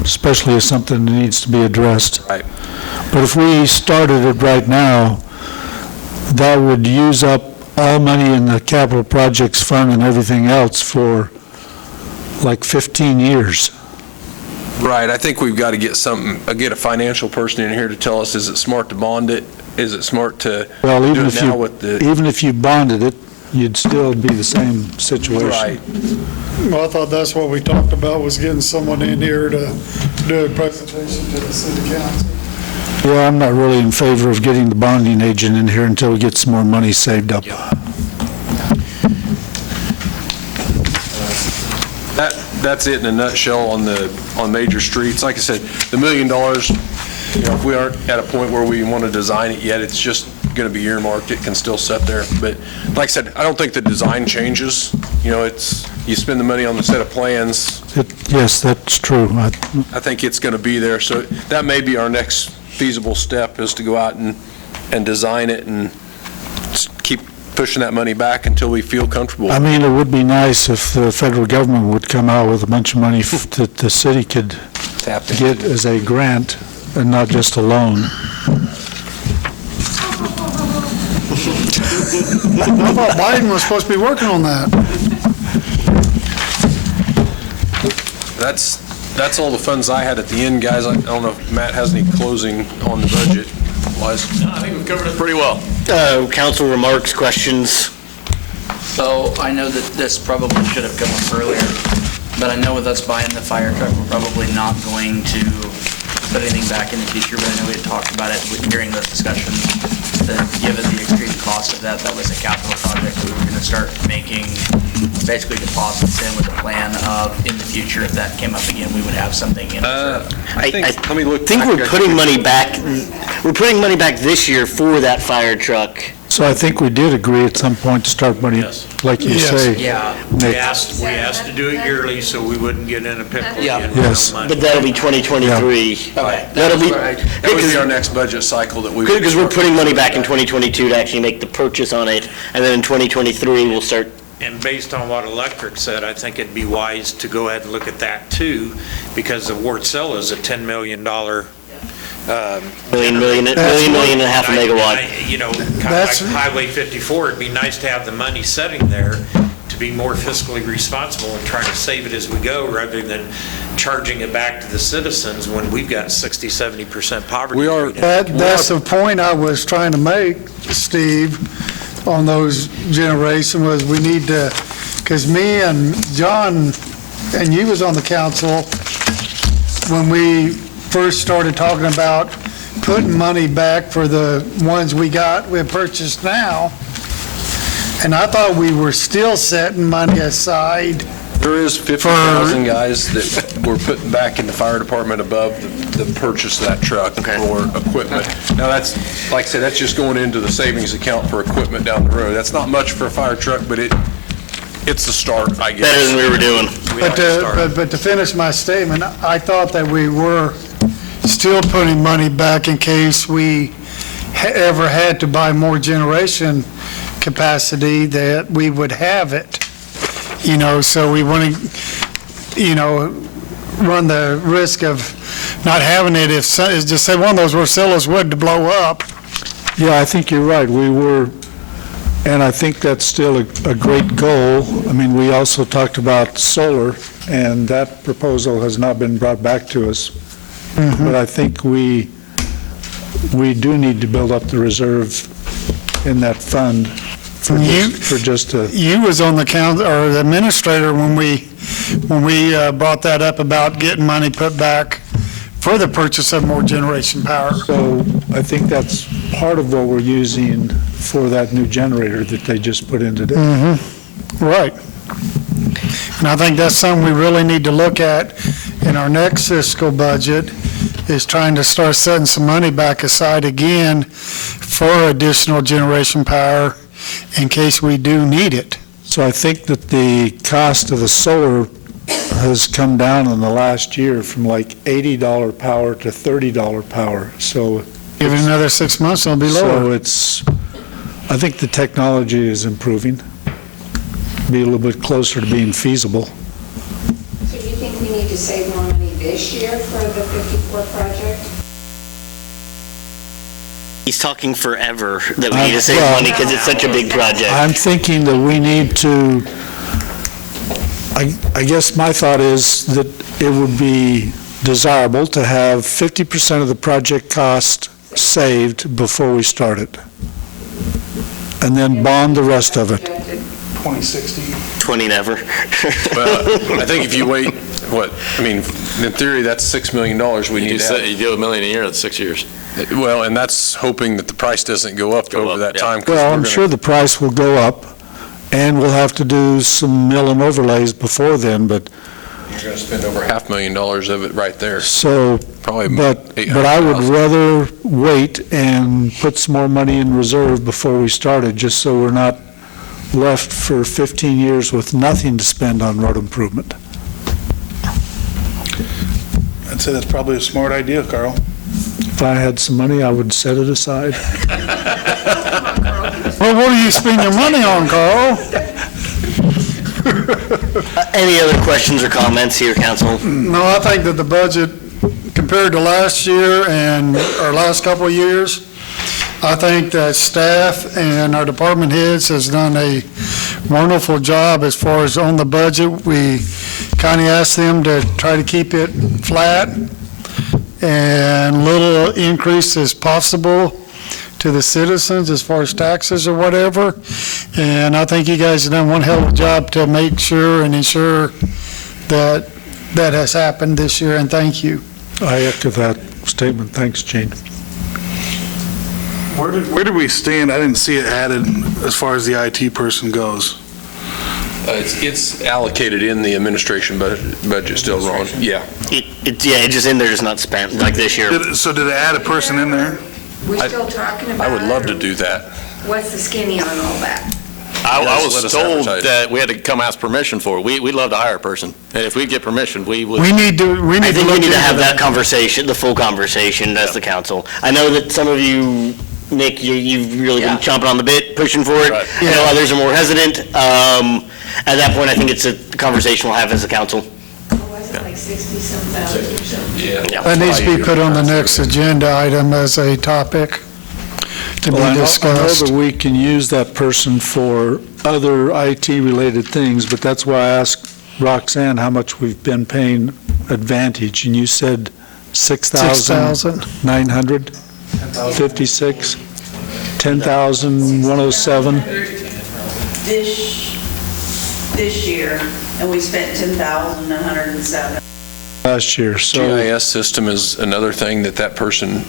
especially something that needs to be addressed. Right. But if we started it right now, that would use up all money in the capital projects fund and everything else for like 15 years. Right. I think we've got to get a financial person in here to tell us, is it smart to bond it? Is it smart to well, do it now with the... Even if you bonded it, you'd still be the same situation. Right. Well, I thought that's what we talked about, was getting someone in here to do a presentation to the city council. Yeah, I'm not really in favor of getting the bonding agent in here until we get some more money saved up. That's it in a nutshell on major streets. Like I said, the $1 million, if we aren't at a point where we want to design it yet, it's just going to be earmarked. It can still sit there. But like I said, I don't think the design changes. It's, you spend the money on the set of plans. Yes, that's true. I think it's going to be there. So that may be our next feasible step, is to go out and design it and keep pushing that money back until we feel comfortable. I mean, it would be nice if the federal government would come out with a bunch of money that the city could get as a grant and not just a loan. I thought Biden was supposed to be working on that. That's all the funds I had at the end, guys. I don't know if Matt has any closing on the budget. No, I think we've covered it pretty well. Council remarks, questions? So I know that this probably should have come up earlier, but I know with us buying the fire truck, we're probably not going to put anything back in the future, but I know we had talked about it during those discussions, that given the extreme cost of that was a capital project that we were going to start making basically deposits in with a plan of, in the future, if that came up again, we would have something in reserve. I think we're putting money back. We're putting money back this year for that fire truck. So I think we did agree at some point to start money, like you say. Yeah, we asked to do it yearly so we wouldn't get in a pickle again. Yes. But that'll be 2023. Okay. That would be our next budget cycle that we. Because we're putting money back in 2022 to actually make the purchase on it, and then in 2023 we'll start. And based on what Electric said, I think it'd be wise to go ahead and look at that too, because the Wartsella is a $10 million. Million and a half a megawatt. Kind of like Highway 54, it'd be nice to have the money sitting there to be more fiscally responsible and try to save it as we go, rather than charging it back to the citizens when we've got 60-70% poverty. That's the point I was trying to make, Steve, on those generation, was we need to, because me and John, and you was on the council when we first started talking about putting money back for the ones we have purchased now, and I thought we were still setting money aside. There is 50,000 guys that we're putting back in the fire department above the purchase of that truck for equipment. Now that's, like I said, that's just going into the savings account for equipment down the road. That's not much for a fire truck, but it's the start, I guess. Better than we were doing. But to finish my statement, I thought that we were still putting money back in case we ever had to buy more generation capacity, that we would have it. So we want to, run the risk of not having it if, just say one of those Wartsellas would to blow up. Yeah, I think you're right. We were, and I think that's still a great goal. I mean, we also talked about solar, and that proposal has not been brought back to us. Mm-hmm. But I think we do need to build up the reserve in that fund for just a... You was on the council, or the administrator, when we brought that up about getting money put back for the purchase of more generation power. So I think that's part of what we're using for that new generator that they just put in today. Mm-hmm. Right. And I think that's something we really need to look at in our next fiscal budget, is trying to start setting some money back aside again for additional generation power in case we do need it. So I think that the cost of the solar has come down in the last year from like $80 power to $30 power. So give it another 6 months, it'll be lower. So I think the technology is improving, be a little bit closer to being feasible. So do you think we need to save more money this year for the 54 project? He's talking forever that we need to save money because it's such a big project. I'm thinking that we need to, I guess my thought is that it would be desirable to have 50% of the project cost saved before we start it, and then bond the rest of it. 2060. 20 never. Well, I think if you wait, in theory, that's $6 million we need to have. You do $1 million a year, that's 6 years. Well, and that's hoping that the price doesn't go up over that time. 'cause Well, we're I'm gonna- sure the price will go up, and we'll have to do some mill and overlays before then, but You're going to spend over $500,000 of it right there. so, Probably but I would rather wait and put some more money in reserve before we started, just so we're not left for 15 years with nothing to spend on road improvement. I'd say that's probably a smart idea, Carl. If I had some money, I would set it aside. Well, what are you spending money on, Carl? Any other questions or comments here, council? No, I think that the budget, compared to last year and our last couple of years, I think that staff and our department heads has done a wonderful job as far as on the budget. We kind of asked them to try to keep it flat and little increase as possible to the citizens as far as taxes or whatever. And I think you guys have done one hell of a job to make sure and ensure that that has happened this year, and thank you. I echo that statement. Thanks, Gene. Where did we stand? I didn't see it added as far as the IT person goes. It's allocated in the administration budget still, Ron. Yeah. It's just in there, just not spent, like this year. So did it add a person in there? We're still talking about I would love it, to or do that. what's the skinny on all that? I Let was us told advertise. that we had to come ask permission for it. We'd love to hire a person, and if we get permission, we would. We need to I look think we need into to have that. that conversation, the full conversation as the council. I know that some of you, Nick, you've really been chomping on the bit, pushing for it. Right. I know others are more hesitant. At that point, I think it's a conversation we'll have as a council. Was it like 60-some thousand or something? Yeah. That needs to be put on the next agenda item as a topic to be Well, I know discussed. that we can use that person for other IT-related things, but that's why I asked Roxanne how much we've been paying Advantage, and you said 6,000. 956, 10,107. This year, and we spent 10,107. Last year, so GIS system is another thing that person,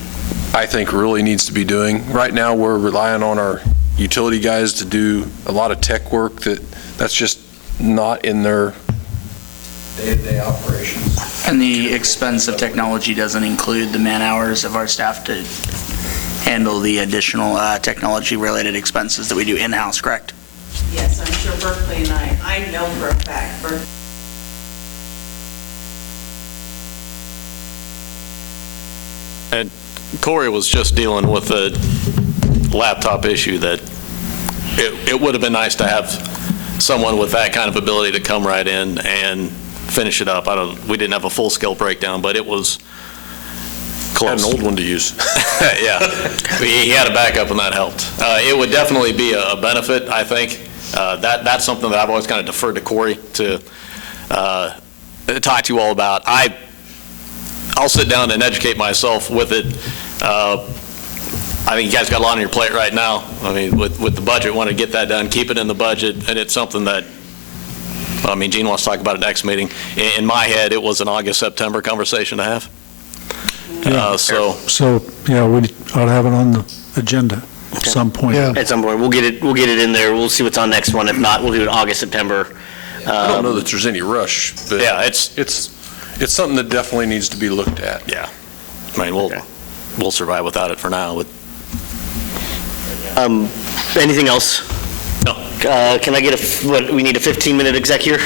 I think, really needs to be doing. Right now, we're relying on our utility guys to do a lot of tech work that's just not in their day-to-day operations. And the expense of technology doesn't include the man-hours of our staff to handle the additional technology-related expenses that we do in-house, correct? Yes, I'm sure Berkeley and I know for a fact, And Corey was just dealing with a laptop issue that it would have been nice to have someone with that kind of ability to come right in and finish it up. We didn't have a full-scale breakdown, but it was close. Had an old one to use. Yeah, he had a backup and that helped. It would definitely be a benefit, I think. That's something that I've always kind of deferred to Corey to talk to you all about. I'll sit down and educate myself with it. I think you guys got a lot on your plate right now. I mean, with the budget, want to get that done, keep it in the budget, and it's something that, Gene wants to talk about at next meeting. In my head, it was an August, September conversation to have. So, yeah, we ought to have it on the agenda at some point. At some point, we'll get it in there. We'll see what's on next one. If not, we'll do it August, September. I don't know that there's any rush, but yeah, it's something that definitely needs to be looked at. Yeah. I mean, we'll survive without it for now. But anything else? No. Can I get we need a 15-minute exec here?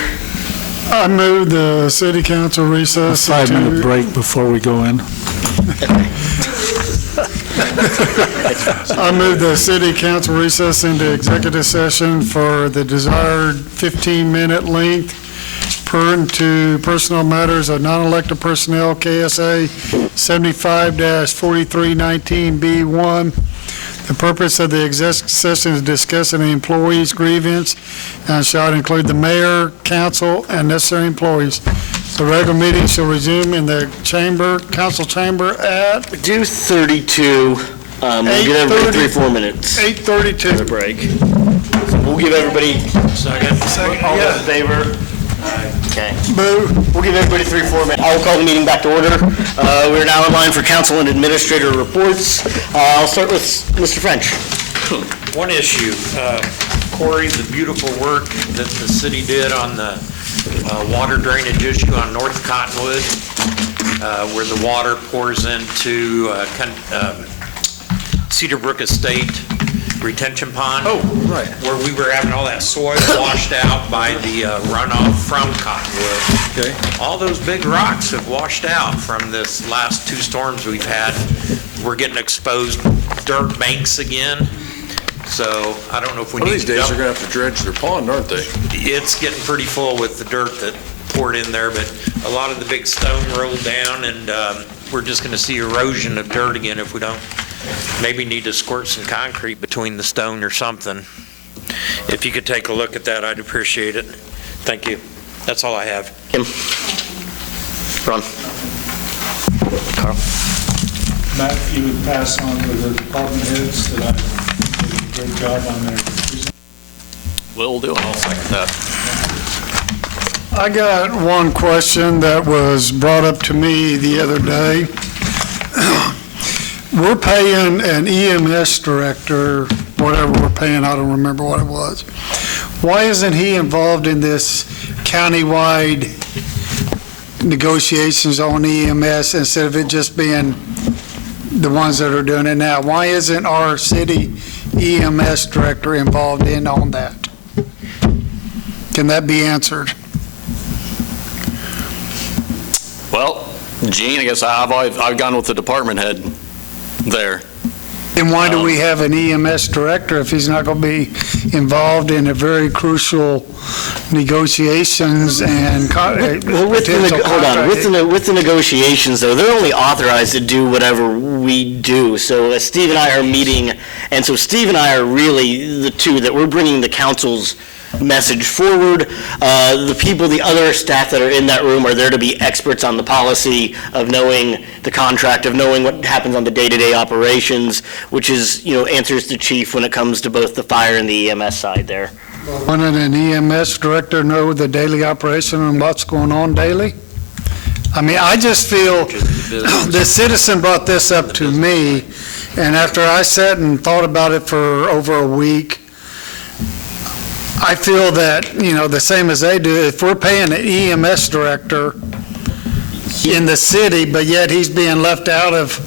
I move the city council recess. A 5-minute break before we go in. I move the city council recess into executive session for the desired 15-minute length pertinent to personnel matters of non-elected personnel, KSA 75-4319B1. The purpose of the executive session is discussing the employee's grievance and shall include the mayor, council, and necessary employees. The regular meeting shall resume in the council chamber at 2:32. We'll get everybody 3 or 4 minutes. 8:32. Break. So we'll We'll give everybody, all those in favor? Okay. We'll give everybody 3 or 4 minutes. I will call the meeting back to order. We're now in line for council and administrator reports. I'll start with Mr. French. One issue, Corey, the beautiful work that the city did on the water drainage issue on North Cottonwood, where the water pours into Cedar Brook Estate retention pond. Oh, right. Where we were having all that soil washed out by the runoff from Cottonwood. Okay. All those big rocks have washed out from this last 2 storms we've had. We're getting exposed dirt banks again. So I don't know if we One need of these to days, dump. they're going to have to dredge their pond, aren't they? It's getting pretty full with the dirt that poured in there, but a lot of the big stone rolled down, and we're just going to see erosion of dirt again if we don't. Maybe need to squirt some concrete between the stone or something. If you could take a look at that, I'd appreciate it. Thank you. That's all I have. Kim? Ron? Carl? Matt, if you would pass on to the department heads that I did a great job on their presentation. Will do, and I'll second that. I got one question that was brought up to me the other day. We're paying an EMS director, whatever we're paying, I don't remember what it was. Why isn't he involved in this countywide negotiations on EMS instead of it just being the ones that are doing it now? Why isn't our city EMS director involved in on that? Can that be answered? Well, Gene, I guess I've gone with the department head there. Then why do we have an EMS director if he's not going to be involved in a very crucial negotiations and Well, with the negotiations, though, they're only authorized to do whatever we do. So Steve and I are meeting, and so Steve and I are really the two that we're bringing the council's message forward. The other staff that are in that room are there to be experts on the policy, of knowing the contract, of knowing what happens on the day-to-day operations, which is, answers to chief when it comes to both the fire and the EMS side there. Wouldn't an EMS director know the daily operation and what's going on daily? I mean, I just feel the citizen brought this up to me, and after I sat and thought about it for over a week, I feel that, the same as they do, if we're paying an EMS director in the city, but yet he's being left out of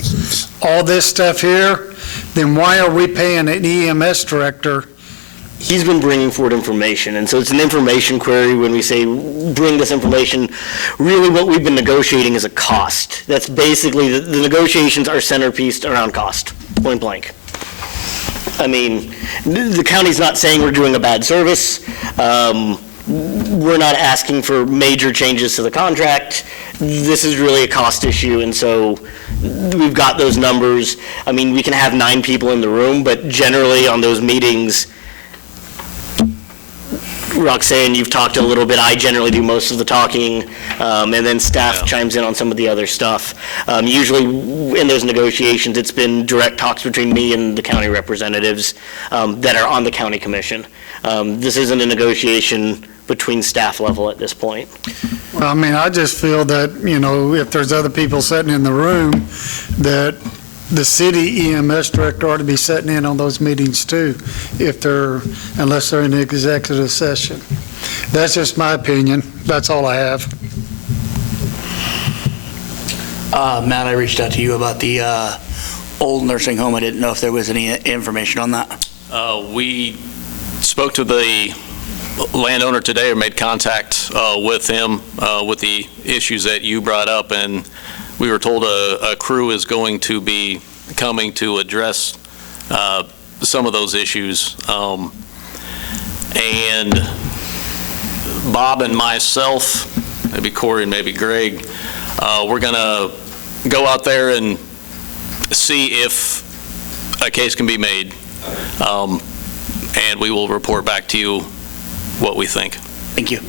all this stuff here, then why are we paying an EMS director? He's been bringing forward information, and so it's an information query when we say bring this information. Really what we've been negotiating is a cost. That's basically, the negotiations are centerpieced around cost, point blank. I mean, the county's not saying we're doing a bad service. We're not asking for major changes to the contract. This is really a cost issue, and so we've got those numbers. I mean, we can have 9 people in the room, but generally on those meetings, Roxanne, you've talked a little bit. I generally do most of the talking, and then staff chimes in on some of the other stuff. Usually in those negotiations, it's been direct talks between me and the county representatives that are on the county commission. This isn't a negotiation between staff level at this point. Well, I mean, I just feel that, if there's other people sitting in the room, that the city EMS director ought to be sitting in on those meetings too, unless they're in the executive session. That's just my opinion. That's all I have. Matt, I reached out to you about the old nursing home. I didn't know if there was any information on that. We spoke to the landowner today, or made contact with him with the issues that you brought up, and we were told a crew is going to be coming to address some of those issues. And Bob and myself, maybe Corey and maybe Greg, we're going to go out there and see if a case can be made. And we will report back to you what we think. Thank you.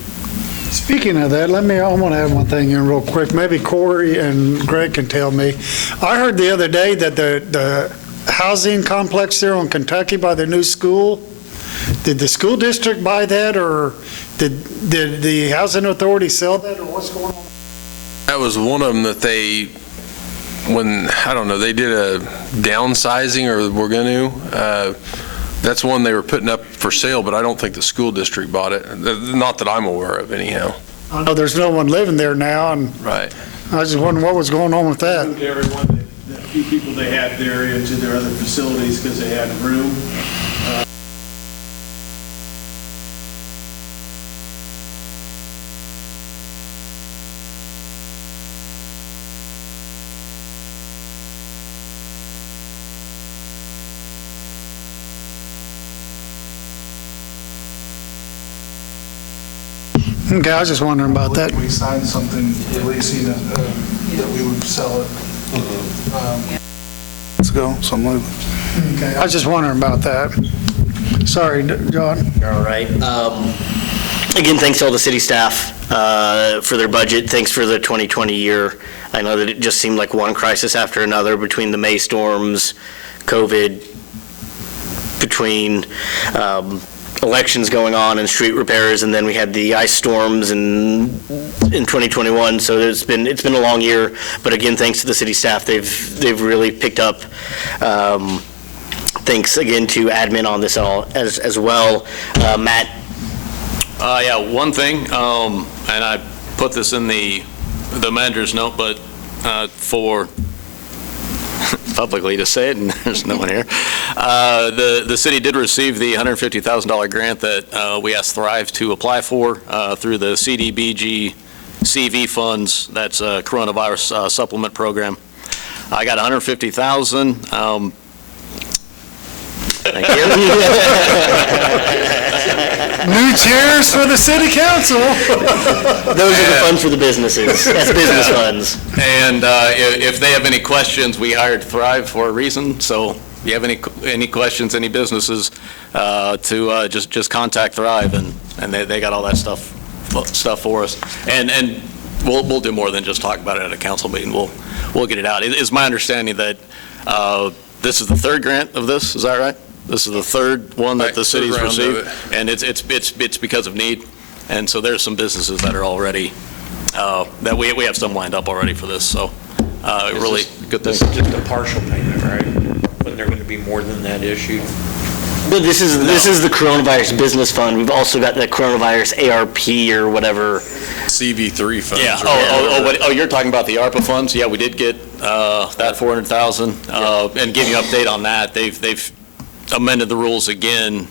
Speaking of that, I want to add one thing in real quick. Maybe Corey and Greg can tell me. I heard the other day that the housing complex there on Kentucky by the new school, Did the school district buy that, or did the housing authority sell that, or what's going on? That was one of them that they, I don't know, they did a downsizing or were going to. That's one they were putting up for sale, but I don't think the school district bought it. Not that I'm aware of, anyhow. I know there's no one living there now, and Right. I was just wondering what was going on with that. Moved everyone, the few people they had there into their other facilities because they had room. Okay, I was just wondering about that. We signed something releasing it, that we would sell it. Let's go, something like that. Okay, I was just wondering about that. Sorry, John. All right. Again, thanks to all the city staff for their budget. Thanks for the 2020 year. I know that it just seemed like one crisis after another between the May storms, COVID, between elections going on and street repairs, and then we had the ice storms in 2021. So it's been a long year. But again, thanks to the city staff, they've really picked up. Thanks again to admin on this all as well. Matt. Yeah, one thing, and I put this in the manager's note, but for publicly to say it, and there's no one here. The city did receive the $150,000 grant that we asked Thrive to apply for through the CDBG CV funds. That's a coronavirus supplement program. I got $150,000. Thank you. New chairs for the city council. Those are the funds for the businesses. That's business funds. And if they have any questions, we hired Thrive for a reason. So if you have any questions, any businesses, to just contact Thrive, and they got all that stuff for us. And we'll do more than just talk about it at a council meeting. We'll get it out. It is my understanding that this is the third grant of this. Is that right? This is the third one that the city's received, and it's because of need. And so there's some businesses that are already that we have some lined up already for this. So really good thing. This is just a partial payment, right? Wasn't there going to be more than that issued? But this is the coronavirus business fund. We've also got the coronavirus ARP or whatever. CV3 funds. Yeah. Right? Oh, you're talking about the ARPA funds? Yeah, we did get that $400,000. And give you an update on that. They've amended the rules again.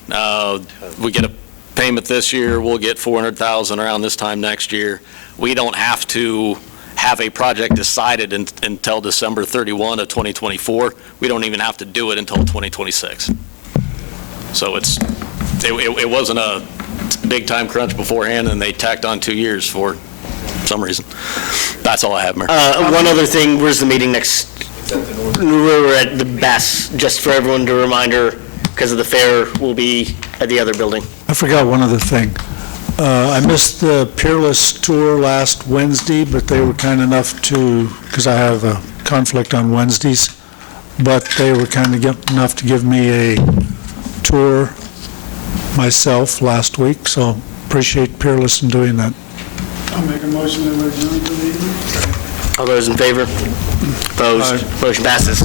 We get a payment this year. We'll get $400,000 around this time next year. We don't have to have a project decided until December 31 of 2024. We don't even have to do it until 2026. So it wasn't a big time crunch beforehand, and they tacked on 2 years for some reason. That's all I have, Mayor. One other thing, where's the meeting next? We're at the Bass, just for everyone to reminder, because of the fair, we'll be at the other building. I forgot one other thing. I missed the Peerless tour last Wednesday, but they were kind enough to, because I have a conflict on Wednesdays, but they were kind enough to give me a tour myself last week, so appreciate Peerless in doing that. I'll make a motion to adjourn the meeting. All those in favor? Opposed? Motion passes.